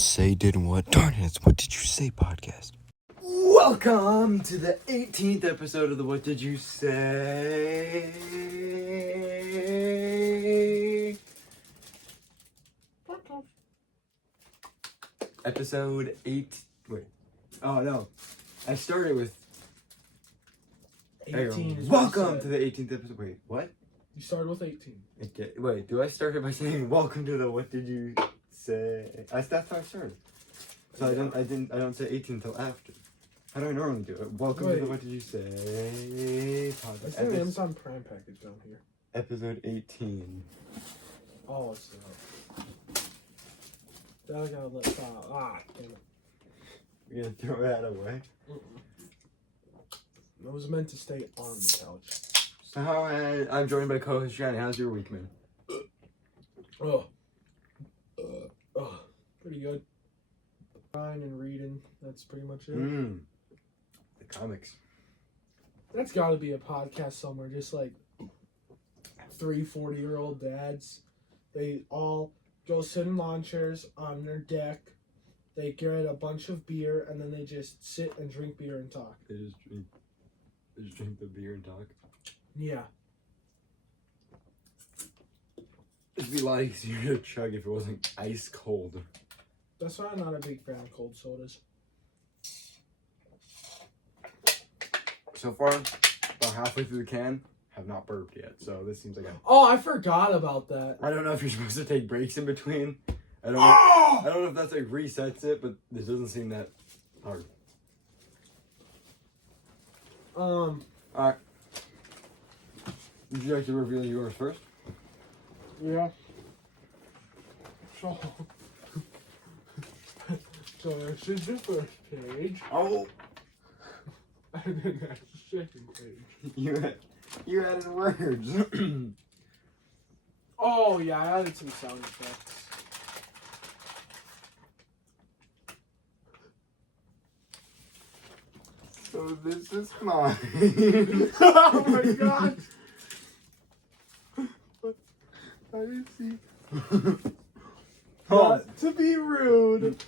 say didn't what? Darn it, it's What Did You Say podcast. Welcome to the 18th episode of the What Did You Say podcast. Episode 8. Wait. Oh, no. I started with 18. Welcome to the 18th episode. Wait, what? You started with 18. Okay, wait, do I start it by saying welcome to the What Did You Say? That's how I started. So I don't say 18 until after. How do I normally do it? Welcome to the What Did You Say podcast. It's an Amazon Prime package down here. Episode 18. Oh, it's I gotta let damn it. We're gonna throw that away. It was meant to stay on the couch. So I'm joined by co-host Johnny. How's your week, man? Pretty good. Fine and reading. That's pretty much it. The comics. That's gotta be a podcast somewhere. Just like 40-year-old dads. They all go sit in lawn chairs on their deck. They get a bunch of beer and then they just sit and drink beer and talk. They just drink the beer and talk. Yeah. It'd be a lot easier to chug if it wasn't ice cold. That's why I'm not a big fan of cold sodas. So far, about halfway through the can, have not burped yet. So this seems like Oh, I forgot about that. I don't know if you're supposed to take breaks in between. I don't know if that's like resets it, but this doesn't seem that hard. Alright. Would you like to reveal yours first? Yeah. So this is the first page. Oh! And then that's the second page. You added words. Oh, yeah, I added some sound effects. So this is mine. Oh my god! I didn't see. Not to be rude.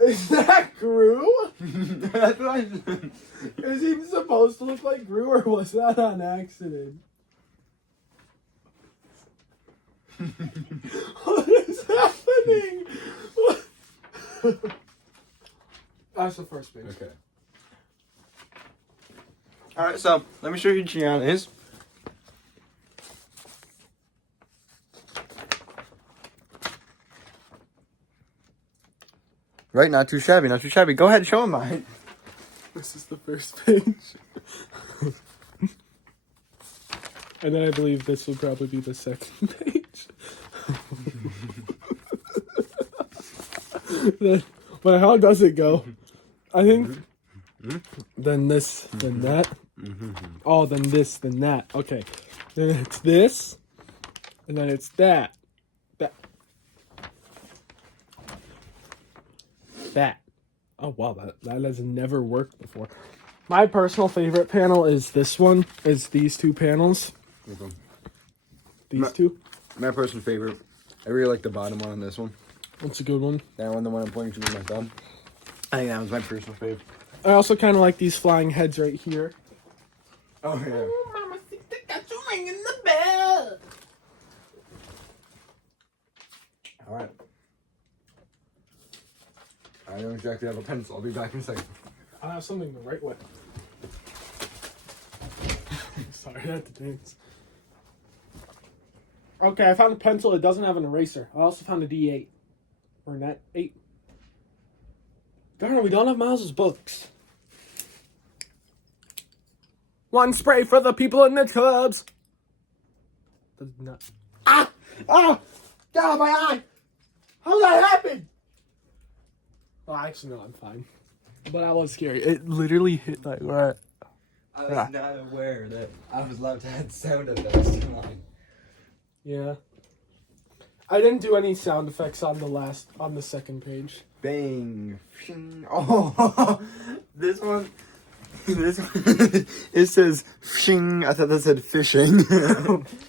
Is that Gru? That's what I said. Is he supposed to look like Gru, or was that on accident? What is happening? That's the first page. Okay. Alright, so let me show you who Gian is. Right, not too shabby, not too shabby. Go ahead, show him mine. This is the first page. And then I believe this will probably be the second page. But how does it go? I think then this, then that. Oh, then this, then that. Okay. Then it's this. And then it's that. That. Oh, wow. That has never worked before. My personal favorite panel is this one. Is these two panels. Okay. These two. My personal favorite. I really like the bottom one on this one. That's a good one. That one, the one I'm pointing to with my thumb. I think that was my personal favorite. I also kind of like these flying heads right here. Oh, yeah. Oh, Mama, they got you ringing the bell. Alright. I don't exactly have a pencil. I'll be back in a second. I have something the right way. Sorry, I had to dance. Okay, I found a pencil. It doesn't have an eraser. I also found a D8. Or net 8. Darn it, we don't have Miles's books. One spray for the people in the clubs. Does not. Ah! Ah! God, my eye! How did that happen? Well, actually, no, I'm fine. But I was scary. It literally hit like right. I was not aware that I was allowed to add sound effects to mine. Yeah. I didn't do any sound effects on the second page. Bang. Shing. Oh, this one, it says shing. I thought that said fishing.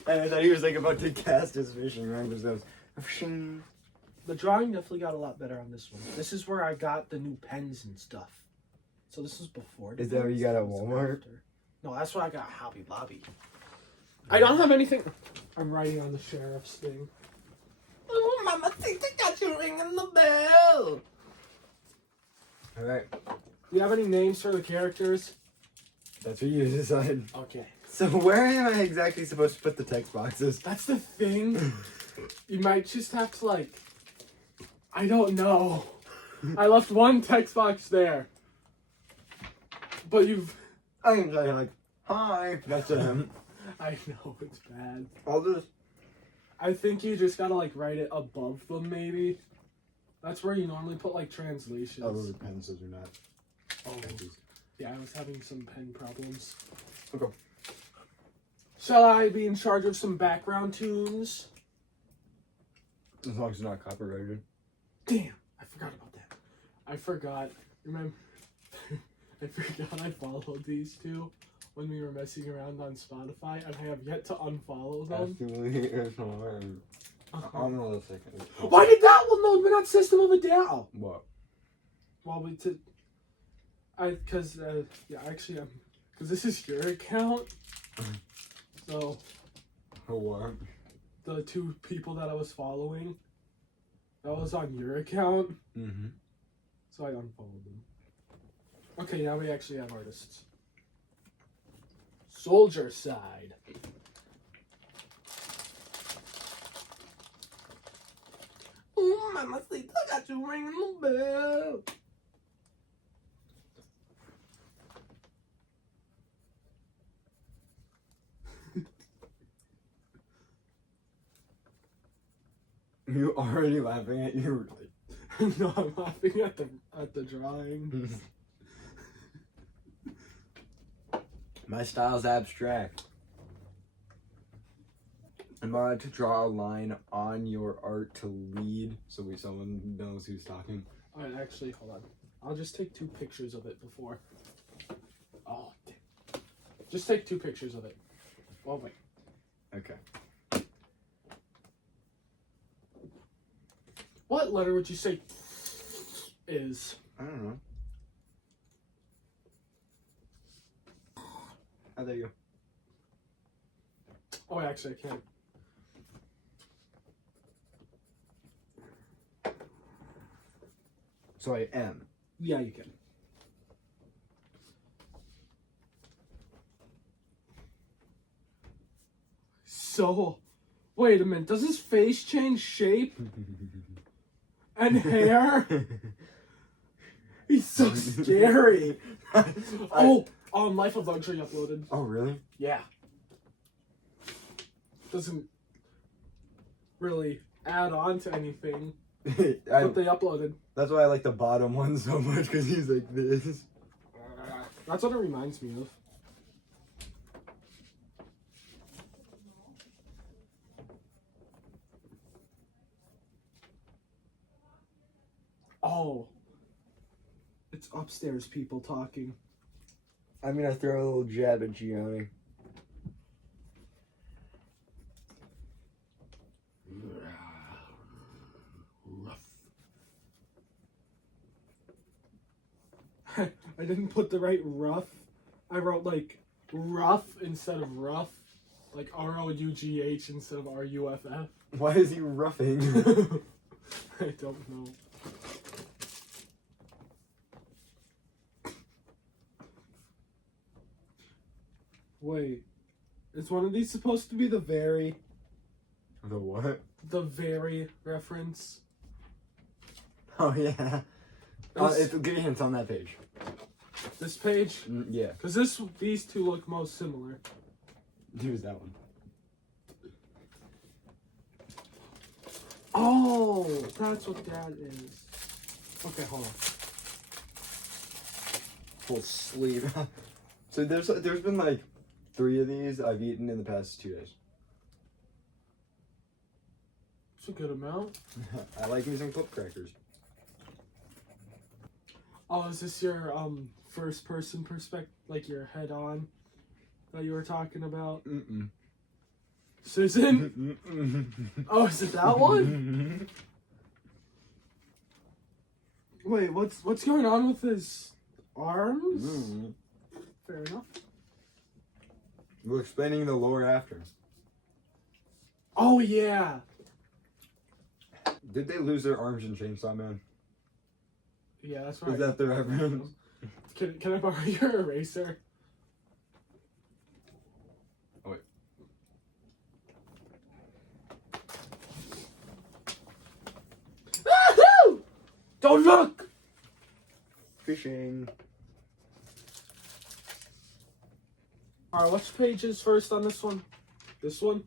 And I thought he was like about to cast his fishing, right? Because that was shing. The drawing definitely got a lot better on this one. This is where I got the new pens and stuff. So this was before. Is that what you got at Walmart? After. No, that's what I got at Hobby Lobby. I don't have anything. I'm writing on the sheriff's thing. Oh, Mama thinks I got you ringing the bell. All right. Do you have any names for the characters? That's what you decide. Okay. So where am I exactly supposed to put the text boxes? That's the thing. You might just have to, like... I don't know. I left one text box there. But you've... I can say like, hi. That's him. I know, it's bad. I'll just... I think you just gotta, like, write it above them, maybe. That's where you normally put, like, translations. Oh, those are pencils or not. Oh, yeah, I was having some pen problems. Okay. Shall I be in charge of some background tunes? As long as it's not copyrighted. Damn, I forgot about that. I forgot. Remember, I forgot I followed these two when we were messing around on Spotify, and I have yet to unfollow them. Absolutely annoying. I'm gonna listen. Why did that one load me on System of a Down? What? Well, because this is your account. So. What? The two people that I was following, that was on your account. Mm-hmm. So I unfollowed them. Okay, now we actually have artists. Soldier Side. Ooh, Mamacita, got you ringing the bell. You already laughing at you? No, I'm laughing at the drawing. My style's abstract. I'm allowed to draw a line on your art to lead so someone knows who's talking. Alright, actually, hold on. I'll just take 2 pictures of it before. Oh, damn. Just take 2 pictures of it. Oh, wait. Okay. What letter would you say is? I don't know. Oh, there you go. Oh, actually, I can't. So I am. Yeah, you can. So, wait a minute. Does his face change shape? And hair? He's so scary. Life of Luxury uploaded. Oh, really? Yeah. Doesn't really add on to anything. But they uploaded. That's why I like the bottom one so much, because he's like this. That's what it reminds me of. Oh. It's upstairs people talking. I'm gonna throw a little jab at Gianni. I didn't put the right rough. I wrote like rough instead of rough. Like R-O-U-G-H instead of R-U-F-F. Why is he roughing? I don't know. Wait. Is one of these supposed to be the very? The what? The very reference? Oh, yeah. Give me hints on that page. This page? Yeah. Because these two look most similar. Use that one. Oh, that's what that is. Okay, hold on. Full sleeve. So there's been like 3 of these I've eaten in the past 2 days. It's a good amount. I like using clip crackers. Oh, is this your first person perspective, like your head on that you were talking about? Mm-mm. Susan? Mm-mm. Oh, is it that one? Wait, what's going on with his arms? Fair enough. We're explaining the lore after. Oh yeah. Did they lose their arms in Chainsaw Man? Yeah, that's right. Is that their reference? Can I borrow your eraser? Oh wait. Woohoo! Don't look! Fishing. Alright, which page is first on this one? This one?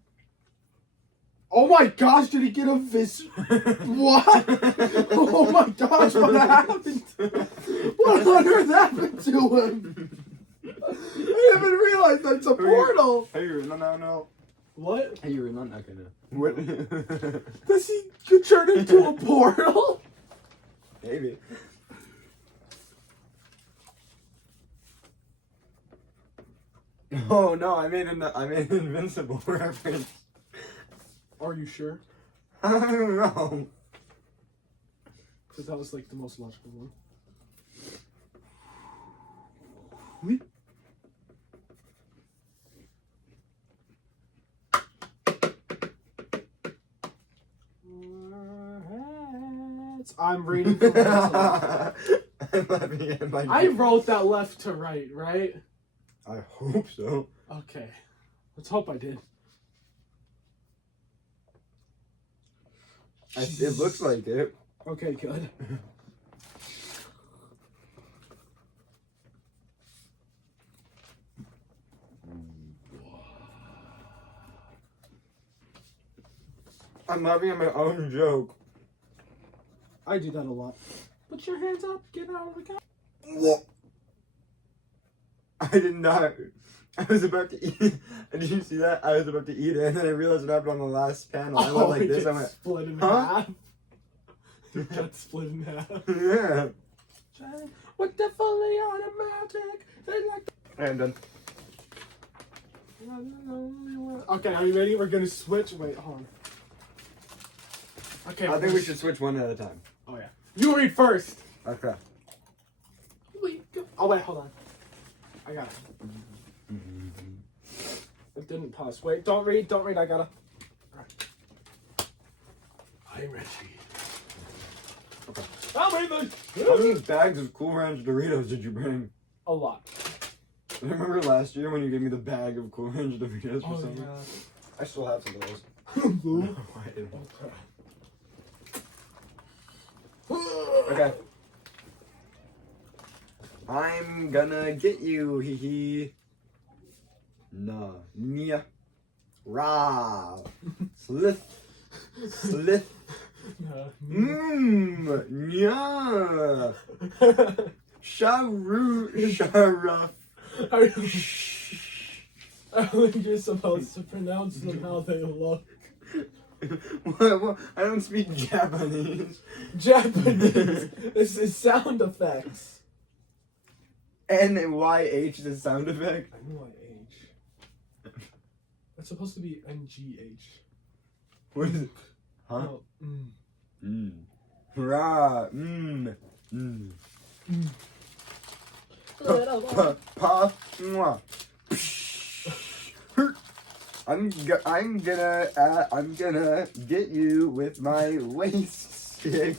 Oh my gosh, did he get a What? Oh my gosh, what happened? What on earth happened to him? I didn't even realize that's a portal. Hey, you're no. What? Hey, you're not gonna. What? Does he turn into a portal? Maybe. Oh no, I made an Invincible reference. Are you sure? I don't know. Because that was like the most logical one. I'm reading from I'm laughing at my I wrote that left to right, right? I hope so. Okay. Let's hope I did. It looks like it. Okay, good. I'm laughing at my own joke. I do that a lot. Put your hands up, get out of the car. What? I did not. I was about to eat. Did you see that? I was about to eat it, and then I realized what happened on the last panel. I went like this. I went, split in huh? half. It got split in half. Yeah. With the fully automatic, they like. I'm done. Okay, are you ready? We're gonna switch. Wait, hold on. Okay. I think we should switch one at a time. Oh yeah. You read first. Okay. Oh wait, hold on. I got it. It didn't pause. Wait, don't read. I gotta. Right. I'm ready. Okay. I'm ready. How many bags of Cool Ranch Doritos did you bring? A lot. Remember last year when you gave me the bag of Cool Ranch Doritos or something? Yeah. I still have some of those. Blue. Okay. I'm gonna get you, hee hee. Nah, nia, rah, slith, nya, sharaf. I think you're supposed to pronounce them how they look. What? I don't speak Japanese. Japanese. This is sound effects. NYH is the sound effect. NYH. It's supposed to be NGH. What is it? Huh? No. Ra. Pa. Mwah. I'm gonna get you with my waist stick.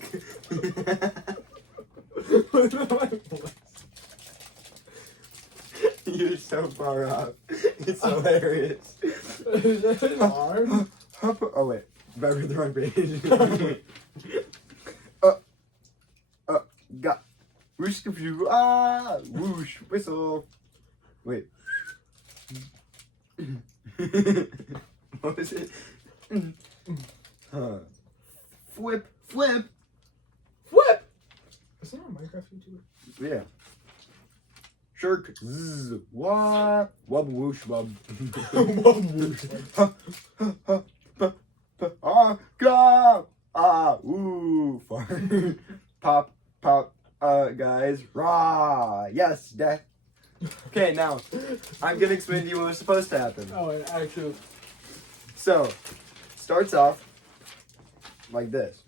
You're so far off. It's hilarious. Is that an arm? Oh wait, back with the wrong page. Got whoosh confused. Whoosh whistle. Wait. What was it? Flip. Is there a Minecraft YouTuber? Yeah. Shirk. Zzz. Wah. Wub whoosh wub. Ooh. Fart. Pop. Guys. Rah. Yes. Death. Okay, now I'm gonna explain to you what was supposed to happen. Oh, actually. So, starts off like this.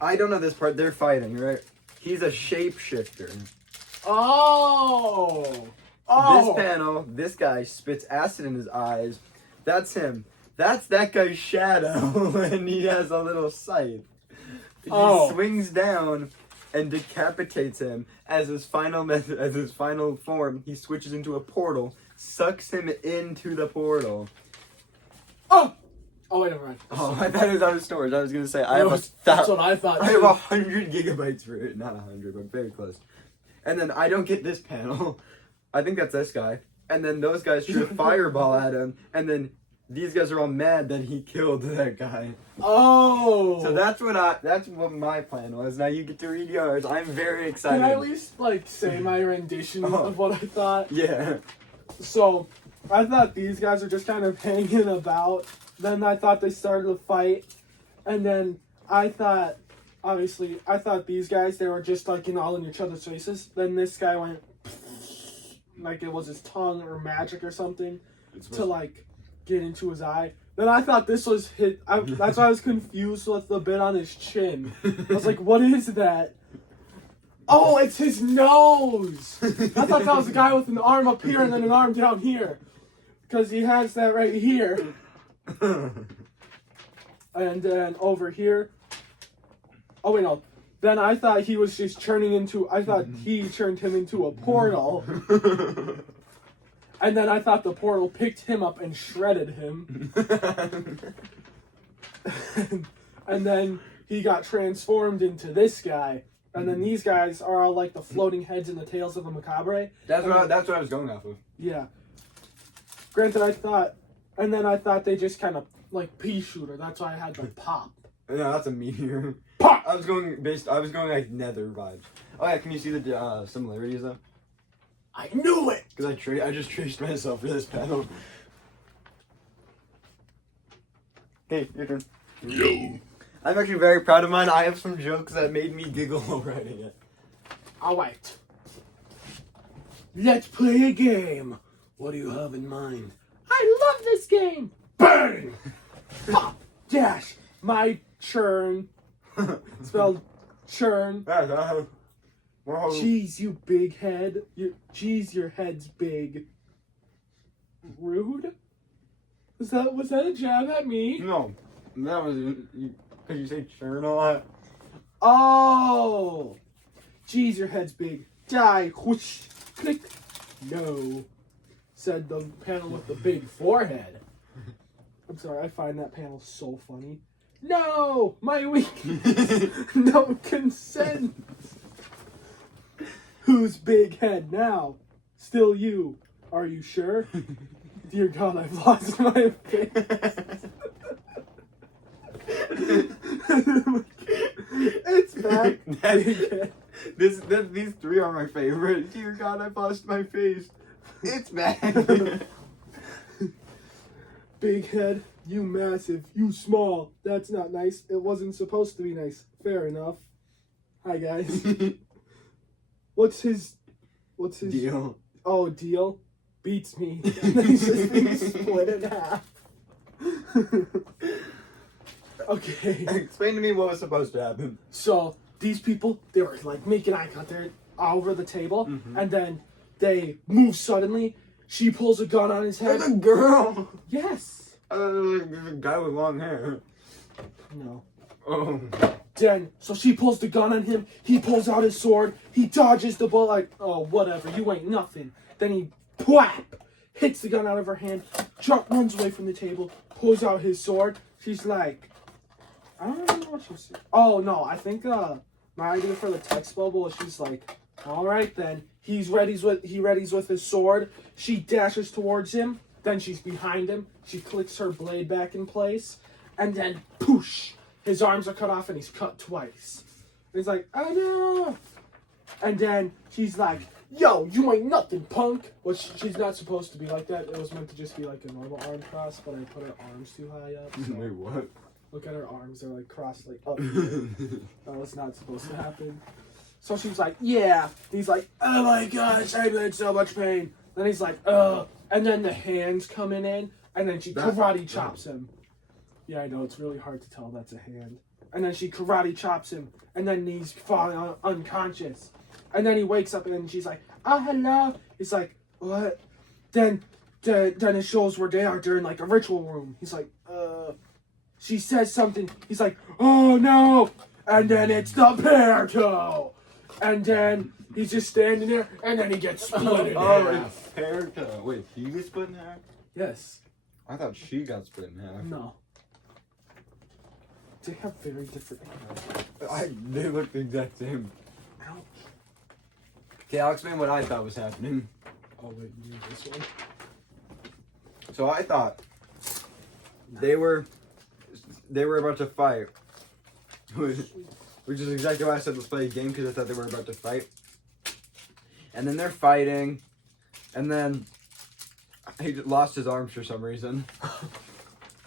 I don't know this part. They're fighting, right? He's a shapeshifter. Oh! This panel, this guy spits acid in his eyes. That's him. That's that guy's shadow, and he has a little scythe. He swings down and decapitates him as his final form. He switches into a portal, sucks him into the portal. Oh, wait, never mind. Oh, I thought it was out of storage. I was gonna say that's what I thought. I have 100 gigabytes for it. Not 100, but very close. And then I don't get this panel. I think that's this guy. And then those guys shoot a fireball at him. And then these guys are all mad that he killed that guy. Oh! So that's what my plan was. Now you get to read yours. I'm very excited. Can I at least, say my rendition of what I thought? Yeah. So, I thought these guys are just kind of hanging about. Then I thought they started a fight. And then I thought these guys, they were just, all in each other's faces. Then this guy went, like it was his tongue or magic or something, to, get into his eye. Then I thought this was that's why I was confused with the bit on his chin. I was like, what is that? Oh, it's his nose! I thought that was a guy with an arm up here and then an arm down here. Because he has that right here. And then over here. Oh, wait, no. Then I thought he was just he turned him into a portal. And then I thought the portal picked him up and shredded him. And then he got transformed into this guy. And then these guys are all like the floating heads and the tails of the macabre. That's what I was going off of. Yeah. Granted, I thought they just kind of pea shooter. That's why I had pop. No, that's a meteor. Pop! I was going like nether vibes. Oh yeah, can you see the similarities though? I knew it! Because I just traced myself for this panel. Hey, your turn. Yo. I'm actually very proud of mine. I have some jokes that made me giggle while writing it. Alright. Let's play a game. What do you have in mind? I love this game! Bang! Pop! Dash! My churn. Spelled churn. Jeez, you big head. Jeez, your head's big. Rude? Was that a jab at me? No. That was... Because you say churn a lot. Oh! Jeez, your head's big. Die. Whoosh. Click. No. Said the panel with the big forehead. I'm sorry, I find that panel so funny. No! My weakness! No consent! Who's big head now? Still you. Are you sure? Dear God, I've lost my face. It's back. These three are my favorite. Dear God, I've lost my face. It's back. Big head, you massive, you small. That's not nice. It wasn't supposed to be nice. Fair enough. Hi guys. What's his deal? Oh, deal? Beats me. And then he's just being split in half. Okay. Explain to me what was supposed to happen. So, these people, they were making eye contact. They're over the table. Mm-hmm. And then they move suddenly. She pulls a gun on his head. There's a girl! Yes. There's a guy with long hair. No. Oh. Then, so she pulls the gun on him. He pulls out his sword. He dodges the bullet oh, whatever. You ain't nothing. Then he, whap, hits the gun out of her hand. Runs away from the table. Pulls out his sword. She's like, I don't even know what she's saying. Oh, no. I think my idea for the text bubble was she's like, all right, then. He readies with his sword. She dashes towards him. Then she's behind him. She clicks her blade back in place. And then, poosh. His arms are cut off and he's cut twice. And he's like, oh no. And then she's like, yo, you ain't nothing, punk. Which she's not supposed to be like that. It was meant to just be like a normal arm cross, but I put her arms too high up. So wait, what? Look at her arms. They're crossed up here. That was not supposed to happen. So she's like, yeah. He's like, oh my gosh, I'm in so much pain. Then he's like, ugh. And then the hands coming in. And then she karate chops him. Yeah, I know, it's really hard to tell that's a hand. and then she karate chops him, and then he's falling unconscious. And then he wakes up, and then she's like, "Oh, hello." He's like, "What?" Then it shows where they are. They're in like a ritual room. He's like, She says something. He's like, "Oh no!" And then it's the pear toe. And then he's just standing there, and then he gets split in half. It's pear toe. Wait, he gets split in half? Yes. I thought she got split in half. No. They have very different hair. They look the exact same. Ouch. Okay, I'll explain what I thought was happening. Oh wait, you need this one. So I thought they were about to fight, which is exactly why I said let's play a game, because I thought they were about to fight. And then they're fighting, and then he lost his arms for some reason,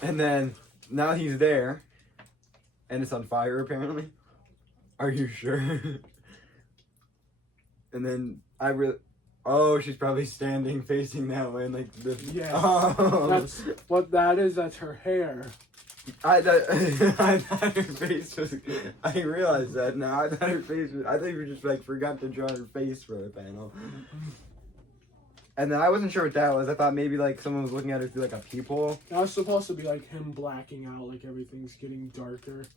and then now he's there, and it's on fire apparently. Are you sure? And then oh, she's probably standing facing that way, and like the. Yeah. Oh. That's what that is. That's her hair. I thought her face was. I realized that now. I thought her face was. I think we just like forgot to draw her face for the panel. And then I wasn't sure what that was. I thought maybe like someone was looking at her through like a peephole. That was supposed to be like him blacking out, like everything's getting darker.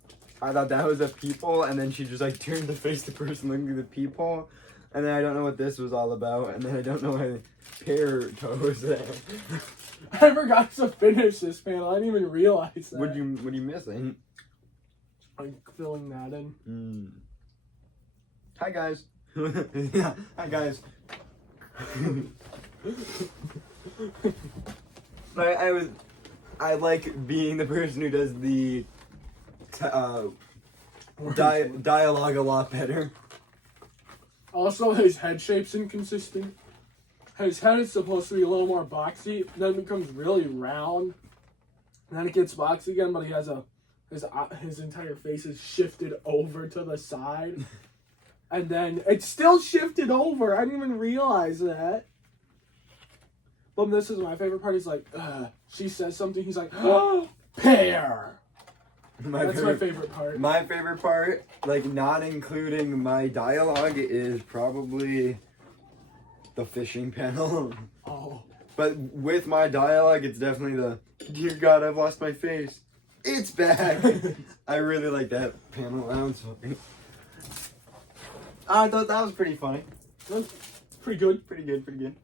I thought that was a peephole, and then she just like turned to face the person looking through the peephole. And then I don't know what this was all about, and then I don't know why pear toe was there. I forgot to finish this panel. I didn't even realize that. What are you missing? I'm filling that in. Hi guys. Yeah, hi guys. I like being the person who does the dialogue a lot better. Also, his head shape's inconsistent. His head is supposed to be a little more boxy, then it becomes really round, and then it gets boxy again. But he has his entire face is shifted over to the side, and then it's still shifted over. I didn't even realize that. But this is my favorite part. He's like, she says something. He's like, oh, pear. That's my favorite part. My favorite part, like not including my dialogue, is probably the fishing panel. Oh. But with my dialogue, it's definitely the, dear God, I've lost my face. It's back. I really like that panel. That one's funny. I thought that was pretty funny. That's pretty good. Pretty good, pretty good.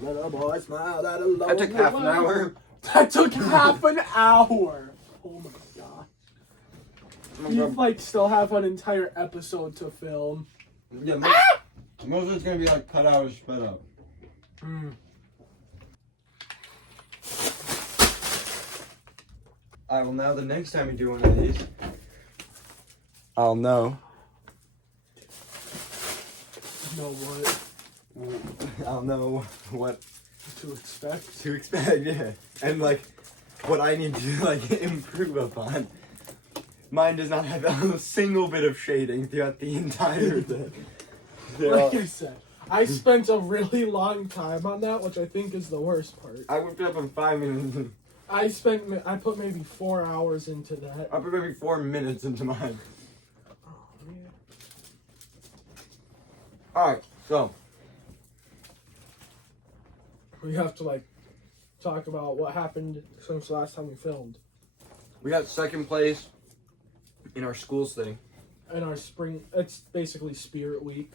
Little boy smiled at a low. That took half an hour. That took half an hour. Oh my god. You like still have an entire episode to film. Yeah, most of it's gonna be like cut out or sped up. Alright, well now the next time you do one of these, I'll know. Know what? I'll know what To expect. yeah. And like what I need to like improve upon. Mine does not have a single bit of shading throughout the entire thing. Like I said, I spent a really long time on that, which I think is the worst part. I whipped it up in 5 minutes. I put maybe 4 hours into that. I put maybe 4 minutes into mine. Oh, man. Alright, so We have to like talk about what happened since the last time we filmed. we got second place in our schools thing. In our spring, it's basically Spirit Week.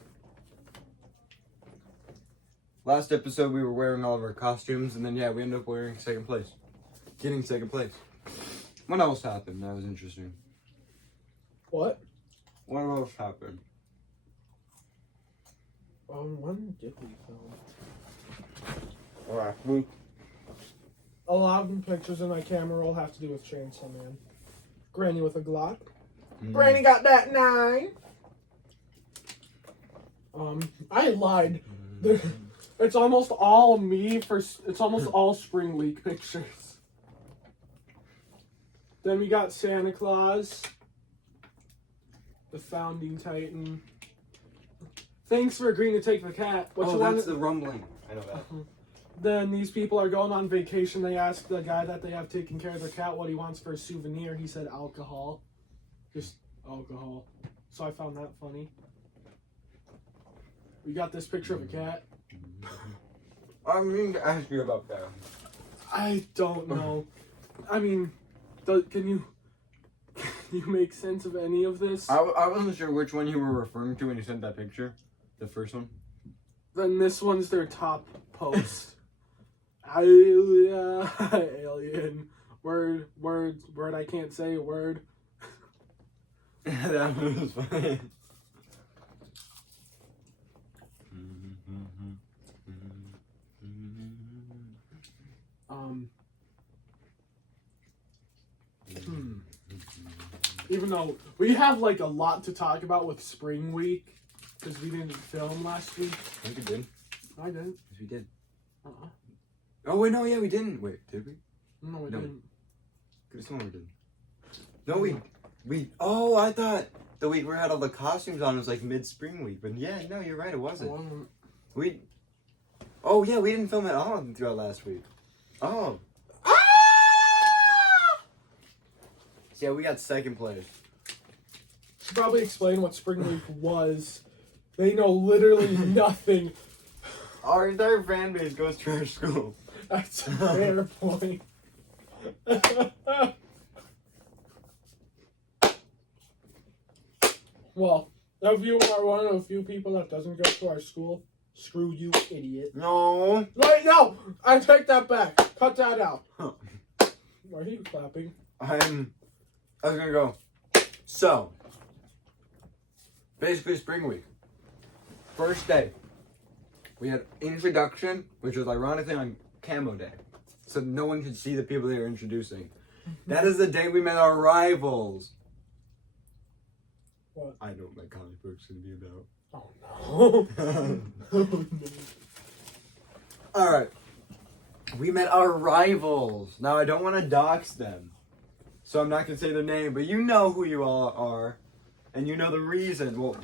Last episode we were wearing all of our costumes, and then yeah, we ended up wearing second place. Getting second place. What else happened? That was interesting. What? What else happened? When did we film? Last week. A lot of the pictures in my camera roll have to do with Chainsaw Man. Granny with a Glock. Granny got that 9. I lied. It's almost all me it's almost all Spring Week pictures. Then we got Santa Claus. The Founding Titan. Thanks for agreeing to take the cat. That's the rumbling. I know that. Then these people are going on vacation. They ask the guy that they have taking care of their cat what he wants for a souvenir. He said alcohol. Just alcohol. So I found that funny. We got this picture of a cat. I mean to ask you about that. I don't know. I mean, can you make sense of any of this? I wasn't sure which one you were referring to when you sent that picture. The first one. Then this one's their top post. Alien. Word, I can't say word. That was funny. Even though we have like a lot to talk about with spring week, because we didn't film last week. I think we did. I didn't. Yes, we did. Uh-uh. Oh wait, no, yeah, we didn't. Wait, did we? No, we didn't. Could have sworn we did. No, we. Oh, I thought the week we had all the costumes on was like mid-spring week, but yeah, no, you're right, it wasn't. We. Oh yeah, we didn't film at all throughout last week. Oh. So yeah, we got second place. Should probably explain what spring week was. They know literally nothing. Our entire fan base goes to our school. That's a fair point. Well, if you are one of the few people that doesn't go to our school, screw you, idiot. No. Wait, no! I take that back. Cut that out. Huh. Why are you clapping? I was gonna go. So, basically spring week. First day, we had introduction, which was ironically on Camo Day. So no one could see the people they were introducing. That is the day we met our rivals. What? I know what my comic book's gonna be about. Oh no. Oh, no. Alright. We met our rivals. Now I don't want to dox them. So I'm not going to say their name, but you know who you all are. And you know the reason. Well,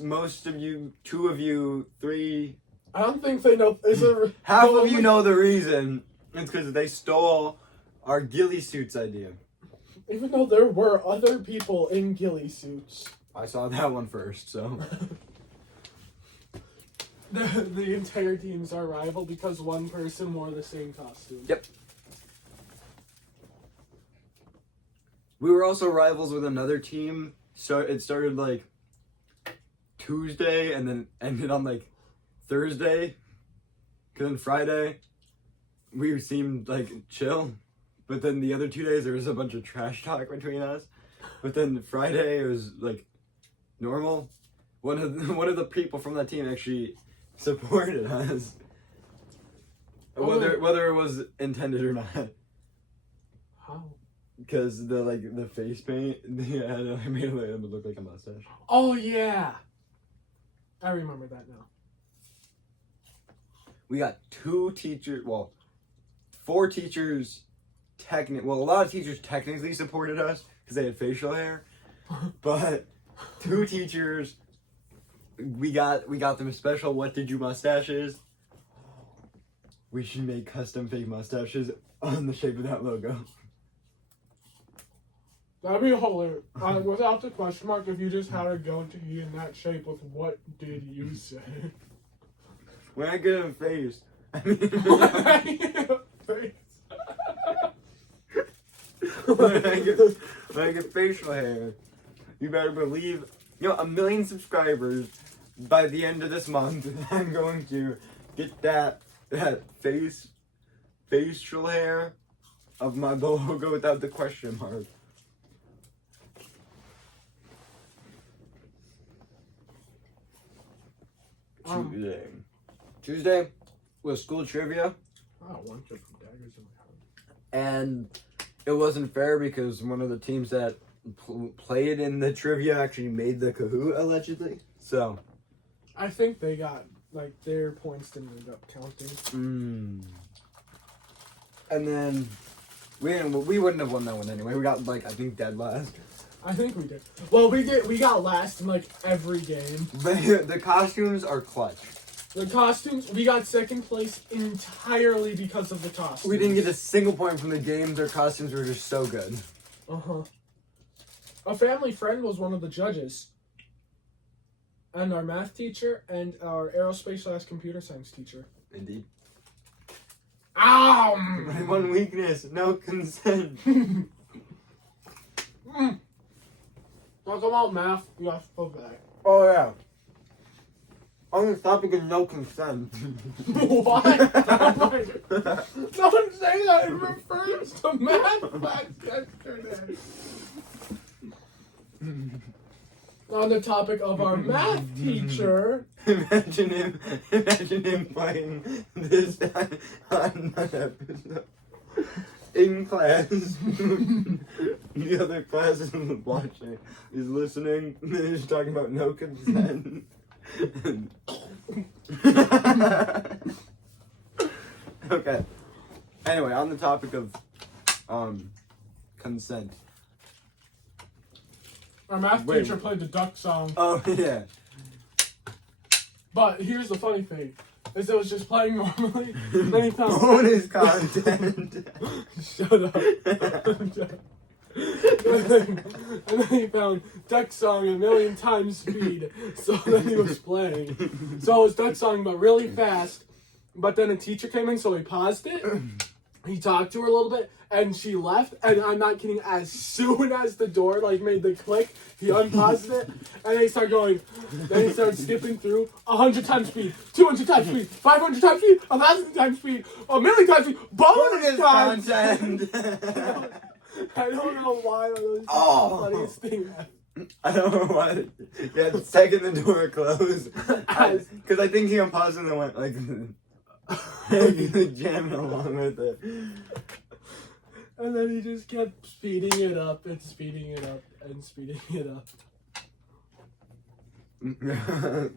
most of you, 2 of you, 3. I don't think they know. Is there Half of you know the reason. It's because they stole our ghillie suits idea. Even though there were other people in ghillie suits. I saw that one first, so. The entire team's our rival because one person wore the same costume. Yep. We were also rivals with another team. So it started like Tuesday and then ended on like Thursday. Cause then Friday we seemed like chill. But then the other 2 days there was a bunch of trash talk between us. But then Friday it was like normal. One of the people from that team actually supported us. Whether it was intended or not. How? Because the face paint, I made it look like a mustache. Oh yeah, I remember that now. We got 2 teachers, 4 teachers. A lot of teachers technically supported us because they had facial hair, but 2 teachers, we got them special. What did you mustaches? We should make custom fake mustaches on the shape of that logo. That'd be hilarious. Without the question mark, if you just had a goatee in that shape with what did you say? When I get a face, I mean, when I get facial hair, you better believe, 1 million subscribers by the end of this month. I'm going to get that facial hair of my logo without the question mark. Tuesday was school trivia. I don't want to put daggers in my heart. And it wasn't fair because one of the teams that played in the trivia actually made the Kahoot, allegedly. So I think they got, their points didn't end up counting. And then we wouldn't have won that one anyway. We got, I think dead last. I think we did. Well, we got last in, every game. The costumes are clutch. The costumes, we got second place entirely because of the costumes. We didn't get a single point from the games. Their costumes were just so good. Uh-huh. A family friend was one of the judges. And our math teacher and our aerospace/computer science teacher. Indeed. Ow! My one weakness, no consent. Talk about math, you have to go back. Oh yeah. On the topic of no consent. What? Don't say that. It refers to math class yesterday. On the topic of our math teacher. Imagine him playing this on an episode. In class. The other class isn't watching. He's listening. He's talking about no consent. Okay. Anyway, on the topic of consent. Our math teacher played the duck song. Oh yeah. But here's the funny thing. Is it was just playing normally. Then he found Bonus content. Shut up. And then he found duck song 1,000,000 times speed. So then he was playing. So it was duck song but really fast. But then a teacher came in, so he paused it. He talked to her a little bit, and she left. And I'm not kidding. As soon as the door made the click, he unpaused it, and they start going. Then he started skipping through 100 times speed, 200 times speed, 500 times speed, 1,000 times speed, 1,000,000 times speed. Bonus content. I don't know why that was the funniest thing ever. I don't know why. Yeah, the second the door closed, because I think he unpaused and then went like jamming along with it. And then he just kept speeding it up and speeding it up and speeding it up.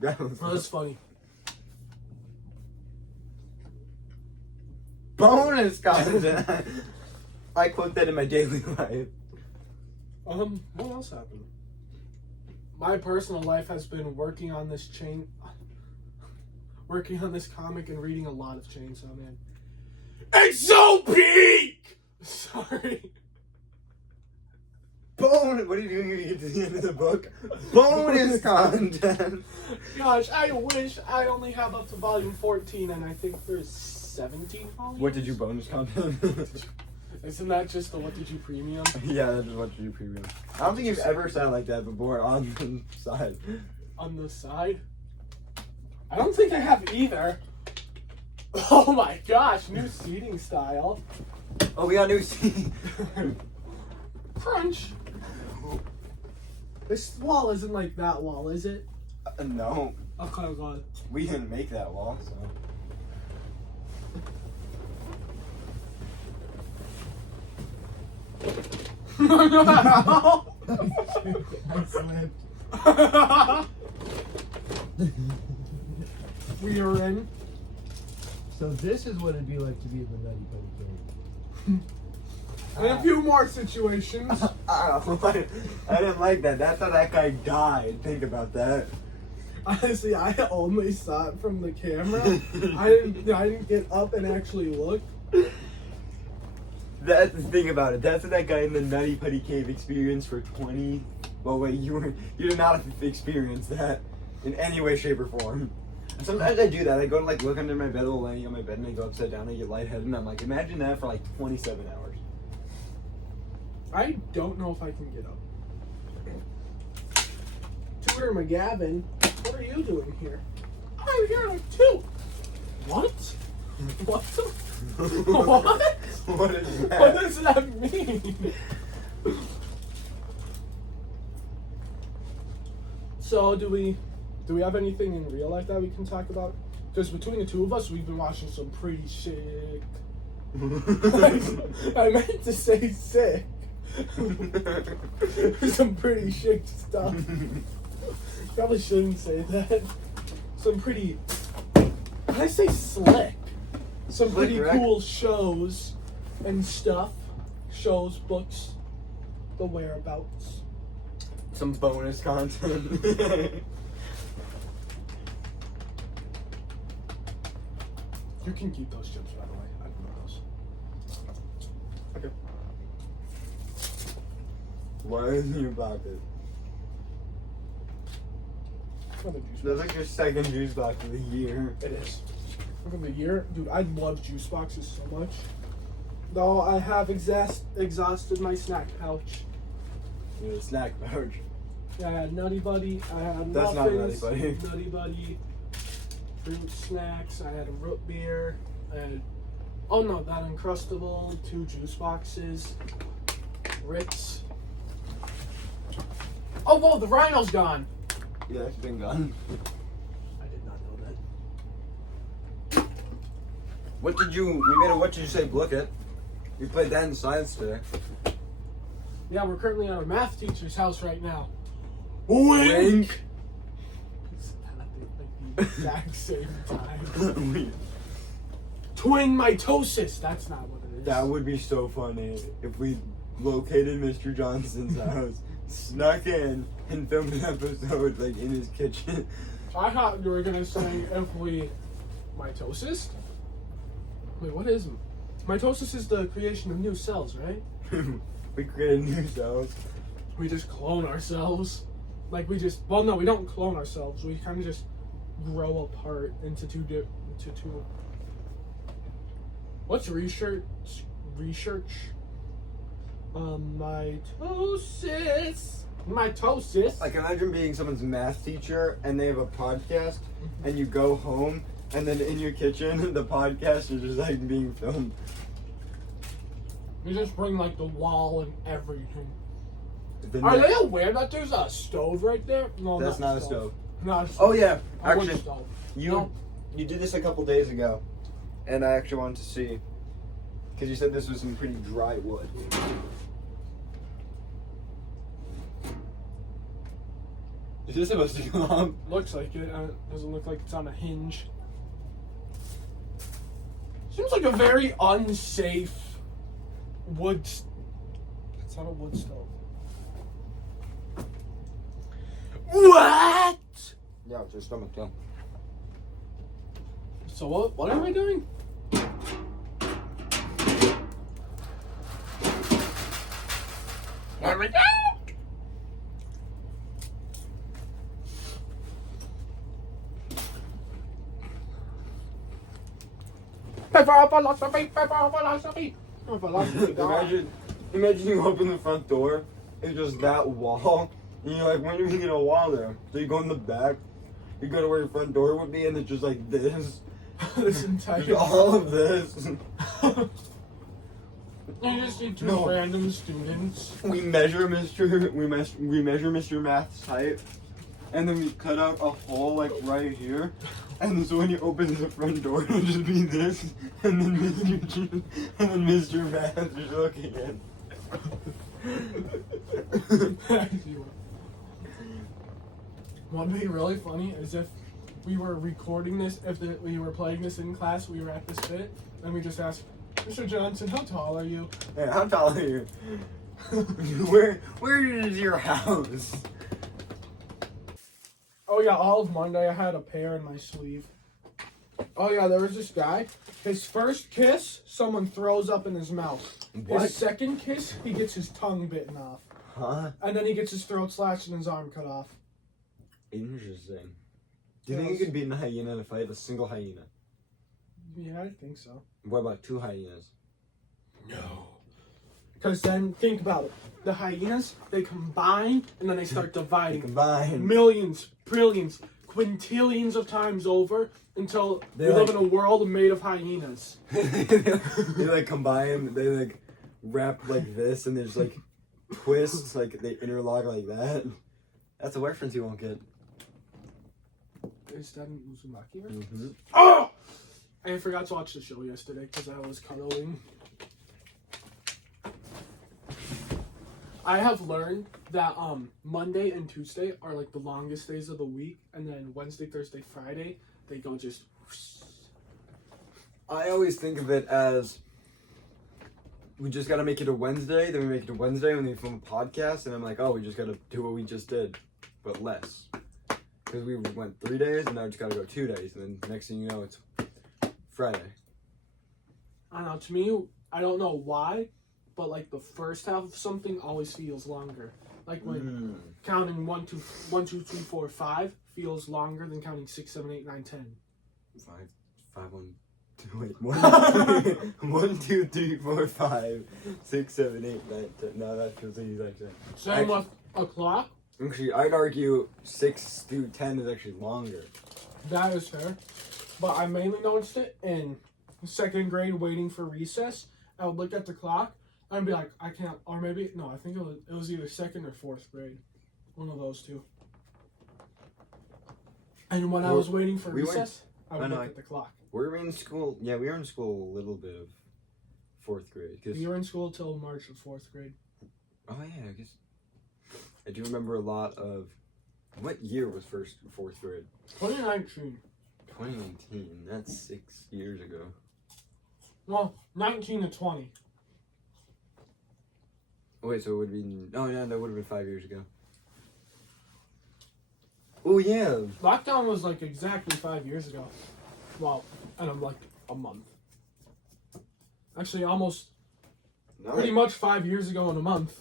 That was funny. Bonus content. I quote that in my daily life. What else happened? My personal life has been working on this comic and reading a lot of Chainsaw Man. It's so peak! Sorry. What are you doing when you get to the end of the book? Bonus content. Gosh, I wish I only have up to volume 14 and I think there's 17 volumes. What did you bonus content? Isn't that just the What Did You Premium? Yeah, that's what you premium. I don't think you've ever sounded like that before on the side. On the side? I don't think I have either. Oh my gosh, new seating style. Oh, we got new seat. Crunch. This wall isn't like that wall, is it? No. Okay, God. We didn't make that wall, so. We are in. So this is what it'd be like to be in the Nutty Buddy Cave. And a few more situations. I didn't like that. That's how that guy died. Think about that. Honestly, I only saw it from the camera. I didn't get up and actually look. That's the thing about it. That's what that guy in the Nutty Putty Cave experienced for 20. Well, wait, you did not experience that in any way, shape, or form. And sometimes I do that. I go to look under my bed while laying on my bed, and I go upside down. I get lightheaded, and I'm like, imagine that for 27 hours. I don't know if I can get up. Tutor McGavin, what are you doing here? I'm here too. What? What? What? What is that? What does that mean? So do we have anything in real life that we can talk about? Because between the two of us, we've been watching some pretty sick. I meant to say sick. Some pretty sick stuff. Probably shouldn't say that. Some pretty. Did I say slick? Some Slick, pretty right? cool shows and stuff. Shows, books, the whereabouts. Some bonus content. You can keep those chips, by the way. I can eat those. Okay. Why is in your pocket? Another juice That's box. like your second juice box of the year. It is. Look at the year. Dude, I love juice boxes so much. Though I have exhausted my snack pouch. Yeah, the snack pouch. Yeah, I had Nutty Buddy. I had That's not muffins, Nutty Buddy. Nutty Buddy. Fruit snacks. I had a root beer. I had, oh no, that Uncrustable. 2 juice boxes. Ritz. Oh, whoa, the rhino's gone. Yeah, it's been gone. I did not know that. We made a what did you say look at? We played that in science today. Yeah, we're currently at our math teacher's house right now. Wink! It's at the exact same time. Wink. Twin mitosis. That's not what it is. That would be so funny if we located Mr. Johnson's house, snuck in, and filmed an episode like in his kitchen. I thought you were gonna say if we mitosis. Wait, what is mitosis? Is the creation of new cells, right? We created new cells. We just clone ourselves. Like we just. Well, no, we don't clone ourselves. We kind of just grow apart into two. What's research? Mitosis. Mitosis. Like imagine being someone's math teacher and they have a podcast and you go home and then in your kitchen the podcast is just like being filmed. You just bring like the wall and everything. Then Are they aware that there's a stove right there? No, That's not a stove. Not a stove. Oh yeah, A wood actually stove. you No. you did this a couple days ago and I actually wanted to see because you said this was some pretty dry wood. Is this supposed to go up? Looks like it. Doesn't look like it's on a hinge. Seems like a very unsafe wood. It's not a wood stove. What? Yeah, it's your stomach too. So what are we doing? There we go. Philosophy. Imagine you open the front door, it's just that wall, and you're like, when do we get a wall there? So you go in the back, you go to where your front door would be, and it's just like this. This entire. Just all of this. You just see two No. random students. We measure Mr. Math's height, and then we cut out a hole like right here, and so when you open the front door, it'll just be this, and then Mr. Math is looking in. What would be really funny is if we were recording this, we were playing this in class, we were at this bit, and we just asked, Mr. Johnson, how tall are you? Hey, how tall are you? Where is your house? Oh yeah, all of Monday I had a pear in my sleeve. Oh yeah, there was this guy. His first kiss, someone throws up in his mouth. What? His second kiss, he gets his tongue bitten off. Huh? And then he gets his throat slashed and his arm cut off. Interesting. Do you think you could beat a hyena in a fight? A single hyena? Yeah, I think so. What about 2 hyenas? No. Because then, think about it. The hyenas, they combine and then they start dividing. Combined. Millions, trillions, quintillions of times over until we They're live like- in a world made of hyenas. They like combine, they like wrap like this and there's like twists, like they interlock like that. That's a reference you won't get. Is that in Uzumaki? Right? Mm-hmm. Oh! I forgot to watch the show yesterday because I was cuddling. I have learned that Monday and Tuesday are like the longest days of the week, and then Wednesday, Thursday, Friday, they go just. I always think of it as we just gotta make it a Wednesday, then we make it a Wednesday when we film a podcast, and I'm like, oh, we just gotta do what we just did, but less. Because we went 3 days, and now we just gotta go 2 days, and then next thing you know, it's Friday. I don't know. To me, I don't know why, but like the first half of something always feels longer. Like when counting 1, 2, 1, 2, 3, 4, 5 feels longer than counting 6, 7, 8, 9, 10. 5, 1, 2, wait. 1, 2, 3, 4, 5, 6, 7, 8, 9, 10. No, that feels like the exact same. Same with a clock. Actually, I'd argue 6 through 10 is actually longer. That is fair. But I mainly noticed it in second grade waiting for recess. I would look at the clock and be like, I can't, or maybe, no, I think it was either second or fourth grade. One of those two. And when I was waiting for recess, I would look at the clock. Were we in school? Yeah, we were in school a little bit of 4th grade. We were in school till March of 4th grade. Oh, yeah, I guess. I do remember a lot of. What year was 4th grade? 2019. 2019. That's 6 years ago. Well, 19 to 20. Oh, wait, so it would be. Oh, yeah, that would have been 5 years ago. Oh, yeah. Lockdown was like exactly 5 years ago. Well, and I'm like a month. Actually, almost pretty much 5 years ago in a month.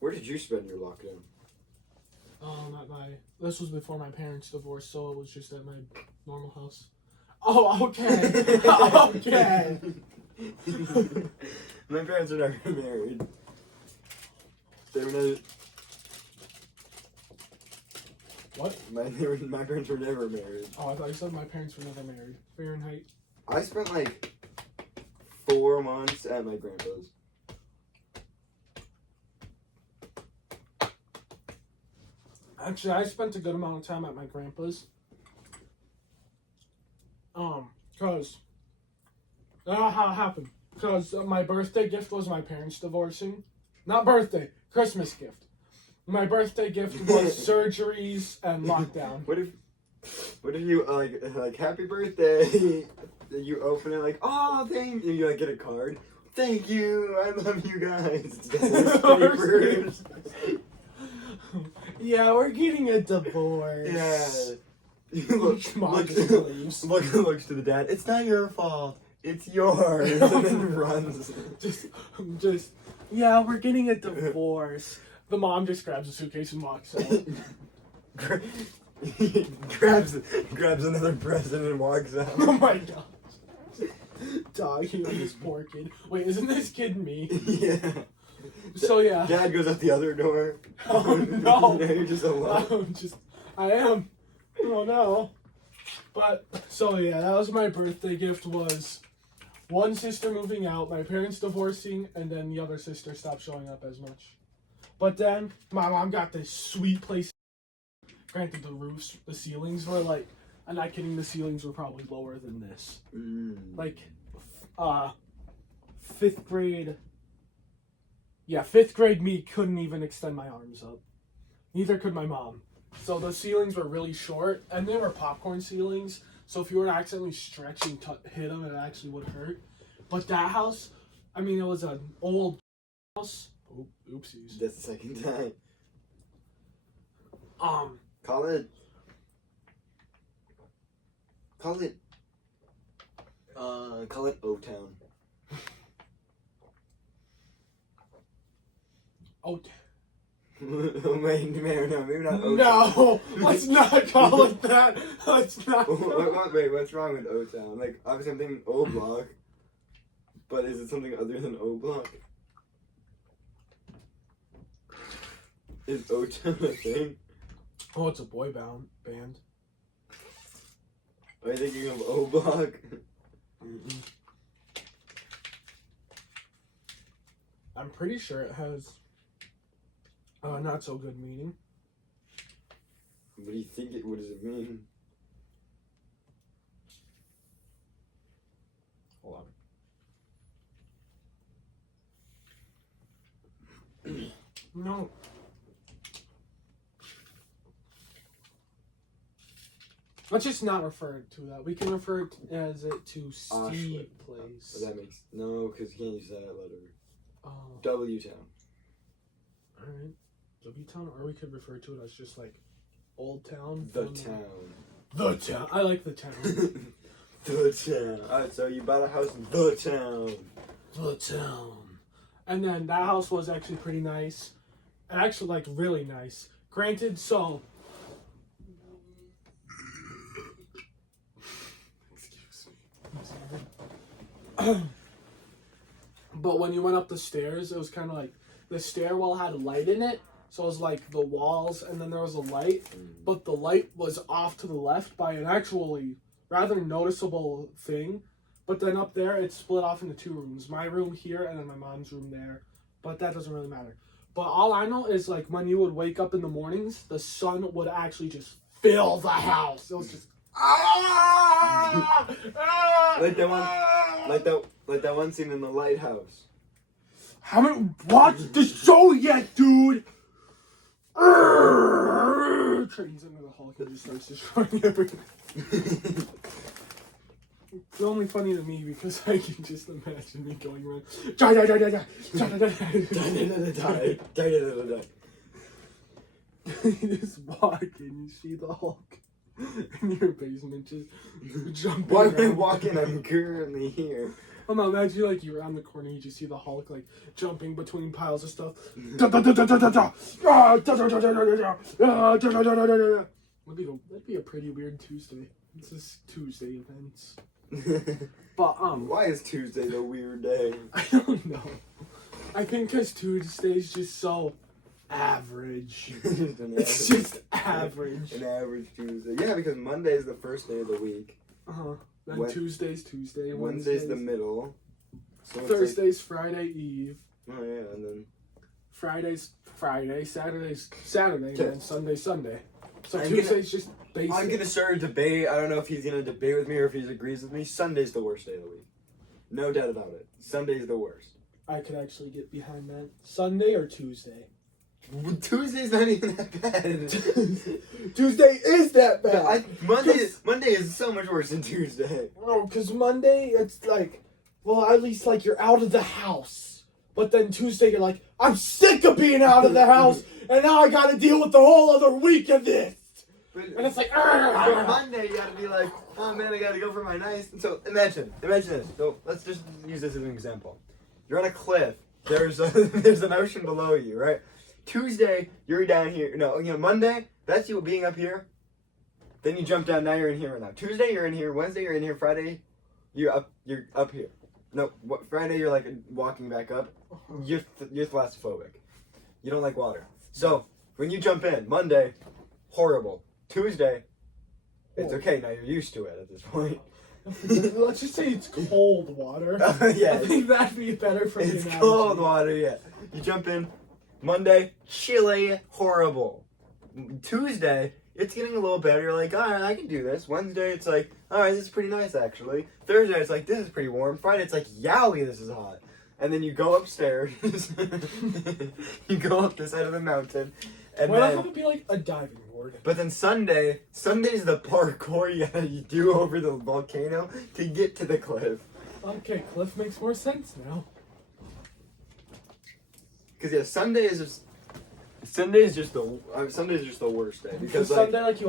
Where did you spend your lockdown? This was before my parents divorced, so it was just at my normal house. Oh, okay. Okay. My parents are never married. They were never. What? My parents were never married. Oh, I thought you said my parents were never married. Fahrenheit. I spent like 4 months at my grandpa's. Actually, I spent a good amount of time at my grandpa's. Cause how it happened. Cause my birthday gift was my parents divorcing. Not birthday, Christmas gift. My birthday gift was surgeries and lockdown. What if you like happy birthday? You open it like, oh, thank you. You like get a card. Thank you. I love you guys. It's papers. Yeah, we're getting a divorce. Yeah. Looks to the dad. It's not your fault. It's yours. And then runs. Just, yeah, we're getting a divorce. The mom just grabs a suitcase and walks out. grabs another present and walks out. Oh my gosh. Dog, you and this poor kid. Wait, isn't this kid me? Yeah. So yeah. Dad goes out the other door. Oh no. Now you're just alone. I am. Oh no. But, so yeah, that was my birthday gift was one sister moving out, my parents divorcing, and then the other sister stopped showing up as much. But then, my mom got this sweet place. Granted, the ceilings were like, I'm not kidding, the ceilings were probably lower than this. Like, 5th grade. Yeah, 5th grade me couldn't even extend my arms up. Neither could my mom. So the ceilings were really short, and they were popcorn ceilings. So if you were to accidentally stretch and hit them, it actually would hurt. But that house, I mean, it was an old house. Oopsies. That's the second time. Call it O-Town. O-Town. Wait, no, maybe not O-Town. No, let's not call it that. Let's not. Wait, what's wrong with O-Town? Like, obviously I'm thinking O-Block, but is it something other than O-Block? Is O-Town a thing? Oh, it's a boy band. Are you thinking of O-Block? I'm pretty sure it has not so good meaning. What do you think what does it mean? Hold on. No. Let's just not refer to that. We can refer as it to Steve Place. That makes no, because you can't use that letter. Oh. W-Town. Alright. W-Town, or we could refer to it as just like Old Town. The Town. The Town. I like the Town. The town. Alright, so you bought a house in the town. The town. And then that house was actually pretty nice. And actually, like, really nice. Granted, so... Excuse me. But when you went up the stairs, it was kind of like... The stairwell had a light in it. So it was like the walls, and then there was a light. But the light was off to the left by an actually rather noticeable thing. But then up there, it's split off into 2 rooms. My room here, and then my mom's room there. But that doesn't really matter. But all I know is, like, when you would wake up in the mornings, the sun would actually just fill the house. It was just... Like that one scene in The Lighthouse. Haven't watched the show yet, dude! Trains into the Hulk and just starts destroying everything. It's only funny to me because I can just imagine me going around. You just walk and you see the Hulk in your basement just jumping. Why am I around. walking? I'm currently here. Oh no, imagine like you're around the corner, you just see the Hulk like jumping between piles of stuff. That'd be a pretty weird Tuesday. This is Tuesday events. But Why is Tuesday the weird day? I don't know. I think because Tuesday's just so average. It's just average. An average Tuesday. Yeah, because Monday is the first day of the week. Then Tuesday's Tuesday. Wednesday's the middle. So Thursday's Friday Eve. Oh yeah, and then Friday's Friday. Saturday's Saturday. And then Sunday's Sunday. So I'm Tuesday's just basic. I'm gonna start a debate. I don't know if he's gonna debate with me or if he agrees with me. Sunday's the worst day of the week. No doubt about it. Sunday's the worst. I could actually get behind that. Sunday or Tuesday? Tuesday's not even that bad. Tuesday is that bad. Monday is so much worse than Tuesday. No, because Monday, it's like, well, at least, like, you're out of the house. But then Tuesday, you're like, I'm sick of being out of the house, and now I gotta deal with the whole other week of this. And it's like, But Monday, you gotta be like, oh man, I gotta go for my nice. And so, imagine this. So, let's just use this as an example. You're on a cliff. There's an ocean below you, right? Tuesday, you're down here. No, Monday, that's you being up here. Then you jump down. Now you're in here right now. Tuesday, you're in here. Wednesday, you're in here. Friday, you're up here. No, Friday, you're like walking back up. You're thalassophobic. You don't like water. So when you jump in, Monday, horrible. Tuesday, it's okay. Now you're used to it at this point. Let's just say it's cold water. Yeah, I think that'd be better for the it's analogy. cold water. Yeah, you jump in. Monday, chilly, horrible. Tuesday, it's getting a little better. You're like, all right, I can do this. Wednesday, it's like, all right, this is pretty nice, actually. Thursday, it's like, this is pretty warm. Friday, it's like, yowie, this is hot. And then you go upstairs. You go up the side of the mountain. And Why not then, have it be like a diving board? but then Sunday's the parkour you gotta do over the volcano to get to the cliff. Okay, Cliff makes more sense now. Because yeah, Sunday's just the worst day because like, Sunday, like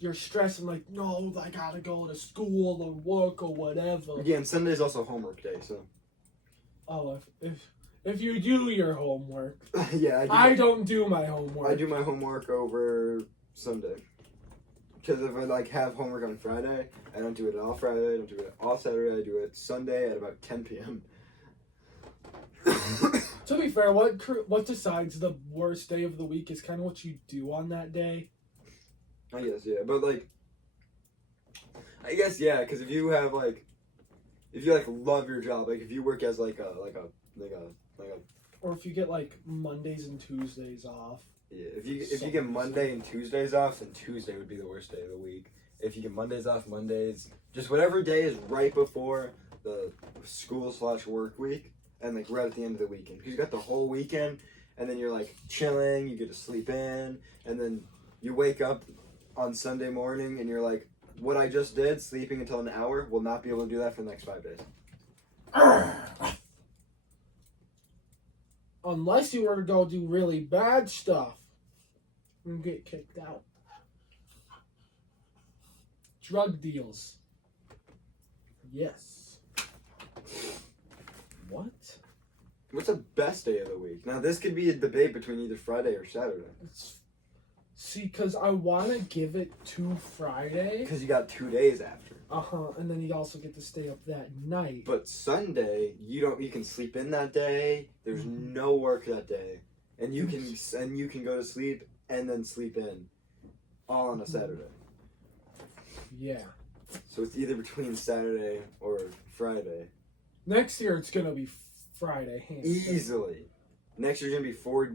you're stressed and like, no, I gotta go to school or work or whatever. yeah, and Sunday's also homework day, so Oh, if you do your homework, yeah, I don't do my homework. I do my homework over Sunday. Because if I like have homework on Friday, I don't do it all Friday. I don't do it all Saturday. I do it Sunday at about 10 p.m. To be fair, what decides the worst day of the week is kind of what you do on that day. I guess yeah, but like, I guess yeah, because if you love your job, like if you work as like a Or if you get like Mondays and Tuesdays off. yeah, if you get Monday and Tuesdays off, then Tuesday would be the worst day of the week. If you get Mondays off, just whatever day is right before the school/work week. And like right at the end of the weekend, because you got the whole weekend, and then you're like chilling, you get to sleep in, and then you wake up on Sunday morning, and you're like, what I just did, sleeping until an hour, will not be able to do that for the next 5 days. Unless you were to go do really bad stuff and get kicked out. Drug deals. Yes. What? What's the best day of the week? Now, this could be a debate between either Friday or Saturday. See, because I want to give it to Friday. Because you got 2 days after. And then you also get to stay up that night. But Sunday, you can sleep in that day. There's no work that day, and you can go to sleep and then sleep in, all on a Saturday. Yeah. So it's either between Saturday or Friday. Next year it's gonna be Friday. Easily. Next year's gonna be 4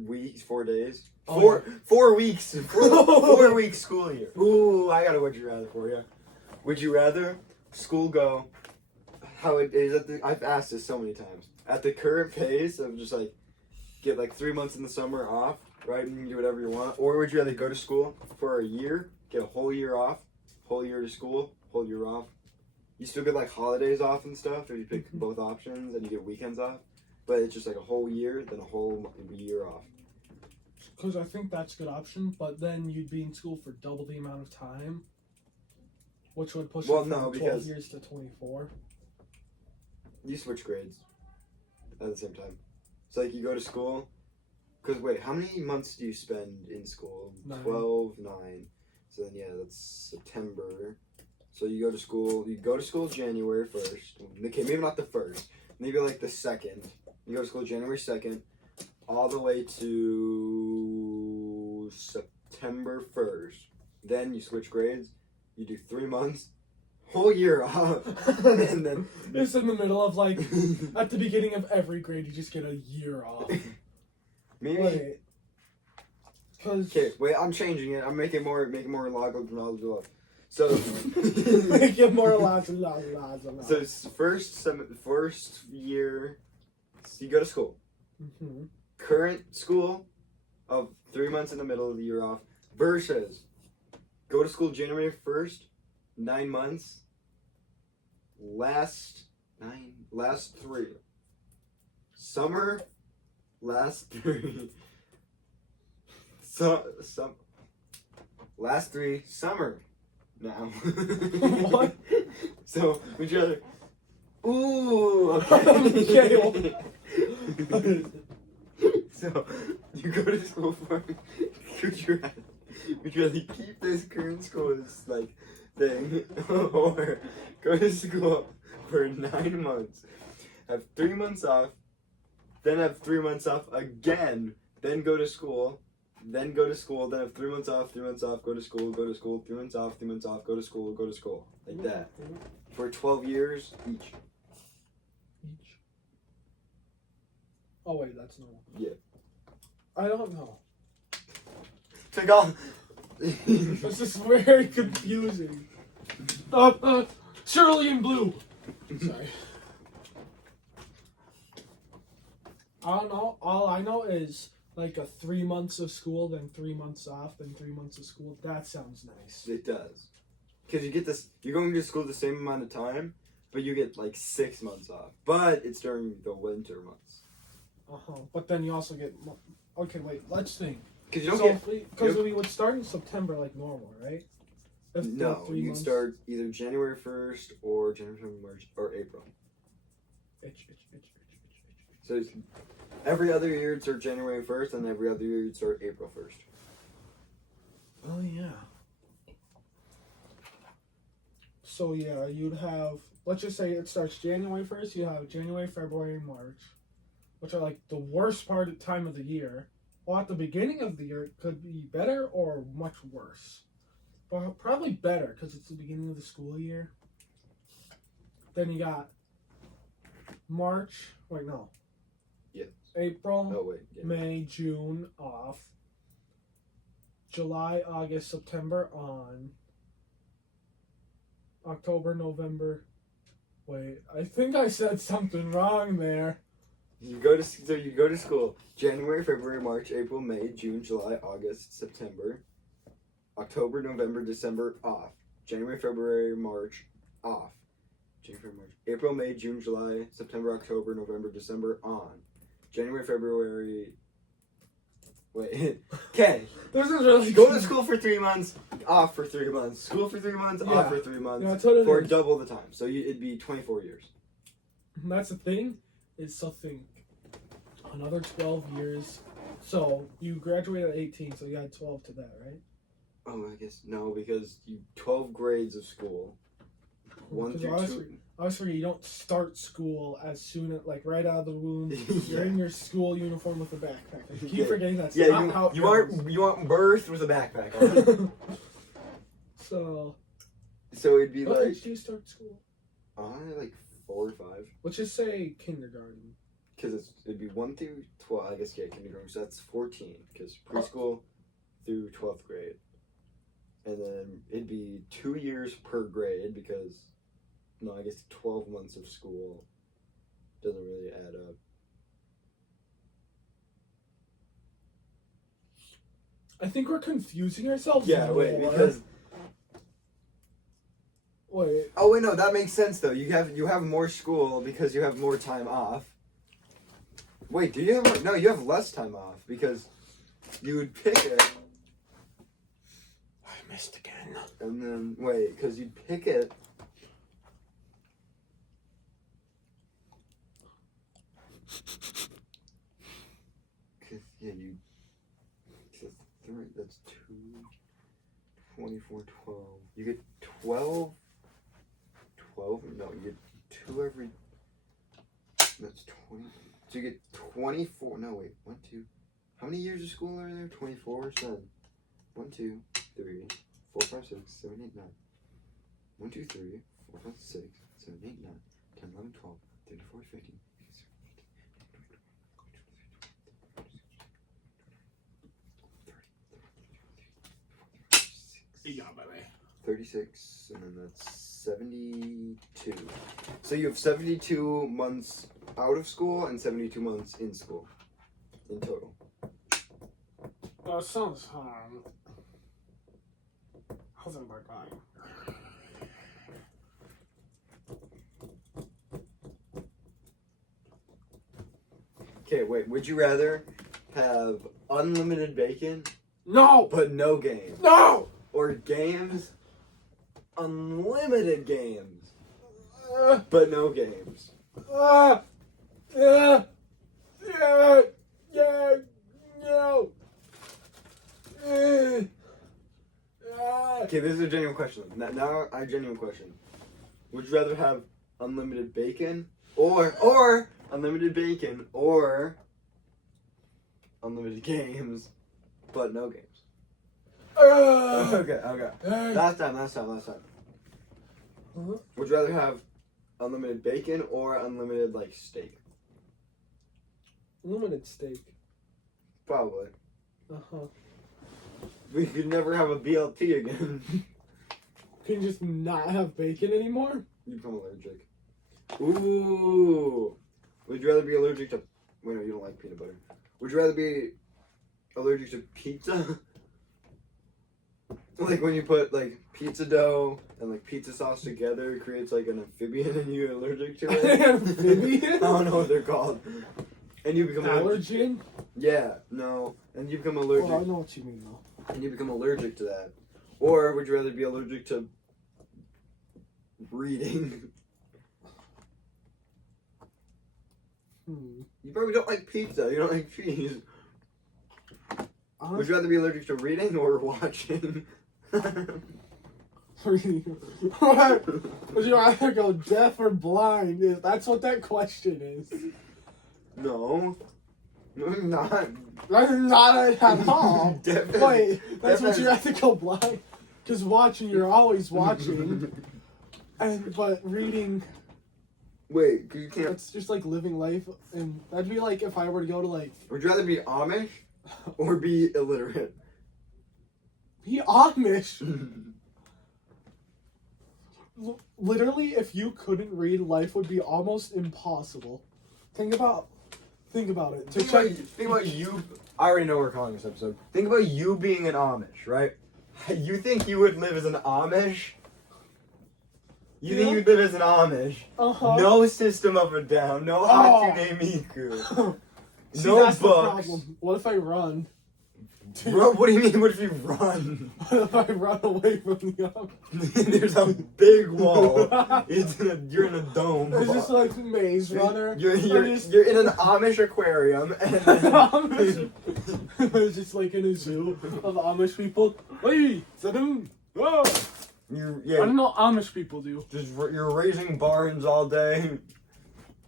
days. Oh, 4 weeks. 4 weeks school year. Ooh, I got a would you rather for you. Would you rather school go how it is I've asked this so many times. At the current pace of just like get like 3 months in the summer off, right, and you can do whatever you want, or would you rather go to school for a year, get a whole year off, whole year to school, whole year off? You still get like holidays off and stuff if you pick both options, and you get weekends off, but it's just like a whole year, then a whole year off. Because I think that's a good option, but then you'd be in school for double the amount of time, which would push it from 12 years to 24. You switch grades at the same time. So like you go to school, because wait, how many months do you spend in school? 9. 12, 9. So then yeah, that's September. So you go to school January 1st. Okay, maybe not the 1st. Maybe like the 2nd. You go to school January 2nd all the way to September 1st. Then you switch grades. You do 3 months. Whole year off. And then it's in the middle of like at the beginning of every grade you just get a year off. Maybe. Okay, wait, I'm changing it. I'm making more logical. So make it more lots. So it's first year, you go to school. Current school of 3 months in the middle of the year off versus go to school January 1st, 9 months. Last 3. Summer, last 3. Last 3 summer. Now. What? So would you rather? Ooh. Okay. So you go to school for. Would you rather keep this current school like thing, or go to school for 9 months, have 3 months off, then have 3 months off again, then go to school, then go to school, then have 3 months off, 3 months off, go to school, 3 months off, 3 months off, go to school, like that, for 12 years each. Oh wait, that's normal. Yeah. I don't know. Take off. This is very confusing. Cerulean blue. Sorry. I don't know. All I know is like a 3 months of school, then 3 months off, then 3 months of school. That sounds nice. It does. Because you get this, you're going to school the same amount of time, but you get like 6 months off. But it's during the winter months. But then you also get. Okay, wait. Let's think. Because you don't Because we would start in September like normal, right? No, you can start either January 1st or January, February, March, or April. So it's every other year you'd start January 1st, and every other year you'd start April 1st. Oh, yeah. So, yeah, you'd have, let's just say it starts January 1st, you have January, February, and March, which are like the worst time of the year. Well, at the beginning of the year, it could be better or much worse. But probably better, because it's the beginning of the school year. Then you got March, wait, no. Yeah. April, Yeah. May, June off. July, August, September on. October, November. Wait, I think I said something wrong there. You go to school January, February, March, April, May, June, July, August, September, October, November, December off. January, February, March off. January, February, March, April, May, June, July, September, October, November, December on. January, February, Wait. Okay. This is really Go to school for 3 months, off for 3 months. School for 3 months, Yeah. off for 3 months. Yeah, that's what it for is. double the time. So it'd be 24 years. And that's the thing. Is something. Another 12 years. So you graduated at 18, so you had 12 to that, right? Oh, I guess no, because 12 grades of school. 1 Because through 2. obviously, you don't start school as soon as, like, right out of the womb. You're Yeah. in your school uniform with a backpack. I keep Yeah. forgetting that's Yeah, not how it goes. you aren't birthed with a backpack on. So, So it'd be what like age do you start school? like 4 or 5. Let's just say kindergarten. Because it'd be 1 through 12. I guess, yeah, kindergarten. So that's 14. Because preschool through 12th grade. And then it'd be 2 years per grade because, no, I guess 12 months of school doesn't really add up. I think we're confusing ourselves. Yeah, wait, more. because... Wait. Oh, wait, no, that makes sense, though. You have more school because you have more time off. Wait, do you have more? No, you have less time off because you would pick it. I missed again. And then, wait, because you'd pick it. Because, yeah, that's 2, 24, 12. You get 12. 12? No, you get 2 every. That's 20. So you get 24. No, wait. 1, 2. How many years of school are there? 24? 7. 1, 2, 3, 4, 5, 6, 7, 8, 9. 1, 2, 3, 4, 5, 6, 7, 8, 9, 10, 11, 12, 13, 14, 15. Yeah, baby. 36, and then that's 72. So you have 72 months out of school and 72 months in school in total. That sounds hard. How's it work out? Okay, wait, would you rather have unlimited bacon No! but no games? No! Or games, unlimited games, Uh, but no games? uh, yeah, yeah, yeah, no. Okay, this is a genuine question. Now I genuine question. Would you rather have unlimited bacon or unlimited bacon or unlimited games, but no games? Okay. Last time. Huh? Would you rather have unlimited bacon or unlimited, like, steak? Limited steak. Probably. Uh-huh. We could never have a BLT again. Can you just not have bacon anymore? You become allergic. Ooh. Would you rather be allergic to... Wait, no, you don't like peanut butter. Would you rather be allergic to pizza? Like when you put, like, pizza dough and, like, pizza sauce together, it creates, like, an amphibian and you're allergic to it. Amphibian? I don't know what they're called. And you become Allergen? Yeah, no. And you become allergic. Well, I know what you mean, though. And you become allergic to that. Or would you rather be allergic to reading? You probably don't like pizza. You don't like cheese. Would you rather be allergic to reading or watching? Reading. Would you rather go deaf or blind? That's what that question is. No. No, I'm not. That's not it at all. Definitely. Wait, that's what Definitely. you have to go blind? Because watching, you're always watching. But reading, Wait, 'cause you can't. it's just like living life. And that'd be like if I were to go to like, Would you rather be Amish or be illiterate? be Amish. Literally, if you couldn't read, life would be almost impossible. Think about it. Think about you. I already know what we're calling this episode. Think about you being an Amish, right? You think you would live as an Amish? You think you'd live as an Amish? Uh-huh. No System of a Down, no Hatsune Miku, See, no that's the books. problem. What if I run? Bro, what do you mean? What if you run? What if I run away from the Amish? There's a big wall. You're in a dome. It's just like Maze Runner. You're just- in an Amish aquarium, and then Amish. It's just like in a zoo of Amish people. Hey, Saddam. Oh. I don't know what Amish people do. just you're raising barns all day.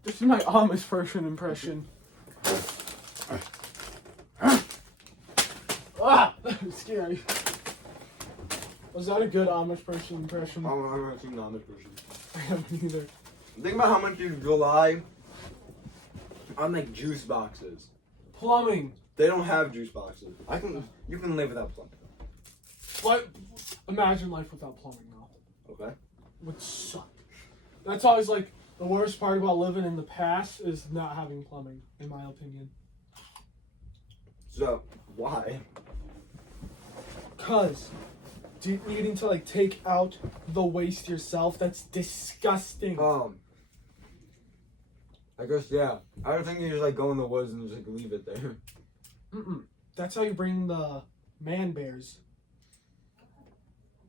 This is my Amish person impression. Ah, scary. Was that a good Amish person impression? I've never seen an Amish person. I haven't either. Think about how much you rely on like juice boxes. Plumbing. They don't have juice boxes. You can live without plumbing. What? Imagine life without plumbing now. Okay. Would suck. That's always like the worst part about living in the past is not having plumbing, in my opinion. So why? Cause needing to like take out the waste yourself, that's disgusting. I guess yeah. I don't think you just like go in the woods and just like leave it there. That's how you bring the man bears.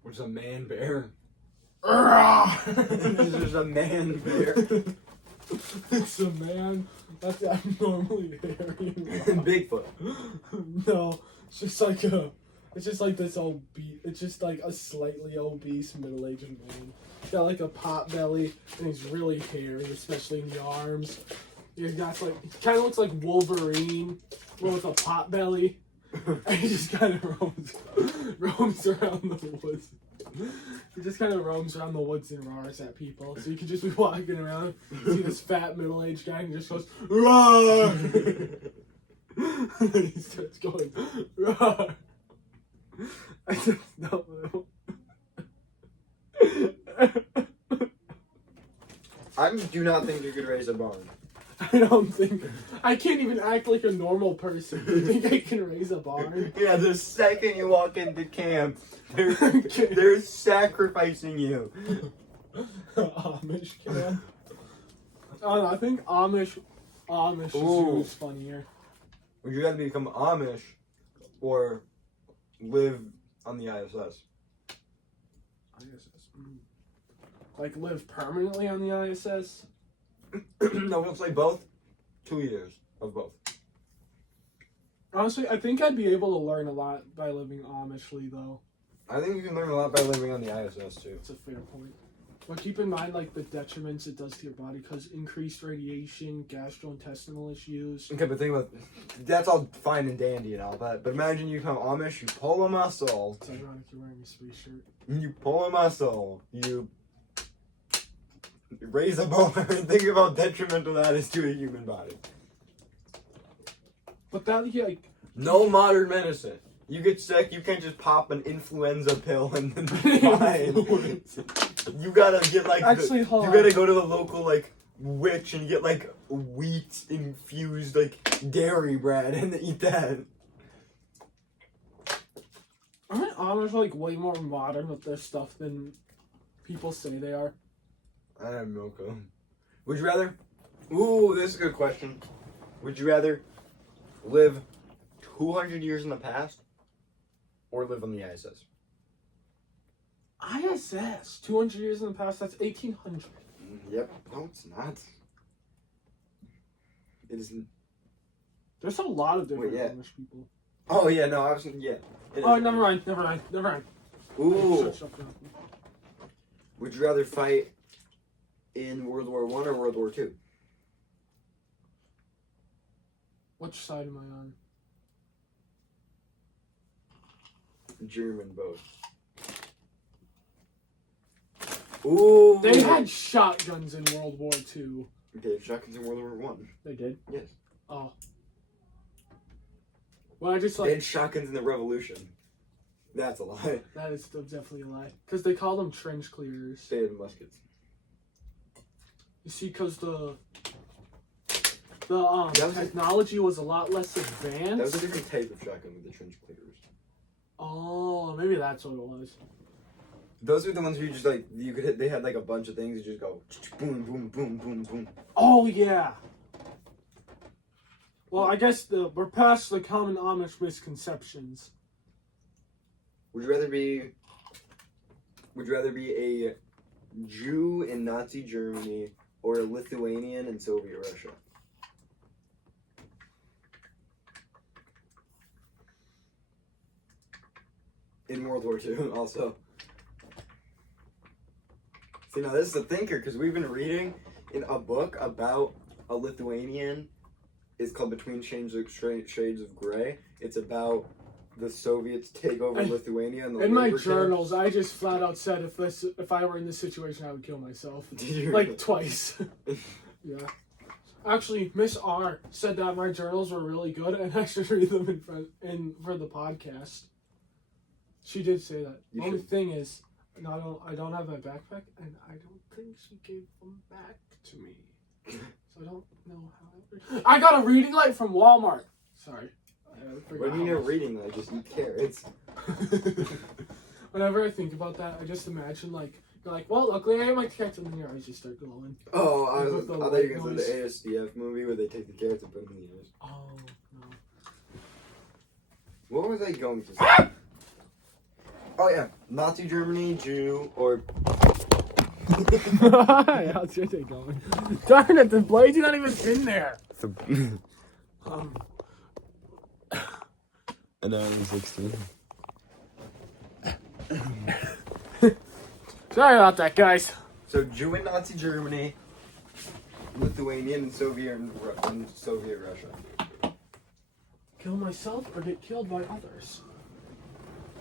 Which is a man bear. This is a man bear. It's a man that's abnormally hairy. Bigfoot. No, it's just like this it's just like a slightly obese middle-aged man. He's got like a pot belly and he's really hairy, especially in the arms. He's got like, he kind of looks like Wolverine, but with a pot belly. And he just kind of roams around the woods. He just kind of roams around the woods and roars at people. So you could just be walking around, see this fat middle-aged guy, and he just goes, roar! And then he starts going, roar! I just know what I do not think you could raise a barn. I can't even act like a normal person. Do you think I can raise a barn? Yeah, the second you walk into camp, they're sacrificing you. Amish camp. I don't know, I think Amish is funnier. Would you rather become Amish or live on the ISS? ISS. Like live permanently on the ISS? No, we'll say both. 2 years of both. Honestly, I think I'd be able to learn a lot by living Amishly, though. I think you can learn a lot by living on the ISS, too. That's a fair point. But keep in mind, like, the detriments it does to your body, because increased radiation, gastrointestinal issues. Okay, but think about that's all fine and dandy and all that. But imagine you become Amish, you pull a muscle. It's ironic you're wearing a space shirt. You pull a muscle. You raise a barn. Think about how detrimental that is to a human body. But that, like... No modern medicine. You get sick, you can't just pop an influenza pill and then be fine. You gotta get like... Actually, you hold gotta on. go to the local, like, witch and get, like, wheat-infused, like, dairy bread and eat that. Aren't Amish, like, way more modern with their stuff than people say they are? I have no clue. Would you rather... Ooh, this is a good question. Would you rather live 200 years in the past or live on the ISS? ISS? 200 years in the past? That's 1800. Yep. No, it's not. It isn't. There's a lot of different Wait, yeah. Amish people. Oh, yeah, no, I was... Yeah. It Oh, is. never mind. Ooh. Shut up. Would you rather fight in World War I or World War II? Which side am I on? German both. Ooh. They had shotguns in World War II. They had shotguns in World War One. They did? Yes. Oh. Well, I just They like... had shotguns in the Revolution. That's a lie. That is definitely a lie. Because they call them trench clearers. They had muskets. You see, because the That was technology was a lot less That was advanced. a different type of shotgun with the trench clearers. Oh, maybe that's what it was. Those were the ones where you just like you could hit. They had like a bunch of things. You just go boom, boom, boom, boom, boom. Oh, yeah. Well, I guess we're past the common Amish misconceptions. Would you rather be a Jew in Nazi Germany or a Lithuanian in Soviet Russia? In World War II, also. See, now this is a thinker, because we've been reading in a book about a Lithuanian. It's called Between Shades of Grey. It's about the Soviets take over Lithuania. And in my journals, I just flat out said if I were in this situation, I would kill myself. Did you? Like twice. Yeah. Actually, Miss R said that my journals were really good, and I should read them for the podcast. She did say that. The only thing is, I don't have my backpack, and I don't think she gave them back to me. So I don't know how. I got a reading light from Walmart. Sorry. What do you know reading light? Just eat carrots. Whenever I think about that, I just imagine you're like, well, luckily I have my carrots, and then your eyes just start glowing. Oh, I thought you were going to say the ASDF movie where they take the carrots and put them in the eyes. Oh, no. What was I going to say? Oh yeah, Nazi Germany, Jew, or... How's your day going? Darn it, the blade's not even in there. And now I'm 16. Sorry about that, guys. So Jew in Nazi Germany, Lithuanian and Soviet Russia. Kill myself or get killed by others?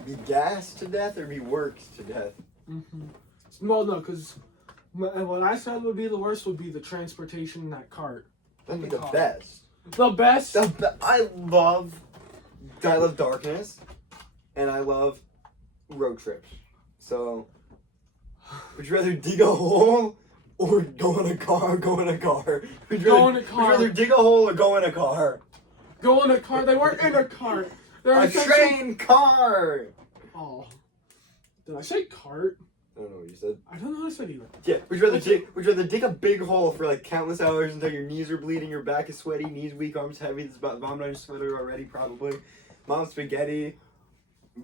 Be gassed to death or be worked to death? Mm-hmm. Well, no, because what I said would be the worst would be the transportation in that cart. That'd be the best. The best? I love darkness, and I love road trips. So, would you rather dig a hole or go in a car? Would you rather dig a hole or go in a car? Go in a car? They weren't in a car. They're a train car! Oh. Did I say cart? I don't know what you said. I don't know what I said either. Yeah, would you rather dig a big hole for like countless hours until your knees are bleeding, your back is sweaty, knees weak, arms heavy, that's about vomit on your sweater already probably, mom's spaghetti,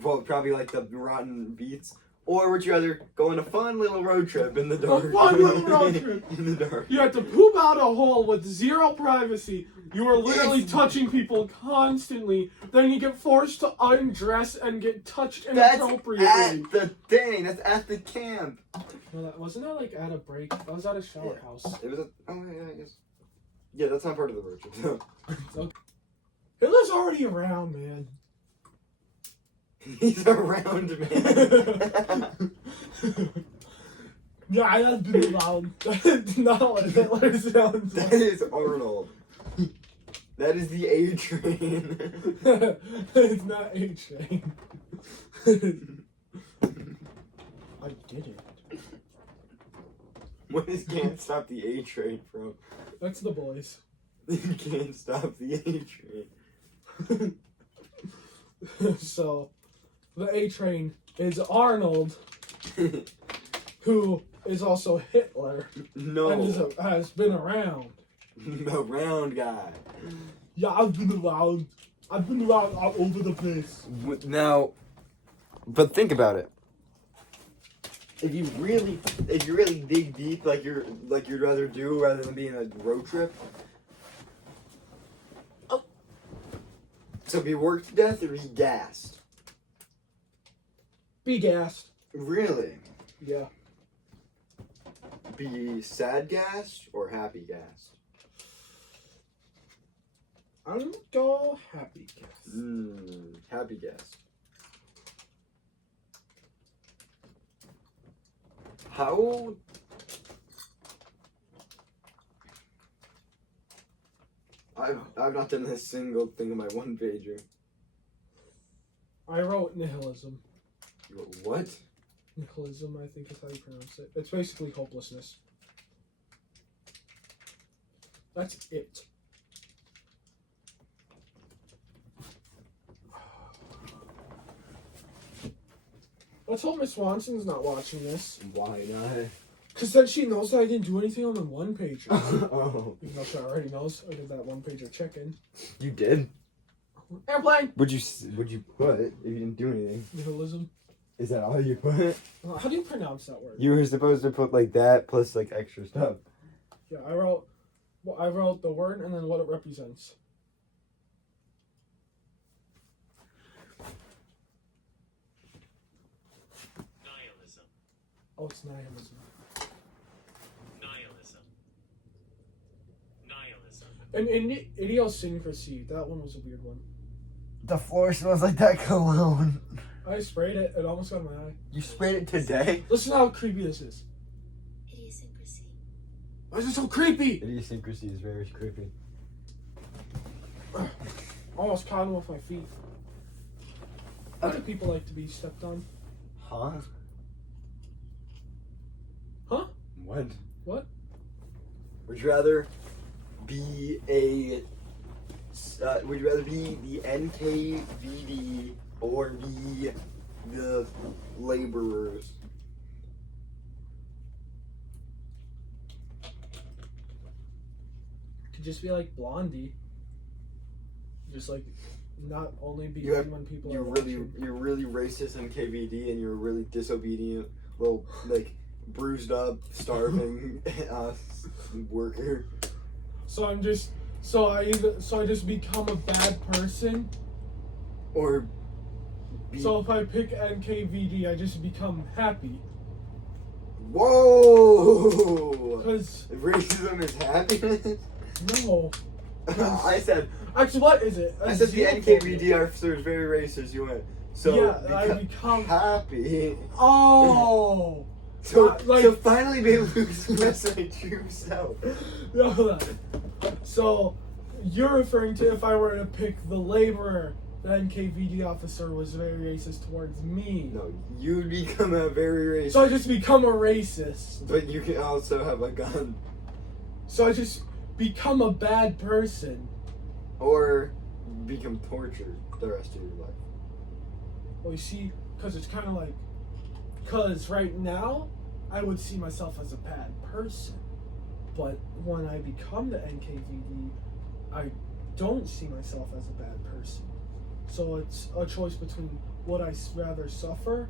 well, probably like the rotten beets, or would you rather go on a fun little road trip in the dark? A fun little road trip? In the dark. You have to poop out a hole with zero privacy. You are literally touching people constantly. Then you get forced to undress and get touched inappropriately. That's at the thing. That's at the camp. No, wasn't that like at a break? That was at a shower house. It was oh yeah, I guess. Yeah, that's not part of the road trip. No. Okay. Hitler's already around, man. He's around, man. Yeah, I have been around. That is not what Hitler sounds like. That is Arnold. That is the A train. It's not A train. I did it. What is Can't Stop the A Train from? That's the boys. You can't stop the A Train. So, the A Train is Arnold, who is also Hitler. No. And has been around. The round guy. Yeah, I've been around. I've been around all over the place. Now, but think about it. If you really dig deep, like you'd rather do, rather than being a road trip. Oh. So be worked to death or be gassed? Be gassed. Really? Yeah. Be sad gassed or happy gassed? I'm gonna go happy gas. Happy gassed. How? I've not done a single thing on my one pager. I wrote nihilism. You wrote what? Nihilism, I think is how you pronounce it. It's basically hopelessness. That's it. Let's hope Miss Swanson's not watching this. Why not? Because then she knows that I didn't do anything on the one page. Oh, Even though she already knows I did that one page of check-in. you did? Airplane! Would you put if you didn't do anything? Nihilism. Is that all you put? How do you pronounce that word? You were supposed to put like that plus like extra stuff. Yeah, I wrote the word and then what it represents. Nihilism. Oh, it's nihilism. Nihilism. Nihilism. And idiosyncrasy, that one was a weird one. The floor smells like that cologne. I sprayed it, it almost got in my eye. You sprayed it today? Listen to how creepy this is. Idiosyncrasy. Why is it so creepy? Idiosyncrasy is very creepy. Almost caught him with my feet. How do people like to be stepped on? Huh? Huh? What? What? Would you rather be a would you rather be the NKVD or be the laborers? Could just be like Blondie. Just like not only be You have- when people You're are really watching. racist NKVD and you're a really disobedient little like bruised up starving worker. So I just become a bad person. Or be So if I pick NKVD, I just become happy. Whoa! Cause Racism is happiness? no. I said Actually, what is it? I said the Xenophobia. NKVD officer is very racist. You went so Yeah, I become. happy. Oh. So like- so finally be able to express my true self. No, hold on. So you're referring to if I were to pick the laborer, the NKVD officer was very racist towards me. No, you become a very racist. So I just become a racist. But you can also have a gun. So I just become a bad person. Or become tortured the rest of your life. Well, you see, because it's kind of like, because right now, I would see myself as a bad person. But when I become the NKVD, I don't see myself as a bad person. So it's a choice between would I rather suffer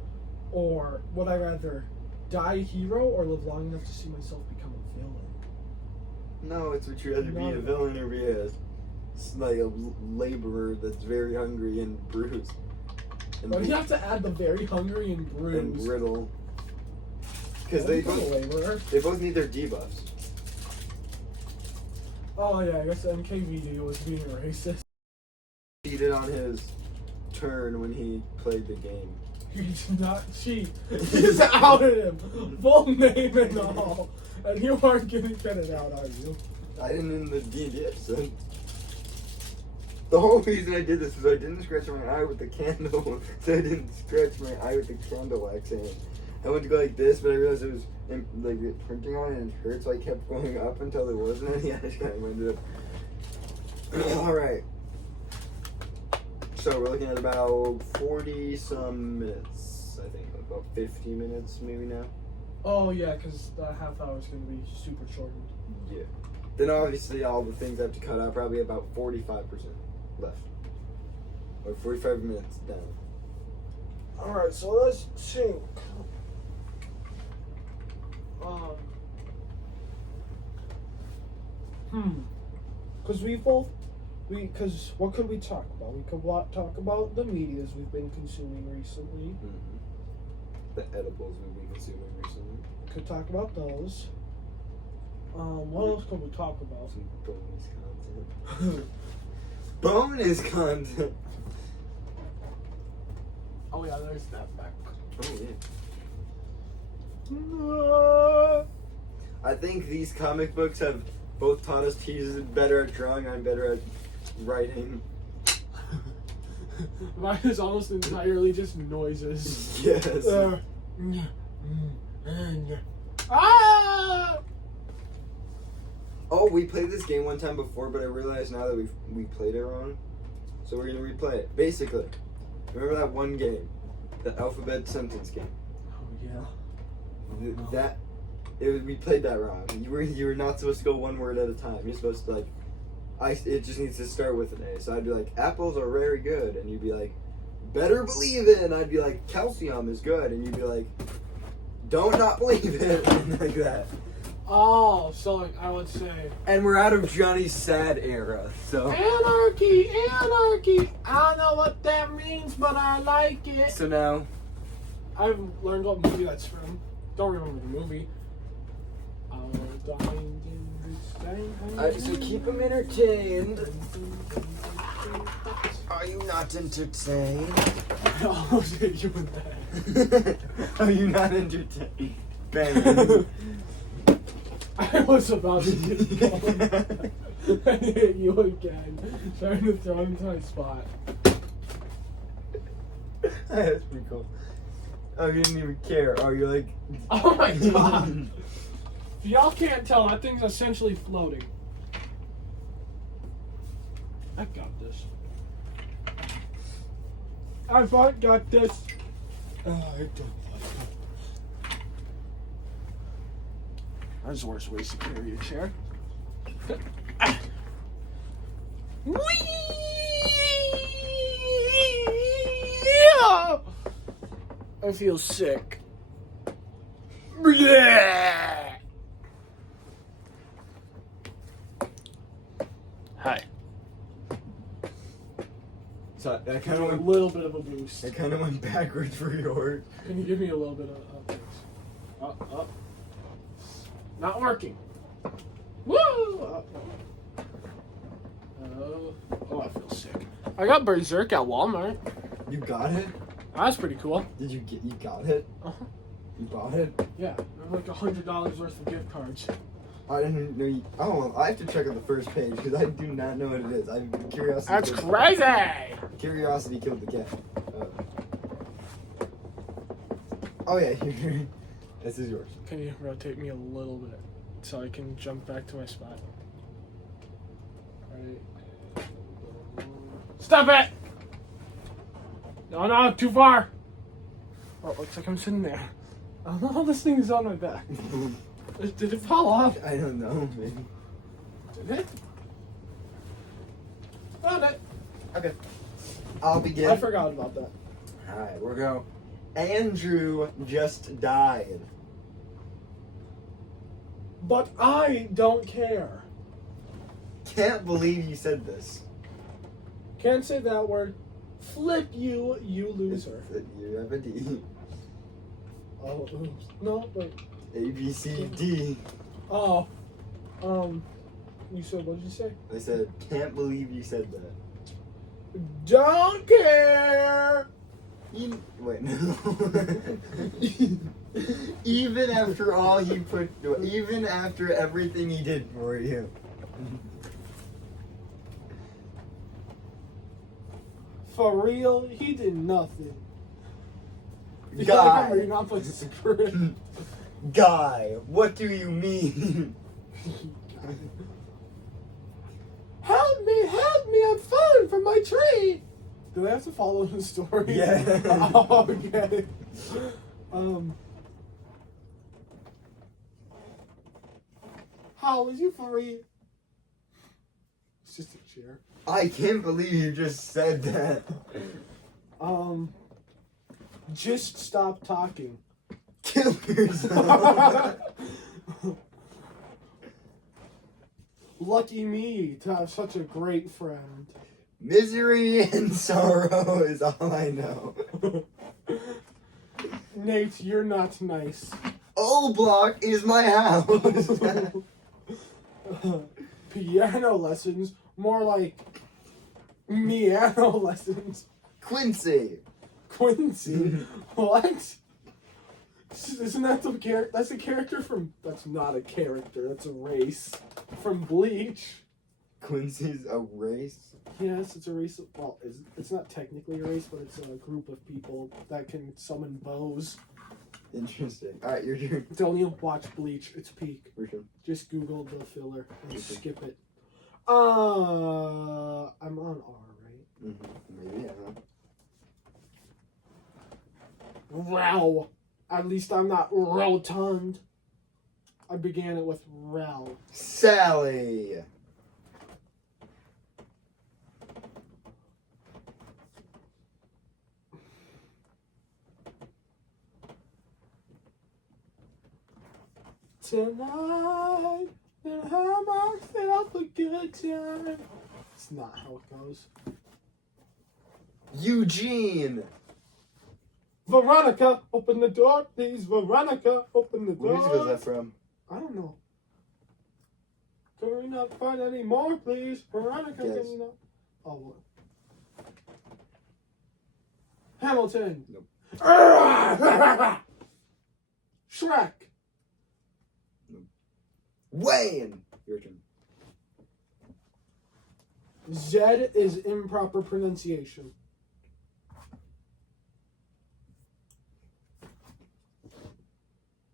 or would I rather die a hero or live long enough to see myself become a villain? No, it's would you rather be a No. villain or be a like a laborer that's very hungry and bruised. And, Why do you have to add the very hungry and and bruised? brittle. Because I'll they become a both laborer. need their debuffs. Oh yeah, I guess the NKVD was being racist. Cheated on his turn when he played the game. He did not cheat. He just outed him. Full name and all. And you aren't getting credit out, are you? I didn't in the D&D episode. The whole reason I did this was I didn't scratch my eye with the candle, so I didn't scratch my eye with the candle wax in. I went to go like this, but I realized it was like printing on it and it hurt, so I kept going up until there wasn't any. I just kind of ended up. All right. So we're looking at about 40 some minutes, I think, about 50 minutes maybe now. Oh yeah, because the half hour is going to be super shortened. Yeah. Then obviously all the things I have to cut out, probably about 45% left. Or 45 minutes down. Alright, so let's think. Because what could we talk about? We could talk about the medias we've been consuming recently. Mm-hmm. The edibles we've been consuming recently. Could talk about those. What else could we talk about? Some bonus content. Bonus content! Oh yeah, there's that back. Oh yeah. I think these comic books have both taught us he's better at drawing, I'm better at writing. Mine is almost entirely just noises. Yes. Ah! Oh, we played this game one time before, but I realized now that we played it wrong. So we're gonna replay it. Basically, remember that one game, the alphabet sentence game? Oh yeah. That we played that wrong. You were not supposed to go one word at a time. You're supposed to like, it just needs to start with an A. So I'd be like, apples are very good, and you'd be like, better believe it, and I'd be like, calcium is good, and you'd be like, don't not believe it, and like that. Oh, so like I would say And we're out of Johnny's sad era, so. anarchy, anarchy. I don't know what that means, but I like it. So now, I've learned what movie that's from. Don't remember the movie. so keep him entertained. Are you not entertained? I almost hit you with that. Are you not entertained? Bang. I was about to get going. I hit you again. Trying to throw him to my spot. That's pretty cool. Oh, you didn't even care. Oh, you're like. Oh my god. If y'all can't tell, that thing's essentially floating. I got this. I've got this. I don't like that. That's the worst way to carry a chair. I feel sick. Hi. So I kind A of went. little bit of a boost. I kind of went backwards for yours. Can you give me a little bit of this? Up. Not working. Woo! Oh, I feel sick. I got Berserk at Walmart. You got it? That's pretty cool. Did you got it? Uh-huh. You bought it? Yeah, like $100 worth of gift cards. I didn't know you. Oh, well, I have to check on the first page because I do not know what it is. I'm curiosity. That's killed- crazy! Curiosity killed the cat. Oh yeah, here. This is yours. Can you rotate me a little bit so I can jump back to my spot? Right. Stop it! No, too far! Oh, it looks like I'm sitting there. I don't know how this thing is on my back. Did it fall off? I don't know, man. Did it? Found it. Okay. I'll begin. I forgot about that. Alright, we'll go. Andrew just died. But I don't care. Can't believe you said this. Can't say that word. Flip you, you loser. You have a D. Oh, oops. No, wait. A, B, C, D. Oh. You said, what did you say? I said, can't believe you said that. Don't care! Wait, no. Even after all he put, even after everything he did for you. For real, he did nothing. You Guy. Like, you're not supposed to script. Guy, what do you mean? Help me, I'm falling from my tree! Do I have to follow the story? Yeah. Oh, okay. How is you for real? It's just a chair. I can't believe you just said that. Just stop talking. Kill yourself. Lucky me to have such a great friend. Misery and sorrow is all I know. Nate, you're not nice. Old Block is my house. Piano lessons, more like meano lessons. Quincy. Quincy, what? Isn't that the character? That's a character from. That's not a character. That's a race from Bleach. Quincy's a race. Yes, it's a race. Well, it's not technically a race, but it's a group of people that can summon bows. Interesting. Alright, your turn. Don't even watch Bleach. It's peak. Your turn. Just Google the filler and skip it. I'm on R, right? Mm-hmm. Maybe, I don't know. Wow. At least I'm not rotund. I began it with Rel. Sally. Tonight, and have myself a good time. It's not how it goes. Eugene. Veronica, open the door, please. Veronica, open the door. What music is that from? I don't know. Can we not find any more, please? Veronica, Yes. can we not? Oh, what? Hamilton. Nope. Shrek. Wayne. Your turn. Z is improper pronunciation.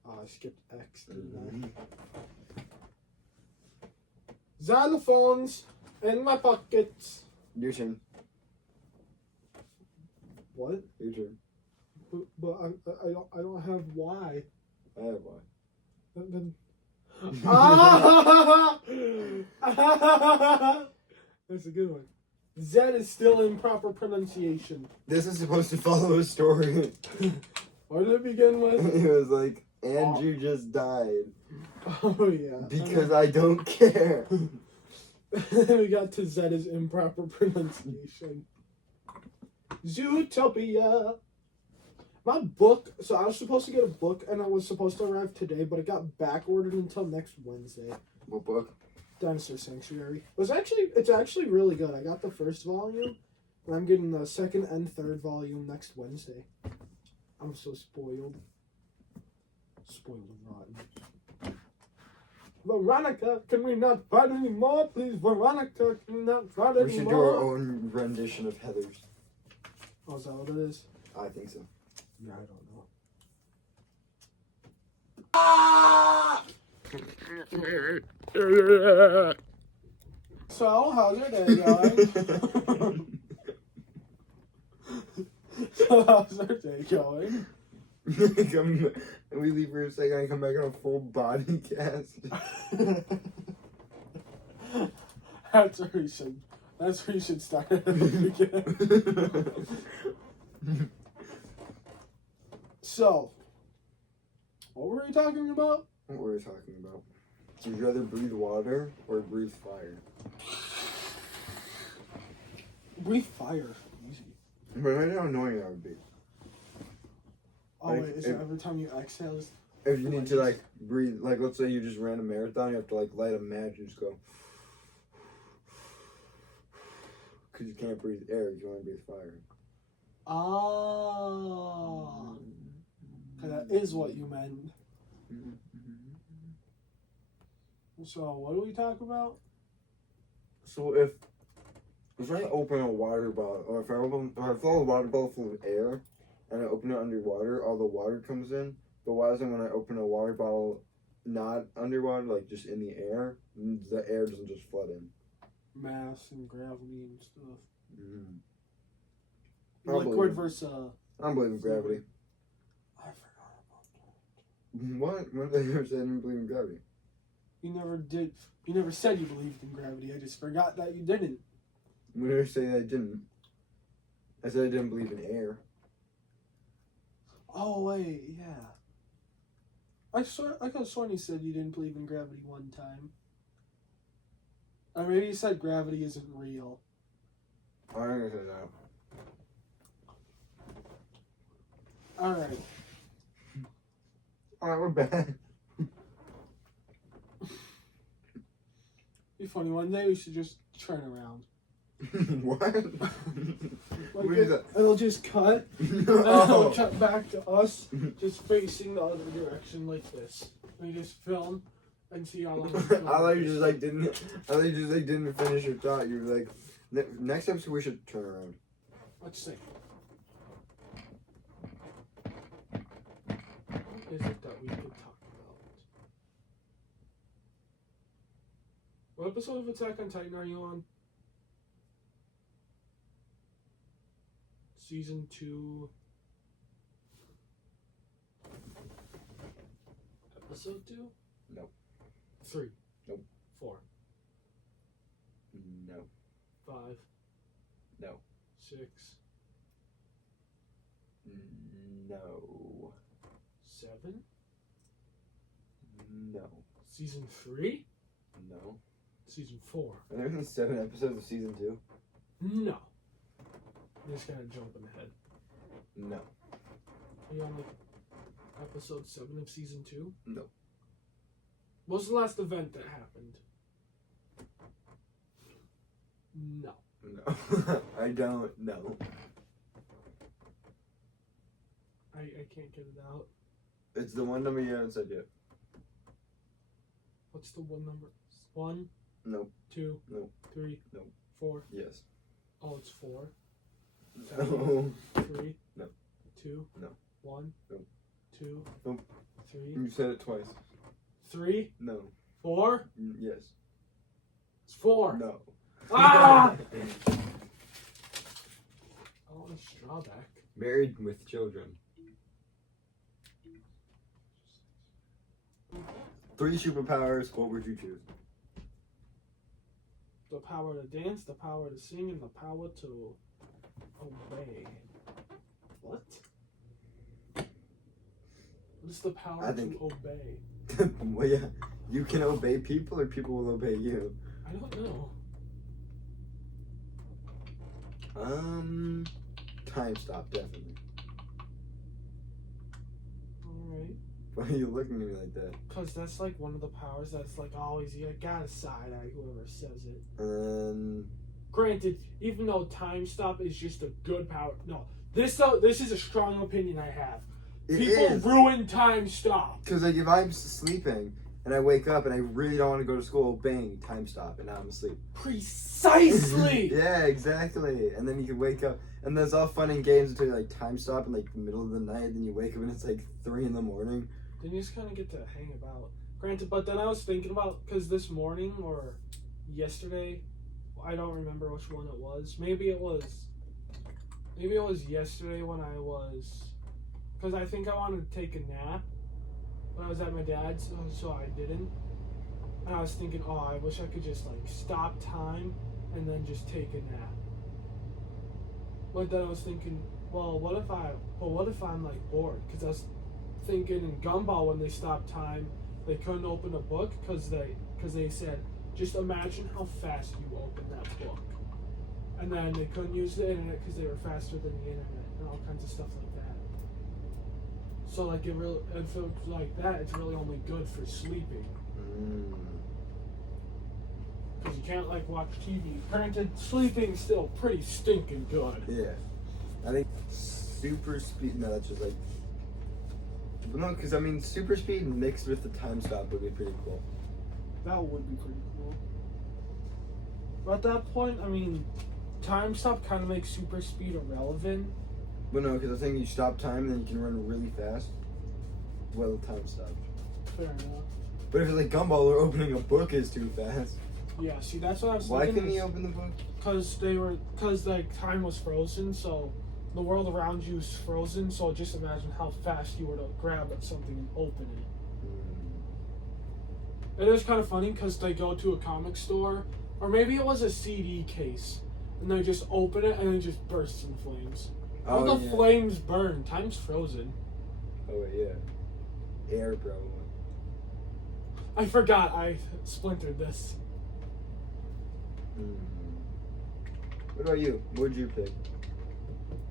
I skipped X, didn't I? Xylophones in my pockets. Your turn. What? Your turn. But I don't have Y. I have one. Then ah! That's a good one. Z is still improper pronunciation. This is supposed to follow a story. What did it begin with? It was like, Andrew just died. Oh yeah. Because I don't care. We got to Z is improper pronunciation. Zootopia. My book, so I was supposed to get a book and it was supposed to arrive today, but it got back ordered until next Wednesday. What book? Dinosaur Sanctuary. It's actually really good. I got the first volume, and I'm getting the second and third volume next Wednesday. I'm so spoiled. Spoiled and rotten. Veronica, can we not find any more, please? Veronica, can we not find any more? We should do our own rendition of Heather's. Oh, is that what it is? I think so. Yeah, I don't know. So, how's your day going? So, how's your day going? We leave for a second and come back on a full body cast. That's where you should start at the beginning. So, what were we talking about? What were we talking about? Would you rather breathe water or breathe fire? Breathe fire. Easy. But imagine how annoying that would be. Oh, Like, wait, is it every time you exhale? If you need to, like, breathe, like, let's say you just ran a marathon, you have to, like, light a match and just go. Because you can't breathe air, you can only breathe fire. Oh. That is what you meant. So, what do we talk about? So if I open a water bottle, or if I fill a water bottle full of air, and I open it underwater, all the water comes in. But why isn't when I open a water bottle not underwater, like just in the air, the air doesn't just flood in? Mass and gravity and stuff. I don't Liquid believe it. versus I don't believe in gravity. I forgot about that. What? When did I ever say I didn't believe in gravity? You never did. You never said you believed in gravity. I just forgot that you didn't. When did I say I didn't? I said I didn't believe in air. Oh wait, yeah. I could have sworn you said you didn't believe in gravity one time. Or maybe you said gravity isn't real. I ain't gonna say that. Alright. Alright, we're back. Be funny, one day we should just turn around. What? Like What is that? It'll just cut. And then it'll cut back to us, just facing the other direction like this. We just film and see how long. I thought you just like didn't. I thought you just like didn't finish your thought. You were like, next episode we should turn around. Let's see. What is it that we could talk about? What episode of Attack on Titan are you on? Season 2. Episode 2? Nope. 3. Nope. 4. No. 5. No. 6. No. 7. No. Season 3. No. Season 4. Are there only 7 episodes of season 2? No. You just gotta jump ahead. No. Are you on like episode 7 of season 2? No. What's the last event that happened? No. No. I don't know. I can't get it out. It's the one number you haven't said yet. What's the one number? 1, Nope. 2, Nope. 3, Nope. 4. Yes. Oh, it's 4. No. 3. No. 2. No. 1. Nope. 2. Nope. 3. You said it twice. 3. No. 4. Yes. It's 4. No. Ah! I want a straw back. Married with children. 3 superpowers. What would you choose? The power to dance, the power to sing, and the power to obey. What? What's the power I think- to obey? Well, yeah. You can obey people, or people will obey you. I don't know. Time stop, definitely. Alright. Why are you looking at me like that? Because that's like one of the powers that's like always, you gotta side eye whoever says it. And Granted, even though time stop is just a good power. No. This is a strong opinion I have. it People is. ruin time stop. Because, like, if I'm sleeping and I wake up and I really don't want to go to school, bang, time stop, and now I'm asleep. Precisely! Yeah, exactly. And then you can wake up, and there's all fun and games until you, like, time stop in, like, the middle of the night, then you wake up and it's, like, 3 in the morning. Then you just kind of get to hang about. Granted, but then I was thinking about, because this morning or yesterday, I don't remember which one it was. Maybe it was yesterday when I was, because I think I wanted to take a nap when I was at my dad's, so I didn't. And I was thinking, oh, I wish I could just like stop time and then just take a nap. But then I was thinking, what if I'm like bored? Because I was thinking in Gumball when they stopped time, they couldn't open a book because they said, just imagine how fast you open that book. And then they couldn't use the internet because they were faster than the internet and all kinds of stuff like that. So like if it's like that, it's really only good for sleeping. Because you can't like watch TV. Granted, sleeping's still pretty stinking good. Yeah. I think super speed, no, that's just like, but no, because I mean, super speed mixed with the time stop would be pretty cool. That would be pretty cool. But at that point, I mean, time stop kind of makes super speed irrelevant. But no, because I think you stop time, then you can run really fast. Well, the time stopped. Fair enough. But if it's like Gumball or opening a book is too fast. Yeah, see, that's what I was Why thinking. couldn't he open the book? Because like time was frozen, so the world around you is frozen. So just imagine how fast you were to grab at something and open it. It is kind of funny because they go to a comic store, or maybe it was a CD case, and they just open it and it just bursts in flames. How Oh, the yeah. flames burn? Time's frozen. Oh, wait, yeah. Air, probably. I forgot I splintered this. What about you? What would you pick?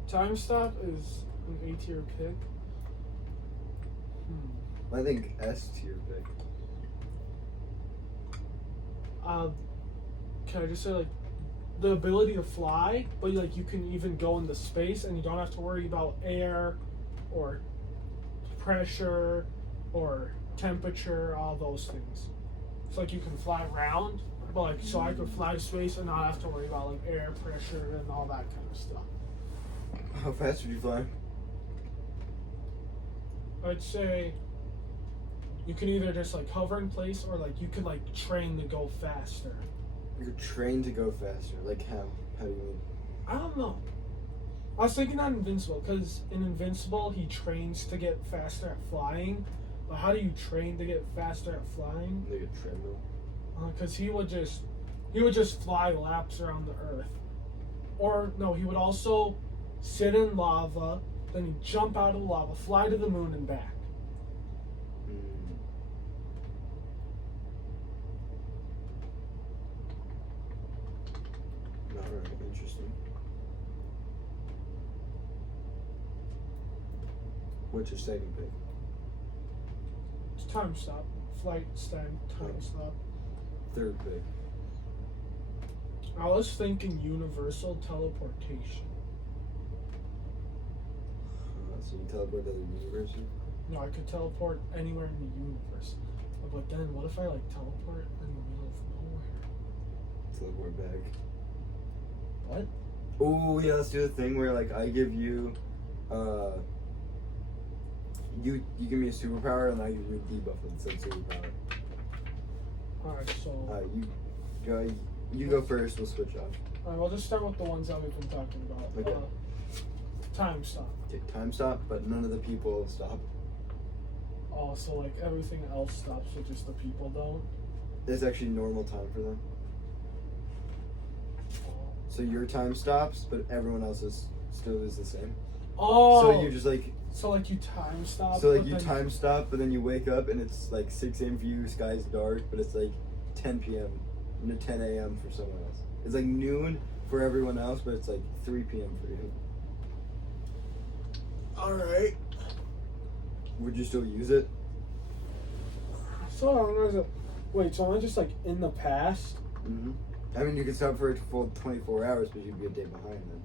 Time stop is an A tier pick. I think S tier pick. Can I just say like the ability to fly, but like you can even go into space and you don't have to worry about air or pressure or temperature, all those things. It's like you can fly around, but like so I could fly to space and not have to worry about like air pressure and all that kind of stuff. How fast would you fly? I'd say you can either just like hover in place or like you could like train to go faster. You're trained to go faster. Like how? How do you mean? I don't know. I was thinking on Invincible, because in Invincible he trains to get faster at flying, how do you train to get faster at flying? Like a treadmill. Because he would just fly laps around the Earth, or no, he would also sit in lava, then he'd jump out of the lava, fly to the moon and back. Alright, interesting. What's your second pick? It's time stop, flight time stop. Third pick. I was thinking universal teleportation. So you teleport to the university? No, I could teleport anywhere in the universe. But then, what if I like teleport in the middle of nowhere? Teleport back. What? Oh yeah, let's do the thing where like I give you, you give me a superpower and I give you a debuff with said superpower. Alright, so. You go first. We'll switch off. Alright, we'll just start with the ones that we've been talking about. Okay. Time stop. Okay, time stop, but none of the people stop. Oh, so like everything else stops, but just the people don't? It's actually normal time for them. So your time stops, but everyone else's still is the same. Oh! So you're just like. So like you time stop? So like but you then- time stop, but then you wake up and it's like 6 a.m. for you, sky's dark, but it's like 10 p.m. No, 10 a.m. for someone else. It's like noon for everyone else, but it's like 3 p.m. for you. Alright. Would you still use it? So long as it. Wait, so am I just like in the past? Mm-hmm. I mean, you could stop for a full 24 hours, but you'd be a day behind then.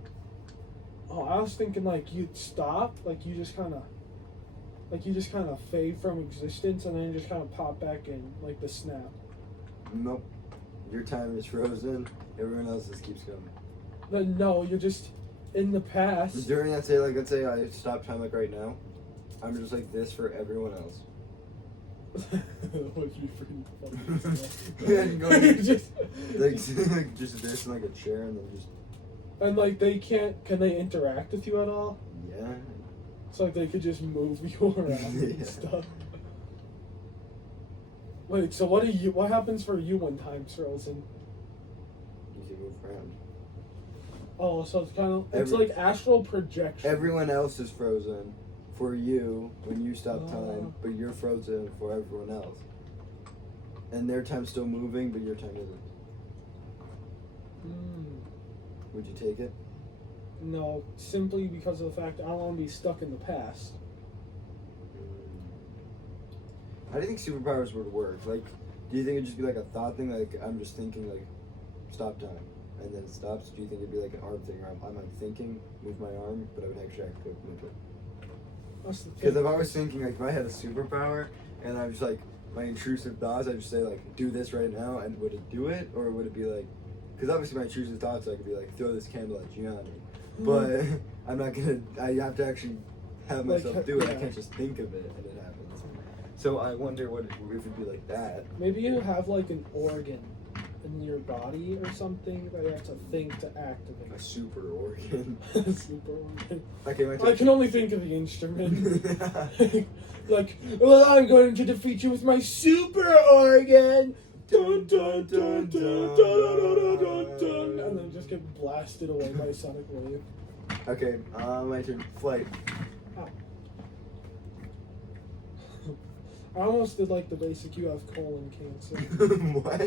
Oh, I was thinking like you'd stop, like you just kind of fade from existence and then you just kind of pop back in, like the snap. Nope. Your time is frozen. Everyone else's keeps going. Then no, you're just in the past. During that, say, like, let's say I stop time, like, right now. I'm just like this for everyone else. That would be pretty funny. Yeah, you go just, like just this and like a chair and then just. and like can they interact with you at all? Yeah. So like they could just move you around Yeah. and stuff. Wait, so what happens for you when time's frozen? You can move around. Oh, so it's kind of it's Every- like astral projection. Everyone else is frozen for you when you stop time, but you're frozen for everyone else. And their time's still moving, but your time isn't. Would you take it? No, simply because of the fact that I don't want to be stuck in the past. How do you think superpowers would work? Like, do you think it'd just be like a thought thing? Like, I'm just thinking, like, stop time, and then it stops? Do you think it'd be like an arm thing, where I'm like thinking, move my arm, but I would actually move it? That's the thing. Because if I was thinking, like, if I had a superpower, and I was like, my intrusive thoughts, I'd just say, like, do this right now, and would it do it? Or would it be like, because obviously my intrusive thoughts, I could be like, throw this candle at Gianni. But I'm not gonna, I have to actually have myself Like, do it. I yeah. can't just think of it and it happens. So I wonder what if it'd be like that. Maybe you have like an organ in your body or something that you have to think to activate. A super organ. Super organ. Okay, my I turn. can only think of the instrument. Like, well, I'm going to defeat you with my super organ. Dun, dun, dun, dun, dun, dun, dun, dun, dun, and then just get blasted away by a sonic wave. Okay, my turn. Flight. I almost did like the basic. You have colon cancer. What?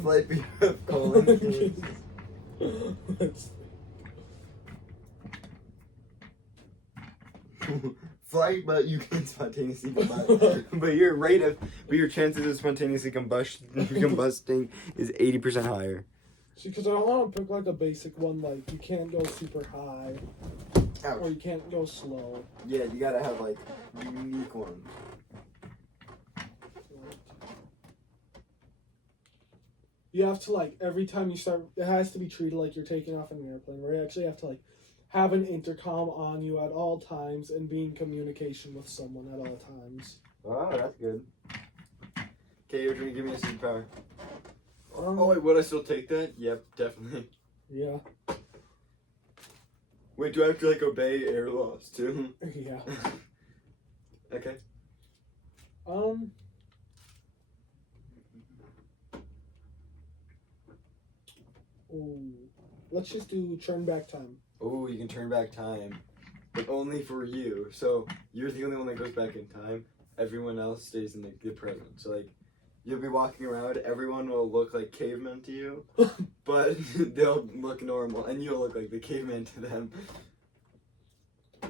Flight. Flight BF colon. Let's Flight, but you can spontaneously combust. but your chances of spontaneously combusting is 80% higher. See, because I don't want to pick like a basic one, like you can't go super high or Ouch. you can't go slow. Yeah, you gotta have like unique one. You have to like every time you start, it has to be treated like you're taking off in an airplane, where you actually have to like have an intercom on you at all times and be in communication with someone at all times. Oh, that's good. Okay, you're gonna give me a superpower. Um, Oh wait, would I still take that? Yep, definitely. Yeah. Wait, do I have to like obey air laws too? Yeah. Okay. Ooh. Let's just do turn back time. Oh, you can turn back time, but only for you. So you're the only one that goes back in time. Everyone else stays in the present. So like, you'll be walking around. Everyone will look like cavemen to you, but they'll look normal, and you'll look like the caveman to them.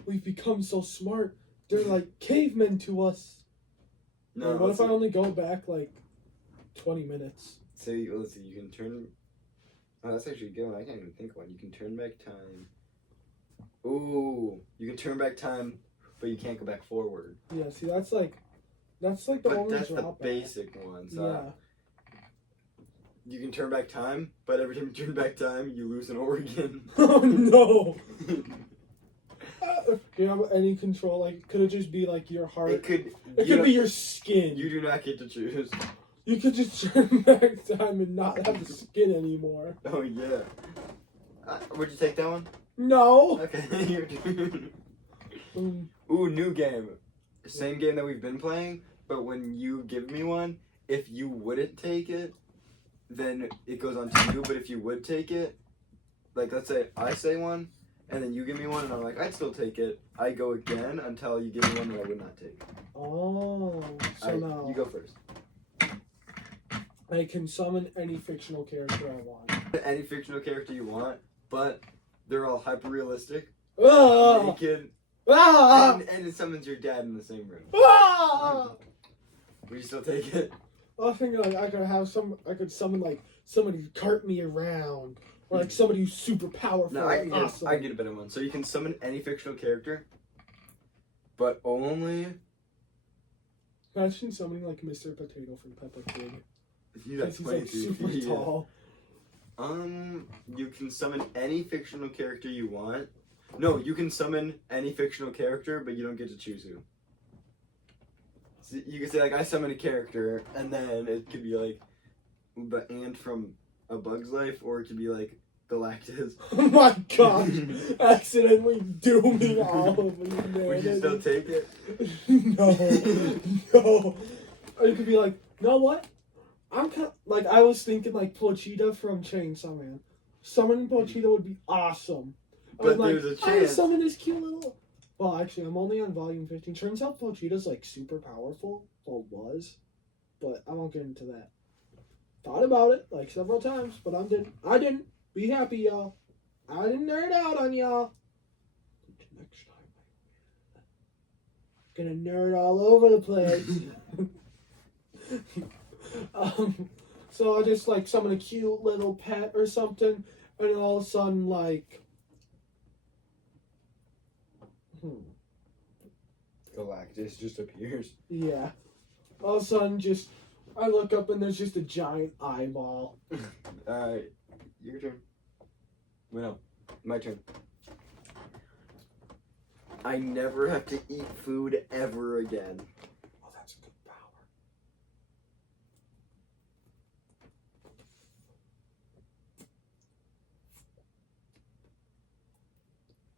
We've become so smart. They're like cavemen to us. No, What if I only go back like 20 minutes? So let's see. You can turn. Oh, that's actually a good one. I can't even think of one. You can turn back time. Ooh, you can turn back time, but you can't go back forward. Yeah, see, that's like the But only that's the drawback. basic one. So Yeah. you can turn back time, but every time you turn back time, you lose an organ. Oh no! Do you have any control? Like, could it just be like your heart? It could. It could be your skin. You do not get to choose. You could just turn back time and not have the skin anymore. Oh yeah. Would you take that one? No. Okay, your turn. Mm. Ooh, new game. Same game that we've been playing, but when you give me one, if you wouldn't take it, then it goes on to you. But if you would take it, like let's say I say one, and then you give me one, and I'm like, I'd still take it. I go again until you give me one that I would not take. Oh, so now You go first. I can summon any fictional character I want. Any fictional character you want, but they're all hyper realistic, Ah! naked, Ah! and it summons your dad in the same room. Ah! Would you still take it? I was thinking like I could summon like somebody to cart me around, or like somebody who's super powerful. No, I and can awesome. get a better one. So you can summon any fictional character, but only. Imagine summoning like Mr. Potato from Peppa Pig. That's Because he's like super Yeah. tall. You can summon any fictional character you want. No, you can summon any fictional character, but you don't get to choose who. So you can say like I summon a character, and then it could be like the ant from A Bug's Life, or it could be like Galactus. Oh my gosh! Accidentally dooming all of humanity. Would you still take it? No, no. Or it could be like, you know what? I'm kind of, like I was thinking like Pochita from Chainsaw Man. Summoning Pochita would be awesome. But I'm like, there's a I chance. summon this cute little. Well, actually, I'm only on volume 15. Turns out Pochita's like super powerful. Well, was, but I won't get into that. Thought about it like several times, but I didn't. Be happy, y'all. I didn't nerd out on y'all. Next time, gonna nerd all over the place. So I just like summon a cute little pet or something, and then all of a sudden, like, Galactus just appears. yeah. All of a sudden, just I look up and there's just a giant eyeball. Alright, your turn. Wait, no, my turn. I never have to eat food ever again. Oh, that's a good power.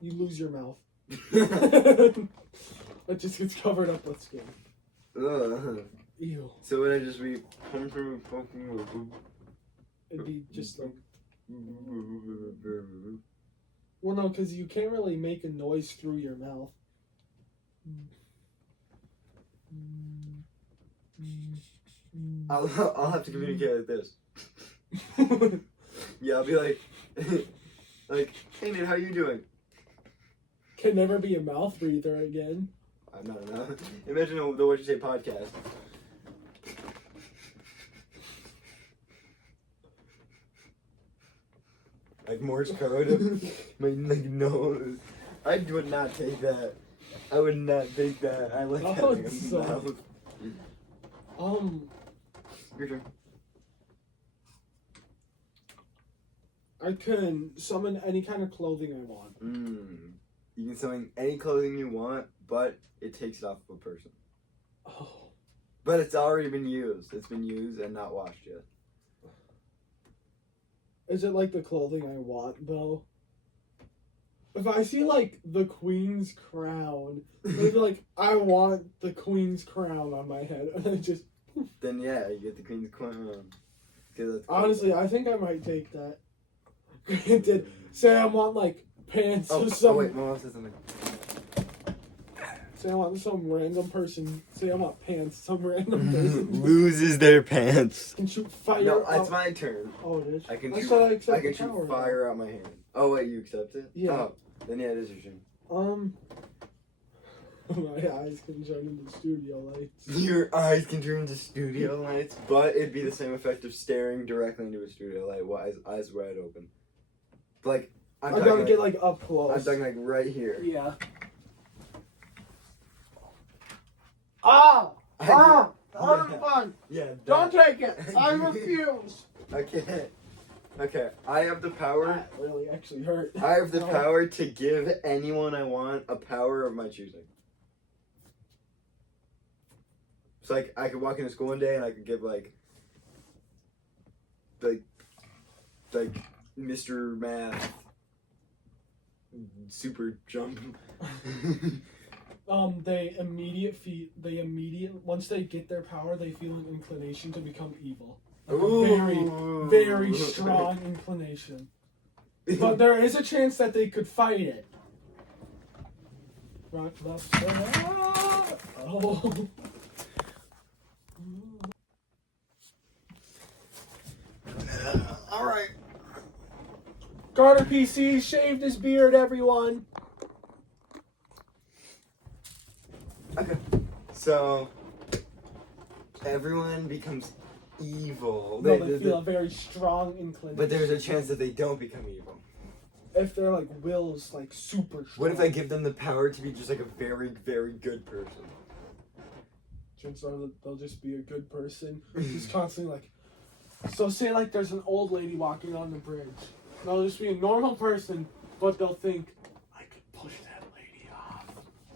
You lose your mouth. It just gets covered up with skin. Ugh. Ew. So would I just be It'd be just like. Well, no, because you can't really make a noise through your mouth. I'll have to communicate like this. Yeah, I'll be like, like, hey man, how you doing? Can never be a mouth breather again. I'm not enough. Imagine the What You Say podcast. Like Morse code. My like nose. I would not take that. I would not take that. I like Oh, having a it's so- mouth. Your turn. I can summon any kind of clothing I want. You can summon any clothing you want, but it takes it off of a person. Oh. But it's already been used. It's been used and not washed yet. Is it like the clothing I want, though? If I see like the Queen's crown, maybe like I want the Queen's crown on my head, and I just Then yeah, you get the Queen's crown. 'Cause that's cool. honestly, I think I might take that. Did say I want like pants Oh, or some. wait, my mom said something. Say I want some random person. Say I want pants. Some random person Loses their pants. can shoot fire. No, out. it's my turn. Oh, it is. I can I shoot. thought I accepted I can the shoot power. fire out my hand. Oh wait, you accept it? Yeah. Oh, then yeah, it is your turn. My eyes can turn into studio lights. Your eyes can turn into studio lights, but it'd be the same effect of staring directly into a studio light, eyes wide open. Like I talking gotta get like up close. I'm talking like right here. Yeah. Ah! Ah! Fun! Yeah. Don't take it! I refuse! Okay. Okay. I have the power. That really actually hurt. I have the No. power to give anyone I want a power of my choosing. So like I could walk into school one day and I could give like Mr. Math super jump. They immediate once they get their power, they feel an inclination to become evil. Like a very, very strong inclination. But there is a chance that they could fight it. Rock, left, oh. All right. Carter PC shaved his beard, everyone. Okay. So everyone becomes evil. No, they feel a very strong inclination. But there's a chance that they don't become evil. If their like will's like super strong. What if I give them the power to be just like a very, very good person? Chances are that they'll just be a good person. Just constantly like. So say like there's an old lady walking on the bridge. They'll just be a normal person, but they'll think, I could push that lady off.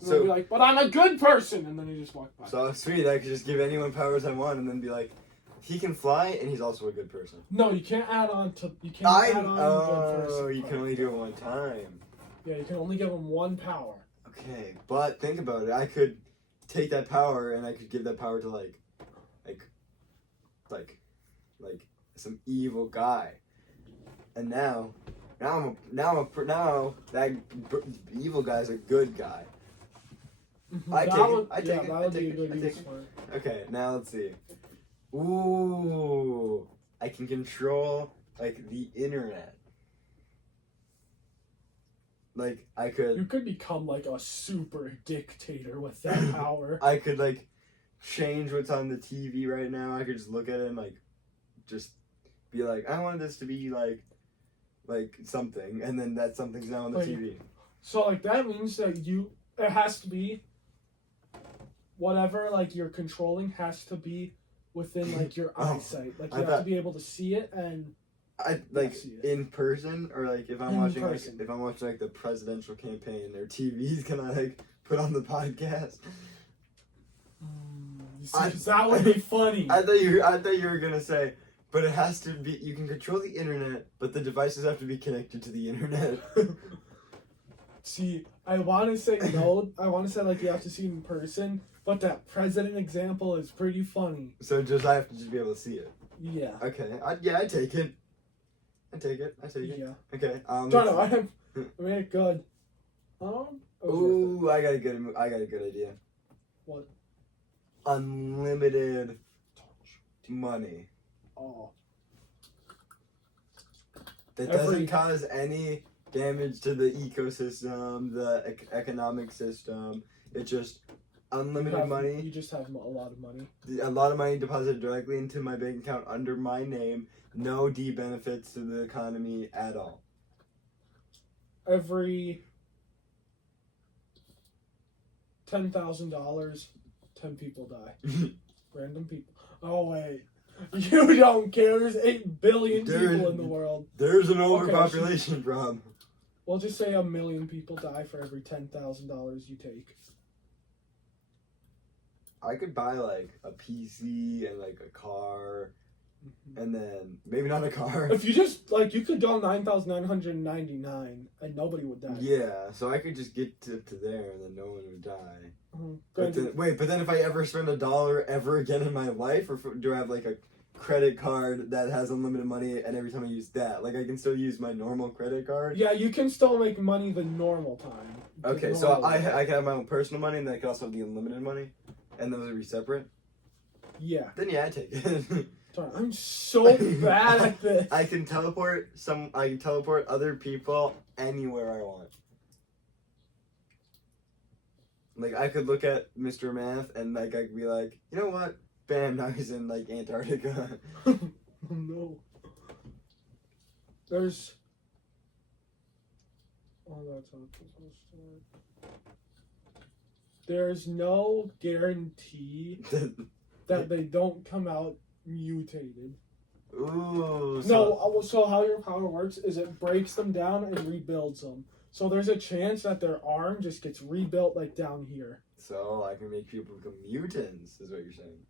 And they'll be like, but I'm a good person, and then they just walk by. So sweet, I could just give anyone powers I want and then be like, he can fly and he's also a good person. No, you can't add on to. You can't add on to good person. Oh, you can only do it one time. Yeah, you can only give them one power. Okay, but think about it. I could take that power and I could give that power to like some evil guy. And now that evil guy's a good guy. I take it. I take it. That I would take be a it. good I use take it. for it. Okay, now let's see. Ooh, I can control like the internet. Like I You could could become like a super dictator with that power. I could like change what's on the TV right now. I could just look at it and like just be like, I want this to be like something, and then that something's now on the Like, TV. So like that means that it has to be whatever like you're controlling has to be within like your Oh, eyesight. Like I you have thought- to be able to see it and I like see it. in person, or like if I'm In watching person. like if I'm watching like the presidential campaign, their TV's gonna like put on the podcast. you see, that would be funny. I thought you were gonna say, but it has to be. You can control the internet, but the devices have to be connected to the internet. See, I want to say no. I want to say like you have to see it in person, but that president example is pretty funny. So I have to just be able to see it. Yeah. Okay. I take it. I take it. Yeah. Okay. Don't know. I made it good. it was worth Ooh, I got a good idea. What? Unlimited money. it. Oh. That Every- doesn't cause any damage to the ecosystem, the economic system. It's just unlimited money. You just have a lot of money. A lot of money deposited directly into my bank account under my name. No benefits to the economy at all. Every $10,000, 10 people die. Random people. Oh wait, you don't care. There's 8 billion people in the world. There's an Okay, overpopulation problem. We'll just say 1 million people die for every $10,000 you take. I could buy like a PC and like a car and then maybe not a car. If you just like, you could go 9,999 and nobody would die. Yeah, so I could just get to there and then no one would die. Mhm. But then, but then if I ever spend $1 ever again in my life, or do I have like a credit card that has unlimited money, and every time I use that, like I can still use my normal credit card? Yeah, you can still make money the normal time. Okay, so I can have my own personal money, and then I can also have the unlimited money, and those would be separate? Yeah. Then yeah, I take it. Sorry, I'm so bad at this. I can teleport other people anywhere I want. Like, I could look at Mr. Math and like I could be like, you know what? Bam, now he's in like Antarctica. Oh no. There's. Oh, that's how it's supposed to. There's no guarantee that they don't come out mutated. Ooh. So how your power works is it breaks them down and rebuilds them. So there's a chance that their arm just gets rebuilt like down here. So I can make people become mutants, is what you're saying.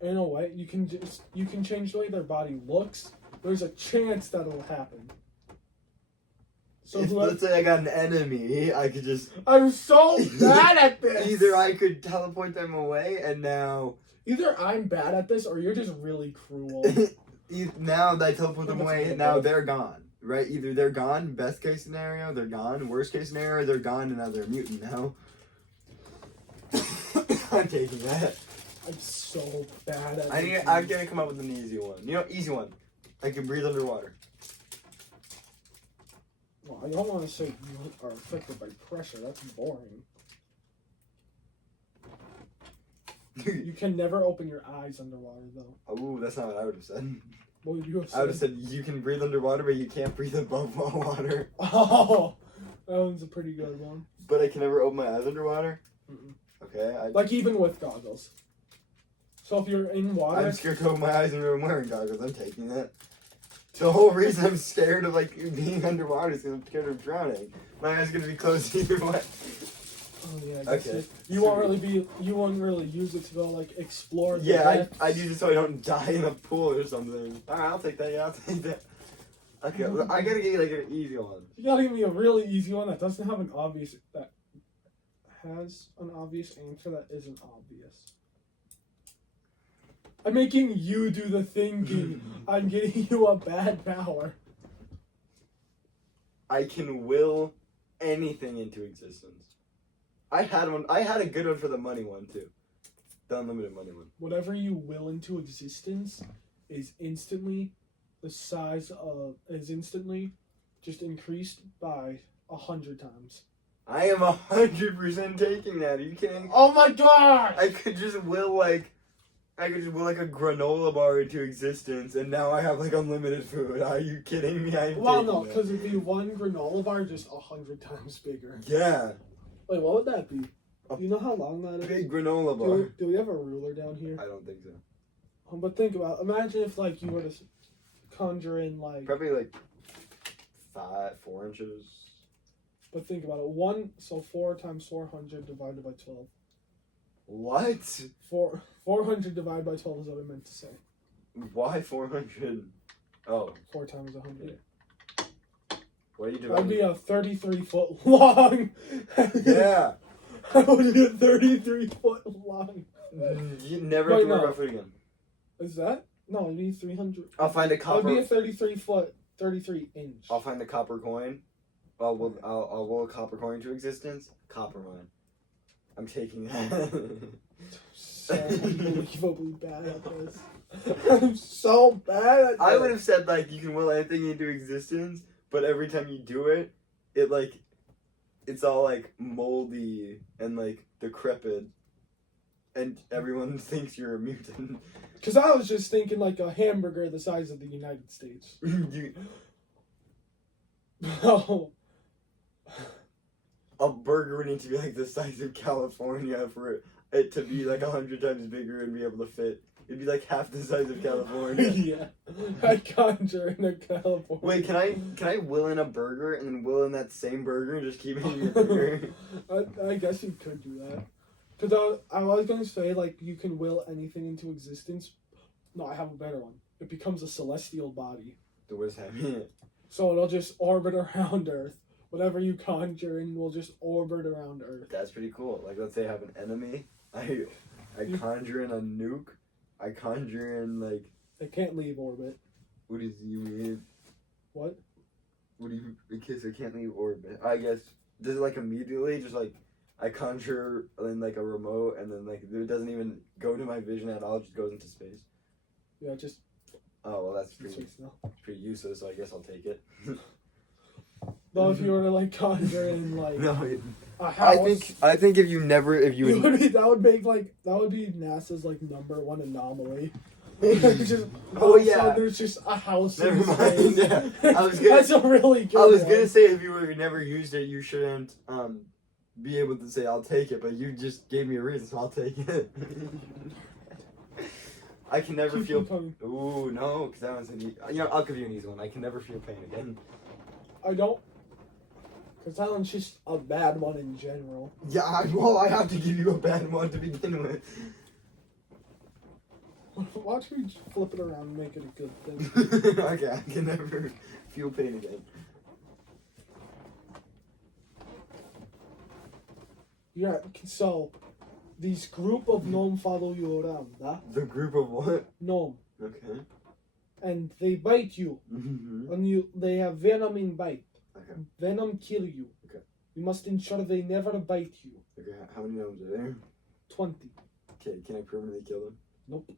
In a way, you can change the way their body looks. There's a chance that'll happen. So Let's say I got an enemy, I could just... I'm so bad at this! Either I could teleport them away, and now... Either I'm bad at this, or you're just really cruel. Now that I teleport them away, and now they're gone. Right? Either they're gone, best case scenario, they're gone. Worst case scenario, they're gone, and now they're a mutant now. I'm taking that. I'm so bad at I'm gonna come up with an easy one. You know, easy one. I can breathe underwater. Well, I don't want to say you are affected by pressure. That's boring. You can never open your eyes underwater, though. Oh, that's not what I would have said. What would you have said? I would have said you can breathe underwater, but you can't breathe above water. Oh, that one's a pretty good one. But I can never open my eyes underwater? Mm-mm. Okay. Like, even with goggles. So if you're in water... I'm scared to open my eyes and I'm wearing goggles. I'm taking that. The whole reason I'm scared of, like, being underwater is because I'm scared of drowning. My eyes are going to be closed either way. Oh, yeah, I guess Okay. you won't really use it to go, like, explore the Yeah, depths. I use it so I don't die in a pool or something. Alright, I'll take that. Yeah, I'll take that. Okay, I gotta get, like, an easy one. You gotta give me a really easy one that doesn't have an obvious... That has an obvious answer that isn't obvious. I'm making you do the thinking. I'm getting you a bad power. I can will anything into existence. I had a good one for the money one, too. The unlimited money one. Whatever you will into existence is instantly just increased by 100 times. I am 100% taking that. Are you kidding? Oh my god! I could just will like a granola bar into existence, and now I have like unlimited food. Are you kidding me? Well, no, because it'd be one granola bar just 100 times bigger. Yeah. Wait, what would that be? Do you know how long that is? Big granola bar. Do we have a ruler down here? I don't think so. But think about it. Imagine if, like, you were to conjure in, like... Probably like 4 inches. But think about it. 4 times 400 divided by 12. What? 400 divided by 12 is what I meant to say. Why 400? Oh. 4 times 100. What are you doing? That'd be a 33-foot long. Yeah. That would be a 33-foot long. You never have to worry about food again. Is that? No, it'd be 300. I'll find a copper. That'd be a 33-foot, 33-inch. I'll find the copper coin. I'll will a copper coin into existence. Copper mine. I'm taking that. So unbelievably bad at this. I'm so bad at this. I would have said like you can will anything into existence, but every time you do it, it's all like moldy and like decrepit, and everyone thinks you're a mutant. Because I was just thinking like a hamburger the size of the United States. No. A burger would need to be like the size of California for it to be like 100 times bigger and be able to fit. It'd be like half the size of California. Yeah. I conjure in a California. Wait, can I will in a burger and then will in that same burger and just keep eating your burger? I guess you could do that. Because I was going to say, like, you can will anything into existence. No, I have a better one. it becomes a celestial body. So what does that mean? So it'll just orbit around Earth. Whatever you conjure in will just orbit around Earth. That's pretty cool. Like, let's say I have an enemy. I conjure in a nuke. I conjure in, like... They can't leave orbit. What does you mean? What? What do you... In case I can't leave orbit. I guess... Does it, like, immediately just, like... I conjure in, like, a remote, and then, like, it doesn't even go to my vision at all. It just goes into space. Yeah, just... Oh, well, that's pretty now. useless, so I guess I'll take it. Though if you were to, like, conjure in, like... No, a house... I think if you that would be NASA's, like, #1 anomaly. Just, oh yeah, there's just a house. Never in mind. space. Yeah. I was gonna, That's a really good. I was one. gonna say if you were never used it, you shouldn't be able to say I'll take it. But you just gave me a reason, so I'll take it. I can never feel. Ooh no, because that one's an easy. You know, I'll give you an easy one. I can never feel pain again. I don't. Because that one's just a bad one in general. Yeah, I have to give you a bad one to begin with. Watch me flip it around and make it a good thing. Okay, I can never feel pain again. Yeah, so these group of gnome follow you around, huh? The group of what? Gnome. Okay. And they bite you. Mm-hmm. And they have venom in bite. Okay. Venom kill you. Okay. You must ensure they never bite you. Okay, how many gnomes are there? 20. Okay, can I permanently kill them? Nope.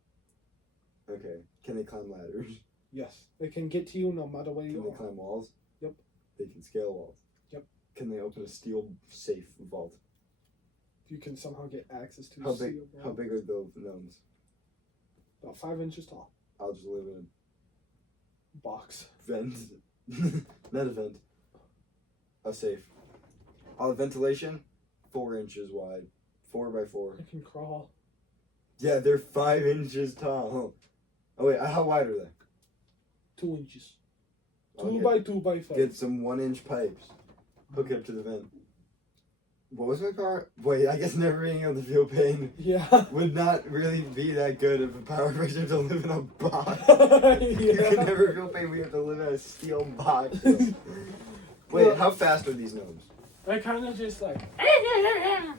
Okay. Can they climb ladders? Yes. They can get to you no matter where Can you they are. climb walls? Yep. They can scale walls? Yep. Can they open a steel safe vault? You can somehow get access to How a big? seal How vault. big are the gnomes? About 5 inches tall. I'll just live in Box. a vent. Not a vent. A safe. I'll have ventilation, 4 inches wide, 4 by 4. It can crawl. Yeah, they're 5 inches tall. Oh wait, how wide are they? 2 inches. Okay. 2 by 2 by 5. Get some 1-inch pipes. Hook it up to the vent. What was my power? Wait, I guess never being able to feel pain Yeah. would not really be that good of a power pressure to live in a box. Yeah. You can never feel pain. We have to live in a steel box. Wait, Well- how fast are these gnomes? I kind of just like.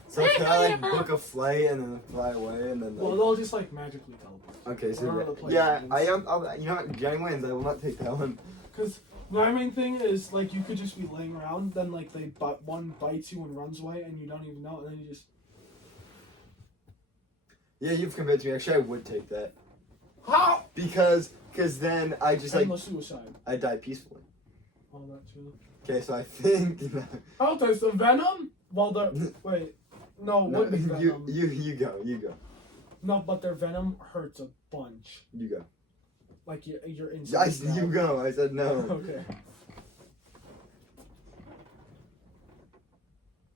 So can I like book a flight and then fly away and then? Well, Like... they'll just like magically teleport. Okay, so Wherever the plane yeah, lands. I am. You know what? Johnny wins. I will not take that one. Because my main thing is like you could just be laying around, then like one bites you and runs away, and you don't even know, and then you just. Yeah, you've convinced me. Actually, I would take that How? because then I just like Endless suicide. I die peacefully. All that too. Okay, so I think. Oh, there's the venom. Well, the wait, no, No, would be venom. you go. No, but their venom hurts a bunch. You go. Like you're inside. You go. I said no. Okay.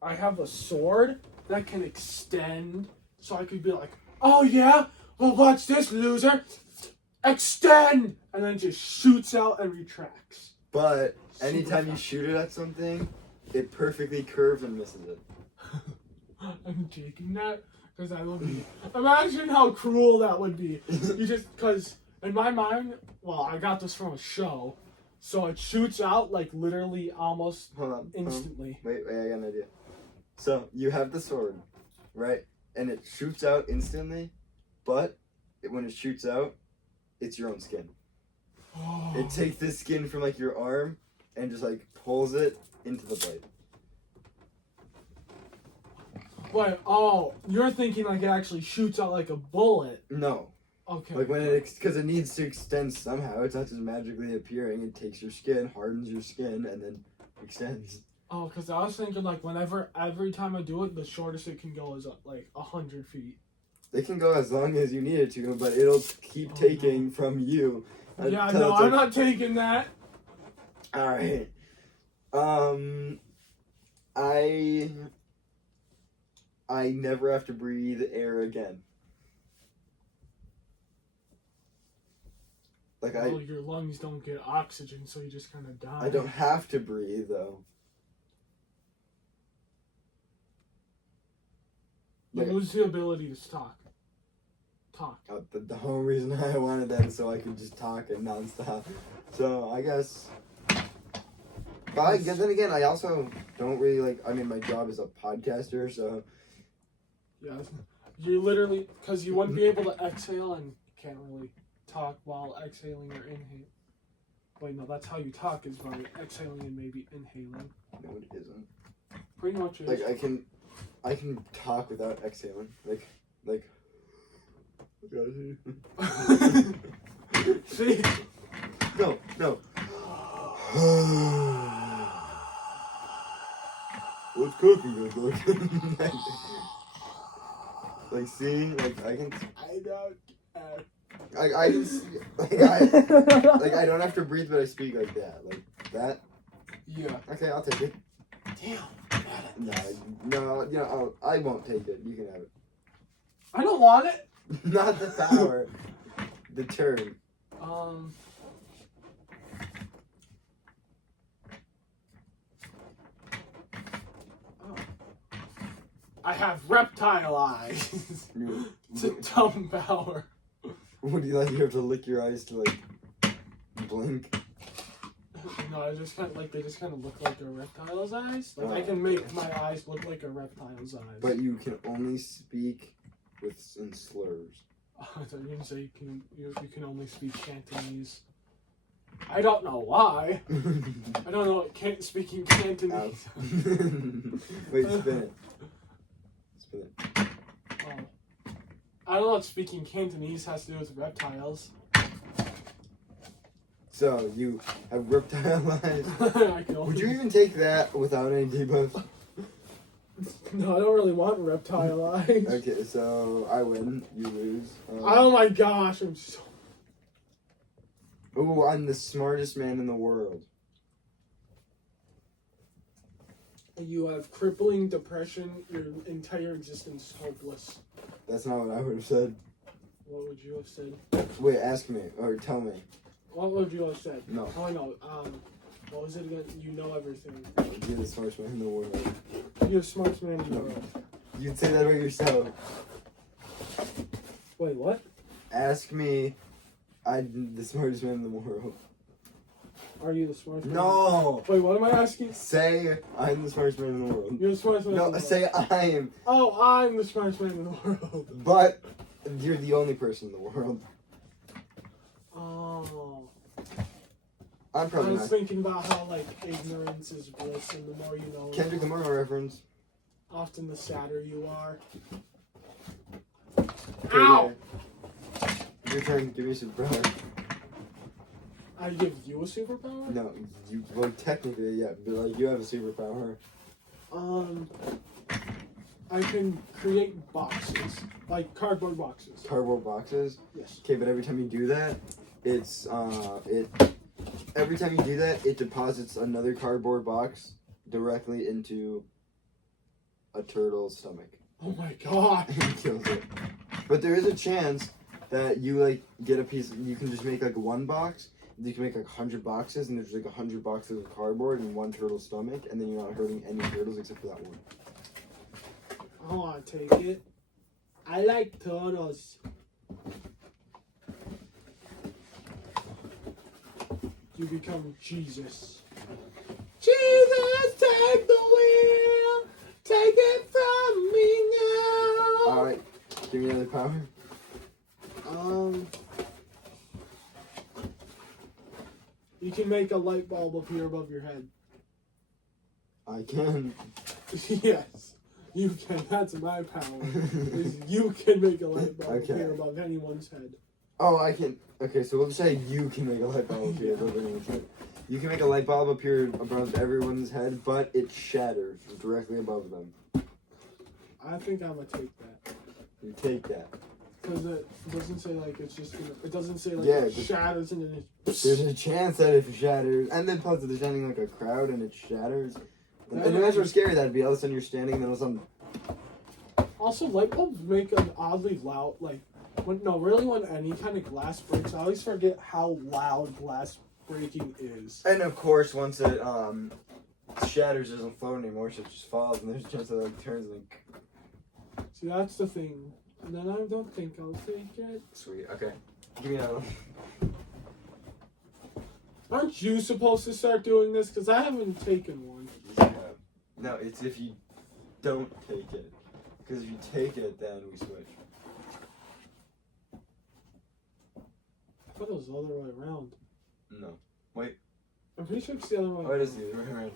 I have a sword that can extend, so I could be like, oh yeah, well watch this loser, extend, and then just shoots out and retracts. But Super anytime you fast. shoot it at something, it perfectly curves and misses it. I'm taking that because I will be. Imagine how cruel that would be. You just because in my mind, well, I got this from a show, so it shoots out like literally almost Hold on. instantly. Wait, I got an idea. So you have the sword, right? And it shoots out instantly, but when it shoots out, it's your own skin. It takes this skin from like your arm and just like pulls it into the blade. Wait, oh, you're thinking like it actually shoots out like a bullet. No, Okay. like when because it needs to extend somehow. It's not just magically appearing. It takes your skin, hardens your skin, and then extends. Oh, because I was thinking like every time I do it, the shortest it can go is like 100 feet. It can go as long as you need it to, but it'll keep taking from you. Yeah, until no, it's I'm like- not taking that. All right. I never have to breathe air again. Like Well, your lungs don't get oxygen, so you just kind of die. I don't have to breathe though. You Like- lose the ability to Talk. The whole reason I wanted that is so I could just talk and nonstop. So I guess. But then again, I also don't really like. I mean, my job is a podcaster, so. Yeah, you literally, because you wouldn't be able to exhale and can't really talk while exhaling or inhaling. Wait, no, that's how you talk is by exhaling and maybe inhaling. No, it isn't. Pretty much is. Like I can talk without exhaling. Like. See? No. What's cooking? Like, see, like I can. I don't. I can. I don't have to breathe, but I speak like that. Like that. Yeah. Okay, I'll take it. Damn. No, you know, I won't take it. You can have it. I don't want it. Not the power. The turn. Oh. I have reptile eyes. It's a dumb power. What do you like? You have to lick your eyes to like blink. No, I just kind of like they just kind of look like a reptile's eyes. Like I can make my eyes look like a reptile's eyes. But you can only speak in slurs. So you can say you can only speak Cantonese. I don't know why. I don't know what speaking Cantonese. Wait, spin it. Spin it. Oh. I don't know what speaking Cantonese has to do with reptiles. So you have reptile eyes. I can Would you even take that without any debuffs? No, I don't really want reptile eyes. Okay, so I win, you lose. Oh my gosh, I'm so... Ooh, I'm the smartest man in the world. You have crippling depression, your entire existence hopeless. That's not what I would have said. What would you have said? Wait, ask me, or tell me. What would you have said? No. Oh, I know. What was it again? You know everything. You're the smartest man in the world. You're the smartest man in the No. world. You'd say that about yourself. Wait, what? Ask me, I'm the smartest man in the world. Are you the smartest man? No! Wait, what am I asking? Say, I'm the smartest man in the world. You're the smartest man in the No, world. say I am. Oh, I'm the smartest man in the world. But you're the only person in the world. Oh. I'm I probably was not. thinking about how, like, ignorance is bliss, and the more you know, Kendrick Lamar reference. often the sadder you are. Okay, Ow! Your turn, give me a superpower. I give you a superpower? No, well, technically, yeah, but like, you have a superpower. I can create boxes. Like cardboard boxes. Cardboard boxes? Yes. Okay, but every time you do that, every time you do that, it deposits another cardboard box directly into a turtle's stomach. Oh my god. And kills it. But there is a chance that you, like, get a piece, you can just make, like, one box, you can make, like, 100 boxes, and there's, like, 100 boxes of cardboard in one turtle's stomach, and then you're not hurting any turtles except for that one. I want to take it. I like turtles. You become Jesus. Jesus, take the wheel. Take it from me now. Alright, give me another power. You can make a light bulb appear above your head. I can. Yes, you can. That's my power. Is you can make a light bulb Okay. appear above anyone's head. Oh, I can. Okay, so we'll just say you can make a light bulb appear above anyone's head. You can make a light bulb appear above everyone's head, but it shatters directly above them. I think I'm gonna take that. You take that. Because it doesn't say like it's just gonna, it doesn't say like Yeah, it but- shatters and then There's a chance that if it shatters, and then plus they're standing like a crowd and it shatters. And That imagine how is- scary that'd be. All of a sudden you're standing and then all of a sudden, Also, light bulbs make an oddly loud, like, when any kind of glass breaks, I always forget how loud glass breaking is. and of course once it shatters, it doesn't float anymore, so it just falls, and there's a chance that it like turns and like. See, that's the thing. And then I don't think I'll take it. Sweet. Okay. Give me another one. Aren't you supposed to start doing this? Because I haven't taken one. Yeah. No, it's if you don't take it. Because if you take it, then we switch. I thought it was the other way around. No. Wait. I'm pretty sure it's the other way. Oh, it is the other way around.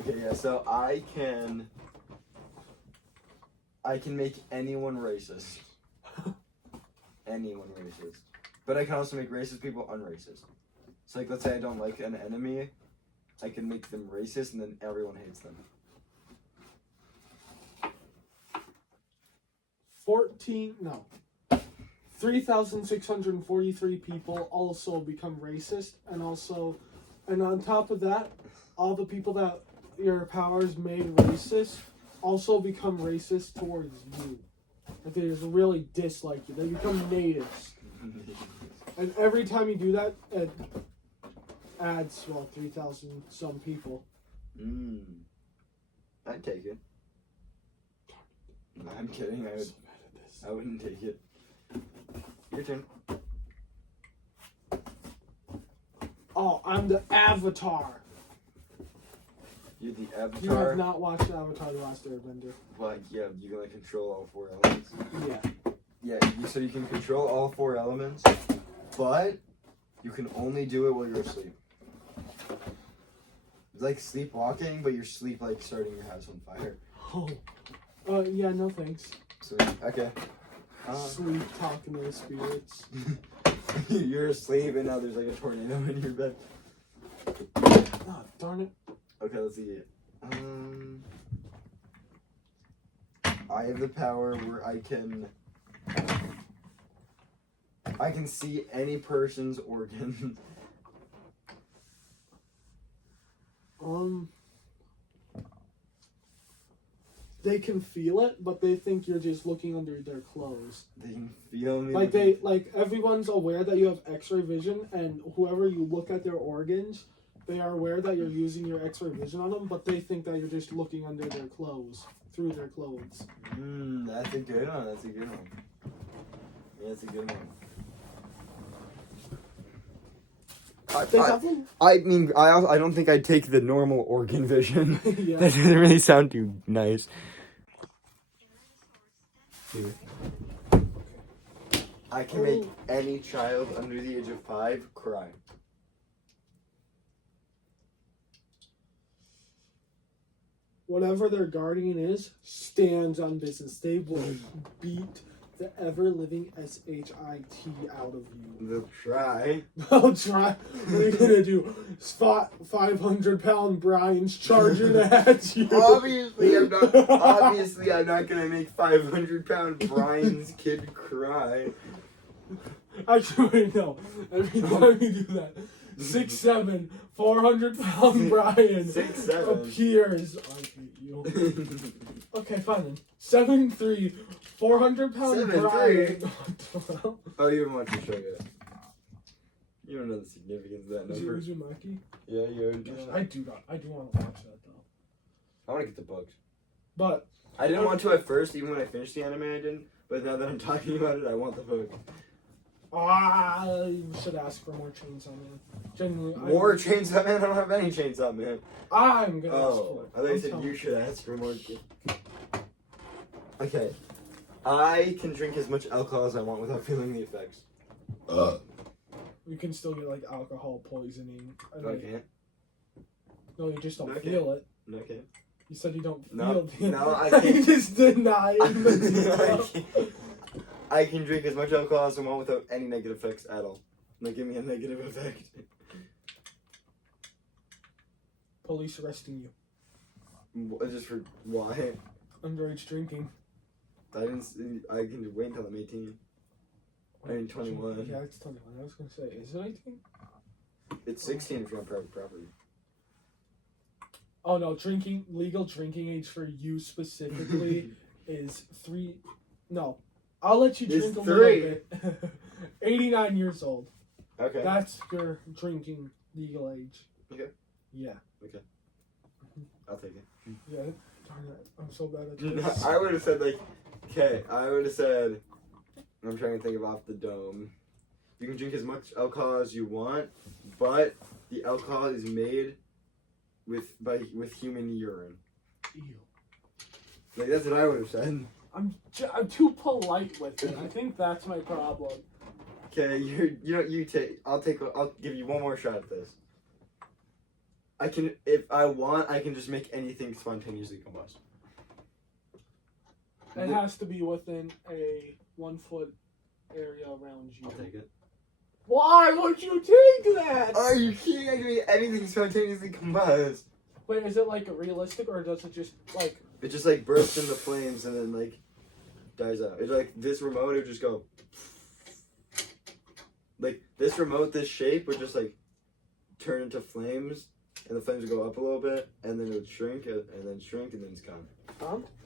Okay, yeah, so I can make anyone racist. Anyone racist. But I can also make racist people unracist. So, like, let's say I don't like an enemy, I can make them racist, and then everyone hates them. 3,643 people also become racist, and on top of that, all the people that your powers made racist also become racist towards you. Like they just really dislike you. They become natives. And every time you do that, it adds, 3,000 some people. I'd take it. No, I'm kidding. I'm so bad at this. I wouldn't take it. Your turn. Oh, I'm the Avatar. You're the You Avatar. have not watched Avatar: The Last Airbender. Well, yeah, you're gonna control all 4 elements. Yeah. Yeah, so you can control all 4 elements, but you can only do it while you're asleep. It's like sleepwalking, but you're like starting your house on fire. Oh. Yeah, no thanks. So, okay. Sleep talking to the spirits. You're asleep and now there's like a tornado in your bed. Oh, darn it. Okay, let's see. I have the power where I can see any person's organ. They can feel it, but they think you're just looking under their clothes. They can feel me. Like everyone's aware that you have X-ray vision, and whoever you look at their organs, they are aware that you're using your X-ray vision on them, but they think that you're just looking under their clothes, through their clothes. That's a good one. That's a good one. Yeah, that's a good one. I mean, I don't think I'd take the normal organ vision. Yeah. That doesn't really sound too nice. I can make any child under the age of 5 cry. Whatever their guardian is, stands on business. They will beat the ever-living SHIT out of you. They'll try. I'll try. What are you gonna do? Spot 500-pound Brian's charging at you. Obviously, I'm not gonna make 500-pound Brian's kid cry. Actually, no. Every time you do that, 6'7", 400-pound Brian 6'7". appears. I hate you. Okay, fine then. 7'3", 400-pound 7'3"? Brian. Oh, you haven't watched the show yet. You don't know the significance of that number. Is Uzumaki? Yeah, you already I do not. I do want to watch that though. I want to get the books. But I didn't want to at first, even when I finished the anime, I didn't. But now that I'm talking about it, I want the book. you should ask for more Chainsaw Man. Genuinely. More Chainsaw Man? I don't have any Chainsaw Man. I'm gonna ask for Oh, it. I thought you said you should ask for more. Okay. I can drink as much alcohol as I want without feeling the effects. You can still get like alcohol poisoning. No, I can't. No, you just don't No, I feel it. No, I can't. You said you don't No, feel no, I You can't. just denying I can drink as much alcohol as I want without any negative effects at all. Like, give me a negative effect. Police arresting you. Just for why? Underage drinking. I can wait until I'm 18. I mean 21. Yeah, it's 21. I was gonna say, is it 18? It's 16 if you're on private property. Oh no, legal drinking age for you specifically is 3. No, I'll let you It's drink a 3. little bit. 89 years old. Okay. That's your drinking legal age. Okay. Yeah. I'll take it. Yeah. Darn it. I'm so bad at this. I would have said like, okay, I would have said I'm trying to think of off the dome. You can drink as much alcohol as you want, but the alcohol is made with human urine. Ew. Like that's what I would have said. I'm too polite with it. I think that's my problem. Okay, I'll give you one more shot at this. If I want, I can just make anything spontaneously combust. It has to be within a 1 foot area around you. I'll take it. Why would you take that? Are you kidding? I can make anything spontaneously combust. Wait, is it like realistic or does it just like? It just like bursts into flames and then like dies out. It's like this remote would just go. Like this remote, this shape would just like turn into flames, and the flames would go up a little bit, and then it would shrink, and then shrink, and then it's gone.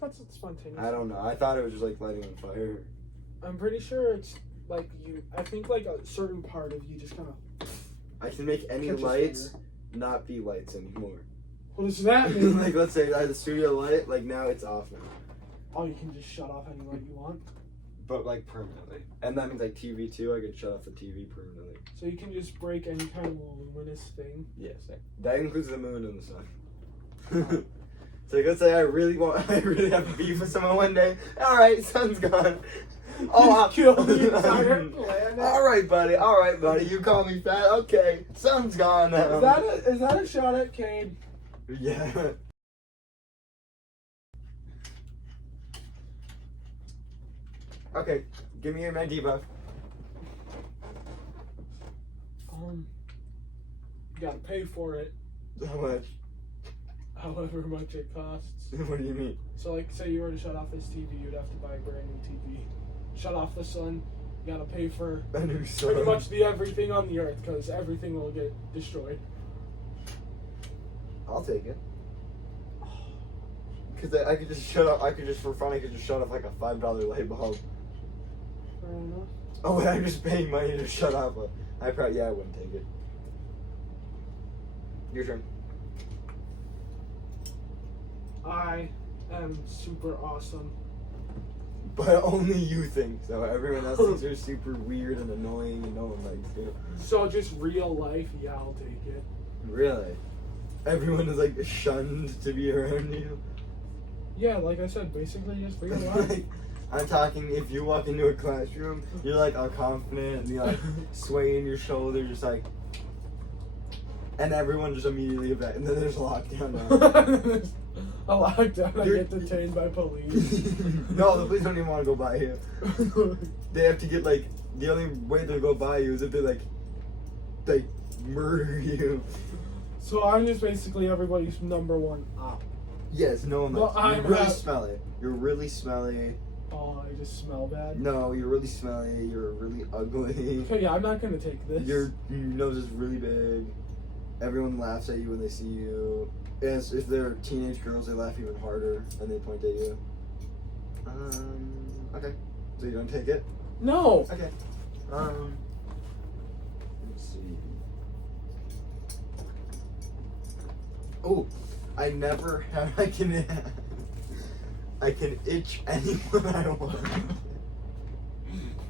That's spontaneous. I don't know. I thought it was just like lighting on fire. I'm pretty sure it's like you. I think like a certain part of you just kind of. I can make any Catches lights fire. not be lights anymore. What does that mean? Like let's say I had the studio light, like now it's off now. Oh, you can just shut off any light you want. But like permanently. And that means like TV too, I could shut off the TV permanently. So you can just break any kind of luminous thing. Yes. That includes the moon and the sun. So let's say I really have beef with someone one day. Alright, sun's gone. Oh, kill the entire planet. Alright, buddy, you call me fat, okay. Sun's gone now. Is that a shot at Cade? Yeah. Okay, give me your med debuff. You gotta pay for it, How much? however much it costs. What do you mean? So, like, say you were to shut off this TV, you'd have to buy a brand new TV. Shut off the sun, you gotta pay for A new pretty much the everything on the earth, because everything will get destroyed. I'll take it. Because I could just shut off, for fun, I could just shut off like a $5 light bulb. Fair enough. Oh, wait, I'm just paying money to shut off I wouldn't take it. Your turn. I am super awesome. But only you think so. Everyone else thinks you're super weird and annoying and no one likes you. So just real life, yeah, I'll take it. Really? Everyone is like shunned to be around you? Yeah, like I said, basically just real life. Like, I'm talking if you walk into a classroom, you're like all confident and you're like swaying your shoulders, just like, and everyone just immediately about, and then there's lockdown now. A lockdown, I get detained by police. No, the police don't even want to go by you. They have to get like, the only way they'll go by you is if they like murder you. So I'm just basically everybody's number one op. Yes, no one Well, likes you. You're really smelly. You're really smelly. Oh, I just smell bad. No, you're really smelly. You're really ugly. Okay, yeah, I'm not gonna take this. Your nose is really big. Everyone laughs at you when they see you. As if they're teenage girls, they laugh even harder and they point at you. Okay. So you don't take it? No. Okay. Let's see. Oh, I never have. I can itch anyone I want.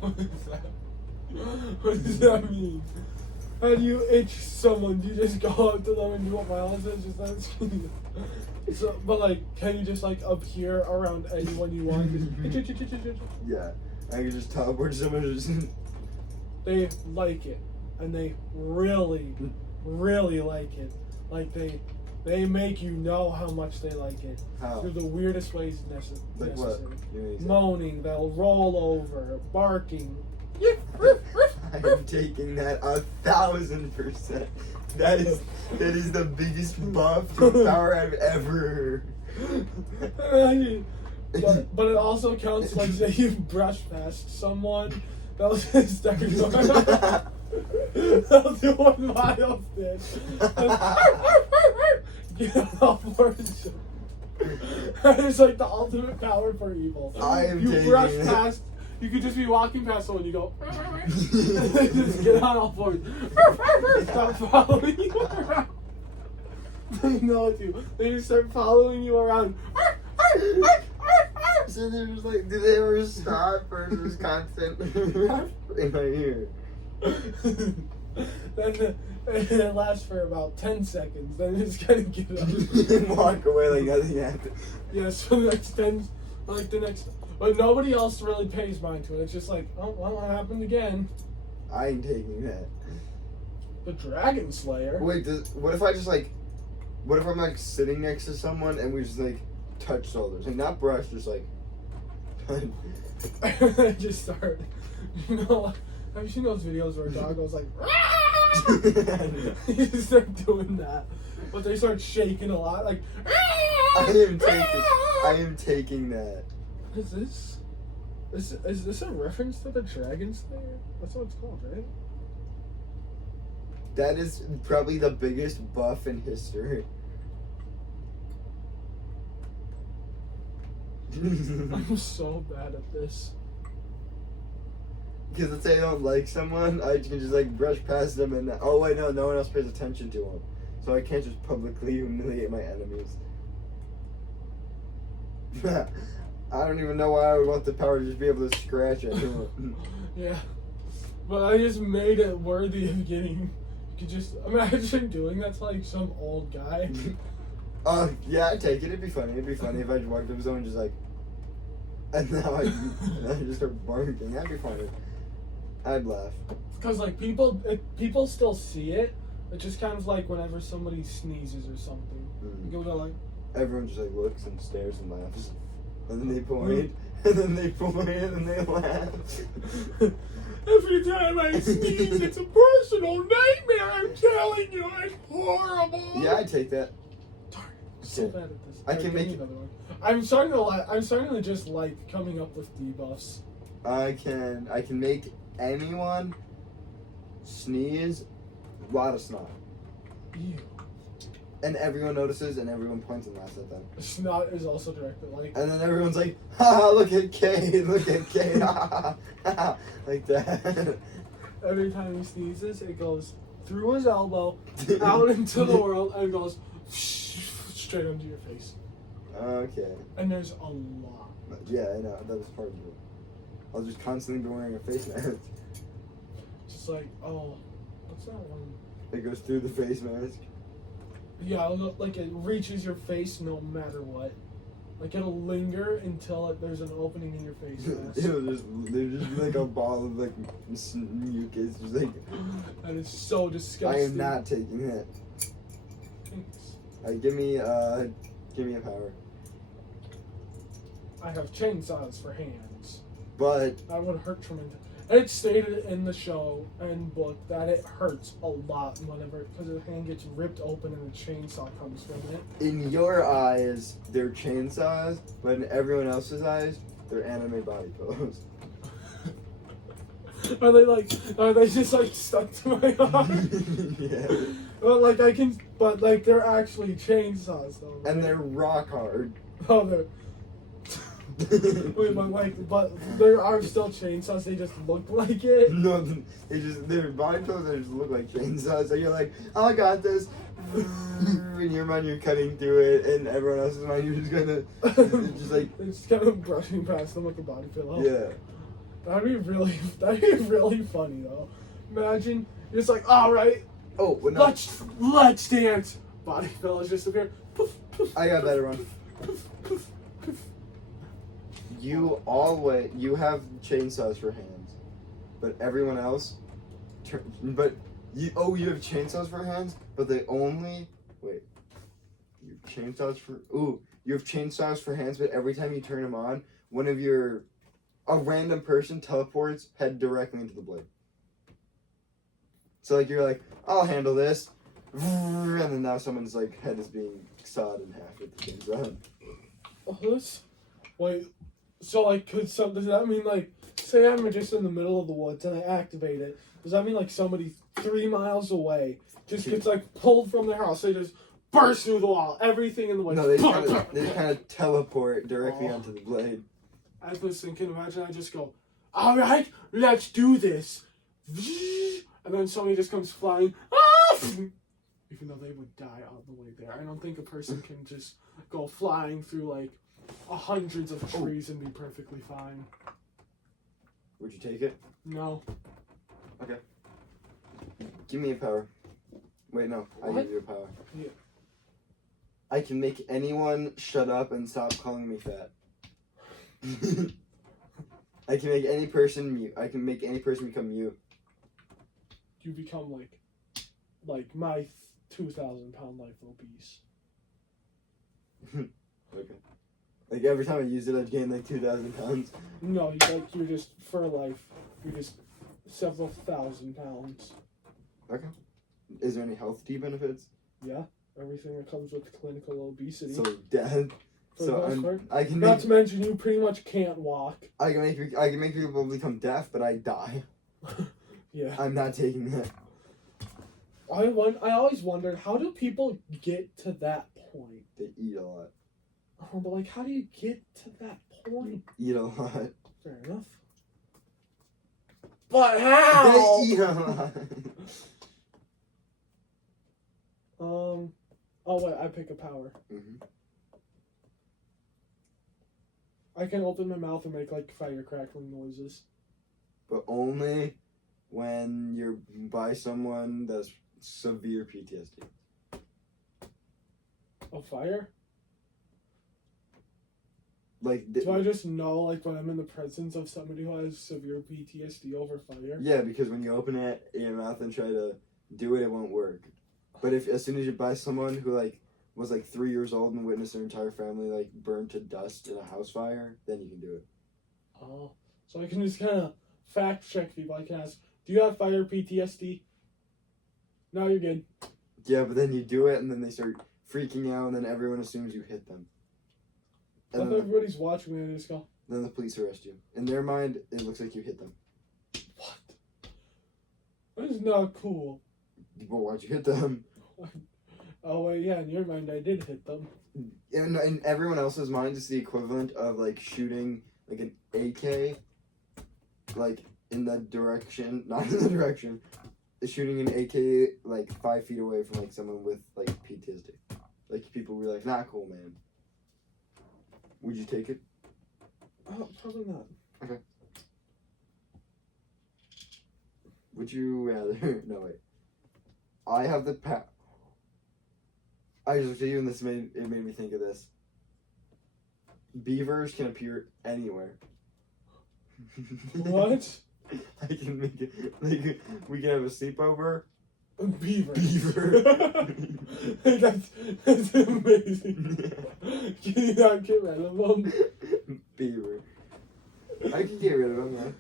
What is that? What does that mean? How do you itch someone? Do you just go up to them and do what Miles says? Just that? So, but like, can you just like appear around anyone you want? Just itch, itch, itch, itch, itch. Yeah, I can just teleport someone. Just They like it, and they really, really like it. Like they make you know how much they like it. How? Through the weirdest ways Like necessary. what? Moaning, they'll roll over, barking. I am taking that 1,000%. That is the biggest buff to power I've ever heard. but it also counts like say you brush past someone, they'll just start going. They'll do what Miles did. Get off words. It's like the ultimate power for evil. I am you taking brush it. past. You could just be walking past someone, you go, just get on all fours. Stop following you around. They know it too. They just start following you around. So they're just like, do they ever stop or just constant in my ear? Then it lasts for about 10 seconds. Then you just gotta get up. And walk away like nothing happened. Yes, for the next 10, like the next. But nobody else really pays mind to it. It's just like, oh, well, it happened again. I ain't taking that. The Dragon Slayer. Wait, what if I just like, what if I'm like sitting next to someone and we just like touch shoulders? Like not brush, just like. I just start, you know, have you seen those videos where a dog goes like, you just start doing that, but they start shaking a lot, like, I am taking that. What is this? Is this a reference to the Dragon Slayer? That's what it's called, right? That is probably the biggest buff in history. I'm so bad at this. Because let's say I don't like someone, I can just like brush past them and oh wait, no one else pays attention to them. So I can't just publicly humiliate my enemies. I don't even know why I would want the power to just be able to scratch everyone. Yeah. But I just made it worthy of getting. You could just imagine doing that to like some old guy. Yeah, I'd take it. It'd be funny. It'd be funny if I just walked up to someone just like, and now I just start barking. That'd be funny. I'd laugh. Because like people still see it. It's just kind of like whenever somebody sneezes or something. You go like. Everyone just like looks and stares and laughs, and then they point, and then they point, and they laugh. Every time I sneeze, it's a personal nightmare. I'm telling you, it's horrible. Yeah, I take that. Darn, I'm so bad at this. I can make another one. I'm starting to just like coming up with debuffs. I can make anyone sneeze, a lot of snot, Ew. and everyone notices, and everyone points and laughs at them. Snot is also directed like. And then everyone's like, ha, look at Kay, ha, ha, like that. Every time he sneezes, it goes through his elbow, out into the world, and goes straight onto your face. Okay. And there's a lot. Yeah, I know, that was part of it. I'll just constantly be wearing a face mask. Just like, oh, what's that one? It goes through the face mask. Yeah, like it reaches your face no matter what. Like it'll linger until there's an opening in your face mask. There's just like a ball of like mucus, just like. That is so disgusting. I am not taking that. Thanks. Give me a power. I have chainsaws for hands. But That would hurt tremendously. It's stated in the show and book that it hurts a lot whenever, because the hand gets ripped open and the chainsaw comes from it. in your eyes, they're chainsaws, but in everyone else's eyes, they're anime body pillows. Are they just like stuck to my arm? Yeah. But they're actually chainsaws though. Right? And they're rock hard. Oh, they're. Wait, but there are still chainsaws. They just look like it. No, they're body pillows that just look like chainsaws. So you're like, oh, I got this. In your mind, you're cutting through it, and everyone else's mind, you're just gonna, just like, It's kind of brushing past them like a body pillow. yeah. That'd be really funny though. Imagine it's like, all right, Oh, but no, let's dance. Body pillows just appear. Poof, poof, I got a better one. poof, poof, poof. You have chainsaws for hands, but everyone else, you have chainsaws for hands, but you have chainsaws for hands, but every time you turn them on, a random person teleports head directly into the blade. So like you're like, I'll handle this, and then now someone's like head is being sawed in half with the chainsaw. Oh, this. Wait. So does that mean say I'm just in the middle of the woods and I activate it? Does that mean somebody 3 miles away just gets pulled from their house? They just burst through the wall, everything in the woods. No, they kind of teleport directly onto the blade. I was thinking, imagine I just go, all right, let's do this, and then somebody just comes flying, even though they would die on the way there. I don't think a person can just go flying through hundreds of trees and be perfectly fine. Would you take it? No. Okay. Give me a power. Wait, no. I What? give you a power. Yeah. I can make anyone shut up and stop calling me fat. I can make any person mute. I can make any person become mute. You become like my 2,000-pound life obese. Okay. Like every time I use it, I'd gain like 2,000 pounds. No, you're just for life. You're just several thousand pounds. Okay. Is there any health tea benefits? Yeah, everything that comes with clinical obesity. So dead. For the So most part. I can Not make to mention, you pretty much can't walk. I can make people become deaf, but I die. Yeah. I'm not taking that. I always wondered, how do people get to that point? They eat a lot. Oh, but like, how do you get to that point? Eat a lot. Fair enough. But how? They eat a lot. Oh wait, I pick a power. Mm-hmm. I can open my mouth and make like fire crackling noises. But only when you're by someone that's severe PTSD. Oh, fire? Like, Do I just know, like, when I'm in the presence of somebody who has severe PTSD over fire? yeah, because when you open it in your mouth and try to do it, it won't work. But if as soon as you buy someone who like was like 3 years old and witnessed their entire family like burned to dust in a house fire, then you can do it. Oh, so I can just kind of fact check people. I can ask, do you have fire PTSD? No, you're good. Yeah, but then you do it and then they start freaking out and then everyone assumes you hit them. What And if then, everybody's watching me and I just go, then the police arrest you. In their mind, it looks like you hit them. what? That is not cool. But why'd you hit them? Oh, wait, yeah, in your mind, I did hit them. In everyone else's mind, it's the equivalent of like shooting like an AK, like in the direction, not in the direction, shooting an AK like 5 feet away from like someone with like PTSD. Like people were like, "Not cool, man." Would you take it? Oh, probably not. Okay. Would you rather? No wait. I have the I just looked at you and this made me think of this. Beavers can appear anywhere. What? I can make it like we can have a sleepover. Beaver. Beaver. that's amazing. Can you not get rid of them? Beaver. I can get rid of him, man.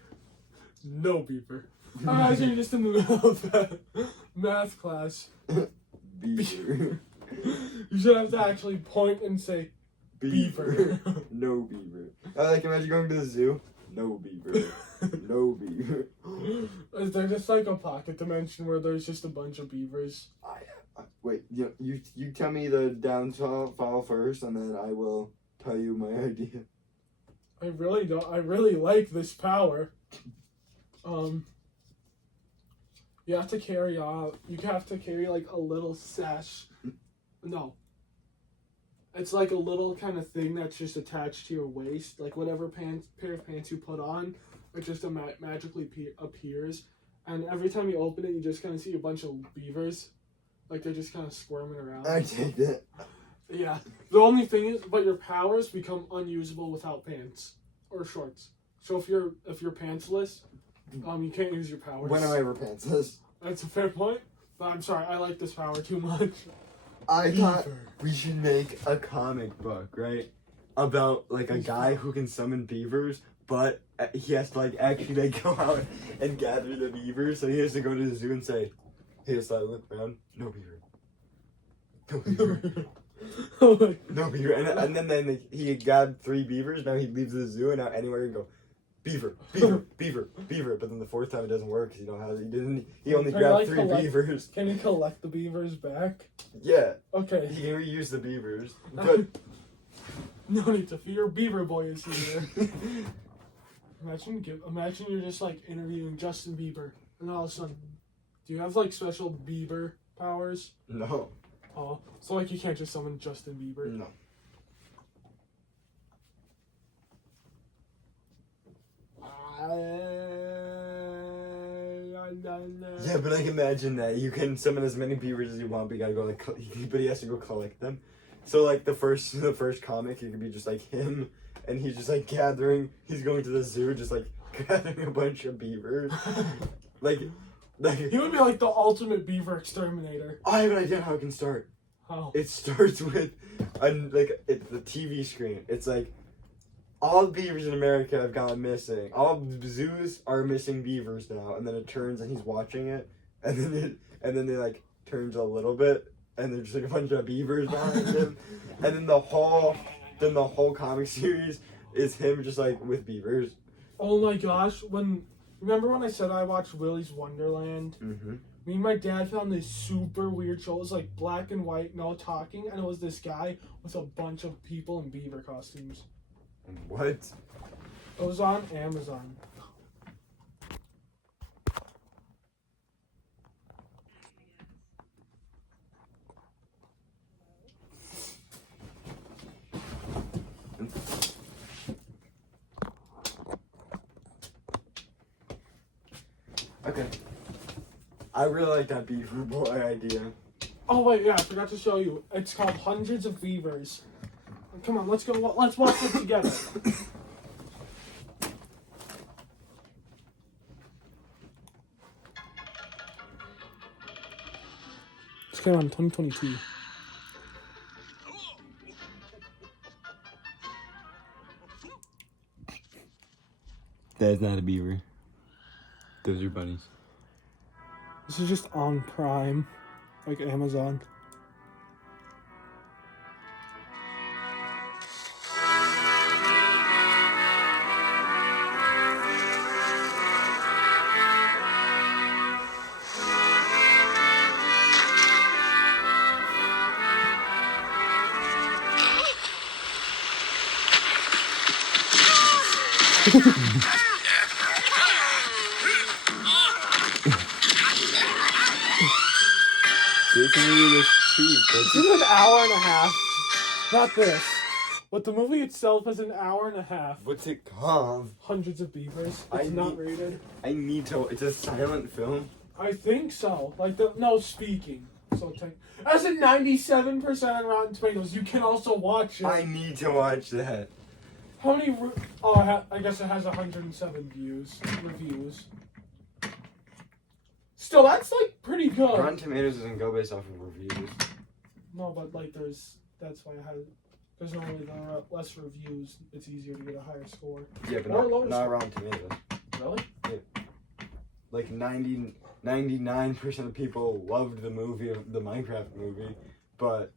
No beaver. Imagine just in the middle of that math class. Beaver. You should have to actually point and say, Beaver. No beaver. I like imagine going to the zoo. No beaver. No beaver. Is there just like a pocket dimension where there's just a bunch of beavers? Wait, you tell me the downfall first, and then I will tell you my idea. I really like this power. You have to carry like a little sash. No. It's like a little kind of thing that's just attached to your waist. Like whatever pair of pants you put on, it just magically appears. And every time you open it, you just kind of see a bunch of beavers. Like they're just kind of squirming around. I take that. Yeah. The only thing is, but your powers become unusable without pants or shorts. So if you're pantsless, you can't use your powers. When am I ever pantsless? That's a fair point. But I'm sorry, I like this power too much. I thought we should make a comic book, right? About like a guy who can summon beavers, but he has to like actually like go out and gather the beavers. So he has to go to the zoo and say, "Hey, just look around. No beaver. No beaver. Oh my. No beaver." And then he got 3 beavers. Now he leaves the zoo and now anywhere you go, beaver, beaver, beaver, beaver. But then the 4th time it doesn't work because he only grabbed 3 beavers. Can you collect the beavers back? Yeah. Okay. He can reuse the beavers, but. No need to fear, Beaver Boy is here. Imagine you're just like interviewing Justin Bieber, and all of a sudden, do you have like special Bieber powers? No. Oh, so like you can't just summon Justin Bieber? No. Yeah, but like imagine that you can summon as many beavers as you want, but you gotta go like, but he has to go collect them. So like the first comic, it could be just like him, and he's just like gathering. He's going to the zoo, just like gathering a bunch of beavers. like He would be like the ultimate beaver exterminator. I have an idea how it can start. How? It starts with the TV screen. It's like all the beavers in America have gone missing. All zoos are missing beavers now, and then it turns and he's watching it, and then they like turns a little bit, and there's just like a bunch of beavers behind him, and then the whole comic series is him just like with beavers. Oh my gosh! Remember when I said I watched Willy's Wonderland? Mm-hmm. Me and my dad found this super weird show. It was like black and white, no talking, and it was this guy with a bunch of people in beaver costumes. What? It was on Amazon. Okay. I really like that Beaver Boy idea. Oh wait, yeah, I forgot to show you. It's called Hundreds of Beavers. Come on, let's go. Let's watch it together. This came out in 2022. That's not a beaver. Those are bunnies. This is just on Prime, like Amazon. This movie is cheap. This is an hour and a half. Not this. But the movie itself is an hour and a half. What's it called? Hundreds of Beavers. I It's not need- rated. I need to. It's a silent film. I think so. No speaking. So as in 97% on Rotten Tomatoes. You can also watch it. I need to watch that. How many? I guess it has 107 reviews. Still, that's like pretty good. Rotten Tomatoes doesn't go based off of reviews. No, but like that's why there's normally there are less reviews. It's easier to get a higher score. Yeah, but Or lower not score. Rotten Tomatoes. Really? Like 99% of people loved the movie, the Minecraft movie, but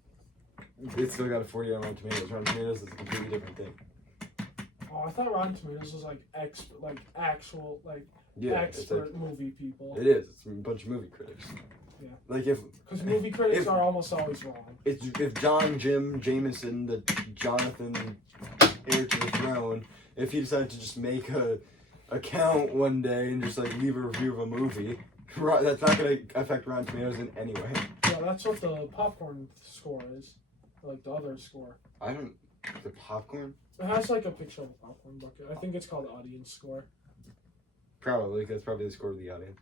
it still got a 40 on Rotten Tomatoes. Rotten Tomatoes is a completely different thing. Oh, I thought Rotten Tomatoes was like actual Yeah, it's expert like, movie people. it is. It's a bunch of movie critics. Yeah. Like if Because movie critics if- are almost always wrong. if John Jim Jameson, the Jonathan heir to the throne, if he decided to just make a account one day and just like leave a review of a movie, that's not gonna affect Rotten Tomatoes in any way. Yeah, that's what the popcorn score is. Like the other score. The popcorn? It has like a picture of a popcorn bucket. I think it's called audience score. Probably, that's probably the score of the audience.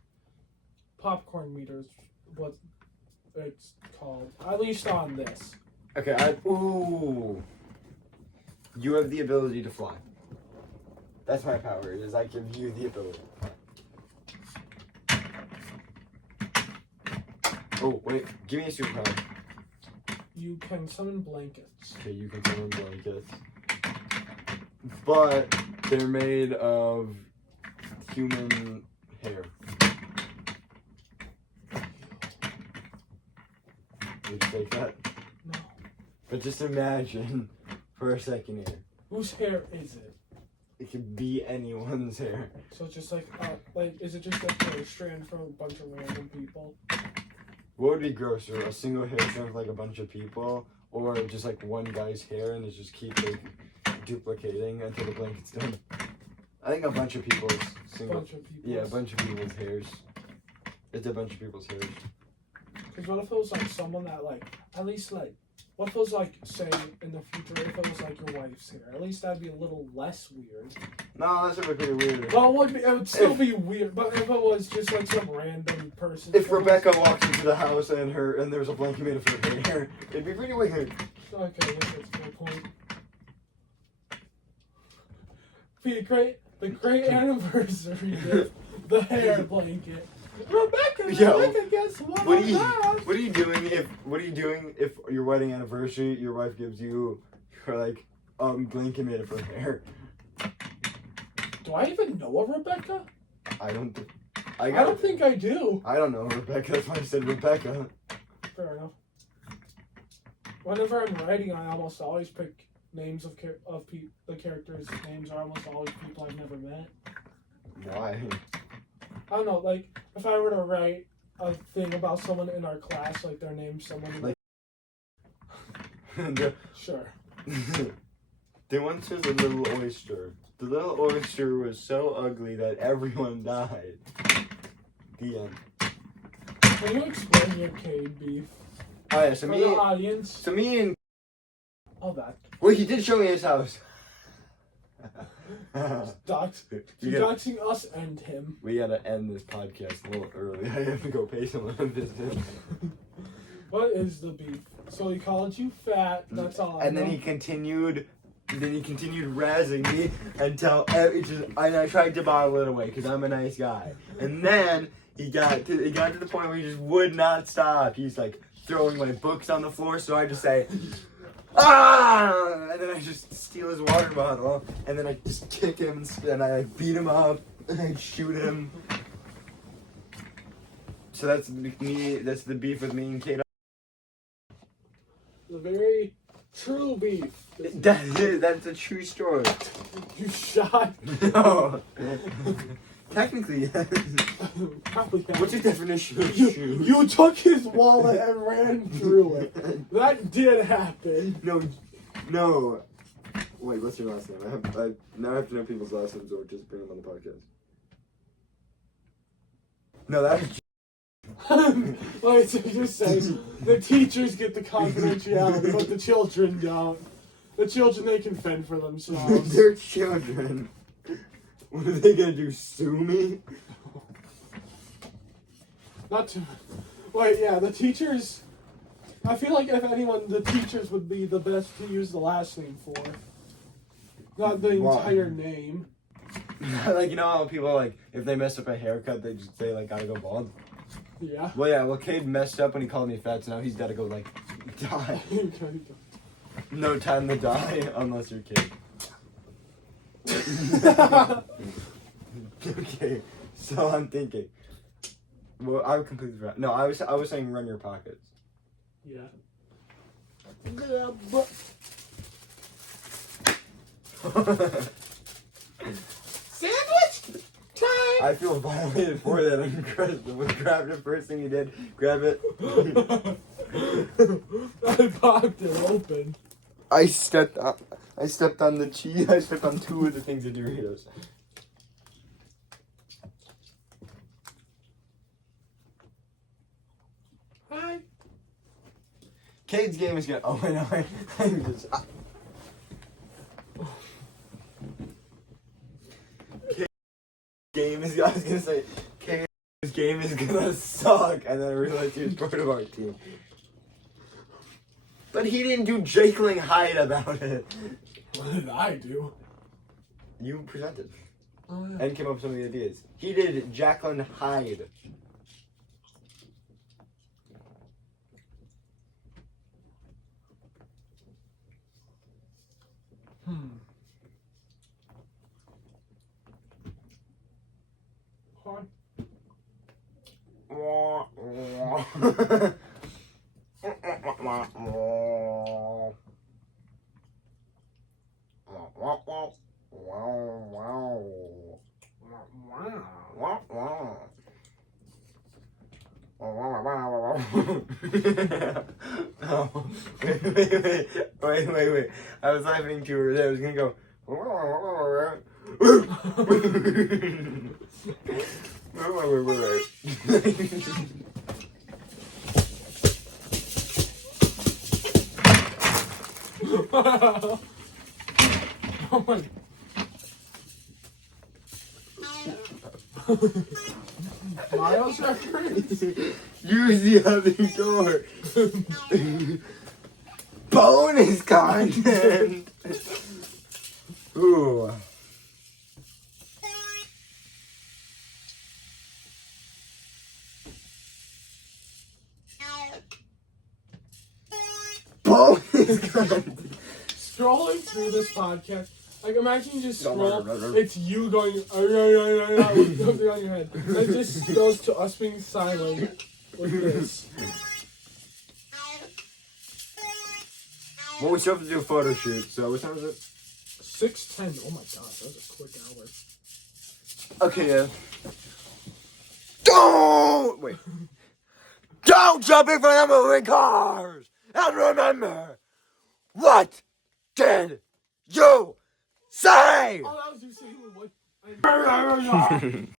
Popcorn meters, what it's called. At least on this. Okay, ooh. You have the ability to fly. That's my power, is I give you the ability to fly. Oh, wait, give me a superpower. You can summon blankets. Okay, you can summon blankets. But they're made of human hair. Would you take that? No. But just imagine for a second here. Whose hair is it? It could be anyone's hair. So it's just like is it just a strand from a bunch of random people? What would be grosser? A single hair strand with like a bunch of people? Or just like one guy's hair and it just keeps like duplicating until the blanket's done? I think a bunch of people's single. Bunch of people. Yeah, a bunch of people's hairs. It's a bunch of people's hairs. Because what if it was like someone that like at least like What if it was like, say, in the future, if it was like your wife's hair? At least that'd be a little less weird. No, that's pretty weird. Well, it would still be weird, but if it was just like some random person. If Rebecca walks into the house and there's a blanket made of her hair, it'd be pretty weird. Okay, I guess that's a good point. Be the great anniversary gift, the hair blanket. Rebecca gets one What of those. are you doing if your wedding anniversary your wife gives you her like blanket made of her hair? Do I even know a Rebecca? I don't think I do. I don't know Rebecca. That's why I said Rebecca. Fair enough. Whenever I'm writing, I almost always pick names of the characters' names are almost always people I've never met. Why? I don't know, like, if I were to write a thing about someone in our class, like their name, someone... Like... Sure. There once was a little oyster. The little oyster was so ugly that everyone died. The end. Can you explain your Cade beef? Oh yeah, so For the audience? me and... All that. Well, he did show me his house. Doxing us and him. We gotta end this podcast a little early. I have to go pay someone a visit. What is the beef? So he called you fat, that's all I know. Then he continued razzing me until and I tried to bottle it away because I'm a nice guy. And then he got to the point where he just would not stop. He's like throwing my books on the floor, so I just say, "Ah!" And then I just steal his water bottle, and then I just kick him, and I like, beat him up, and I shoot him. So that's me. That's the beef with me and Kate. The very true beef. That's a true story. You shot. No. Technically, yes. Probably not. What's your definition of shoot? You took his wallet and ran through it. That did happen. No. Wait, what's your last name? I now have to know people's last names or just bring them on the podcast. No, that was... Wait, so you're saying the teachers get the confidentiality, but the children don't. The children, they can fend for themselves. They're children. What are they gonna do, sue me? Not to... Wait, yeah, the teachers... I feel like if anyone, the teachers would be the best to use the last name for. Not the entire name. Like, you know how people, like, if they mess up a haircut, they just say, like, gotta go bald? Yeah. Well, yeah, Cade messed up when he called me fat, so now he's gotta go, like, die. No time to die, unless you're Cade. Okay, so I'm thinking. Well, I completely forgot. No, I was saying run your pockets. Yeah. Yeah, but... Sandwich time! I feel violated for that. I grabbed it first thing you did. Grab it. I popped it open. I stepped on the cheese. I stepped on two of the things in Doritos. Hi. Cade's game is gonna. Oh wait, no, I'm just. Cade's game is. I was gonna say Cade's game is gonna suck, and then I realized he was part of our team. But he didn't do Jekyll Hyde about it. What did I do? You presented. Oh, yeah. And came up with some of the ideas. He did Jacqueline Hyde. Fine. Oh, wait. I was laughing too early. I was gonna go. Oh my. Miles reference? Use the other door. Bonus content. Ooh. Bonus content. Scrolling through this podcast, like imagine you just scroll, it's you going with something on your head. And it just goes to us being silent with this. Well, we still have to do a photo shoot, so what time is it? 6:10. Oh my gosh, that was a quick hour. Okay, yeah. Don't! Wait. Don't jump in front of moving cars! And remember, what did you say? Oh, that was you saying what?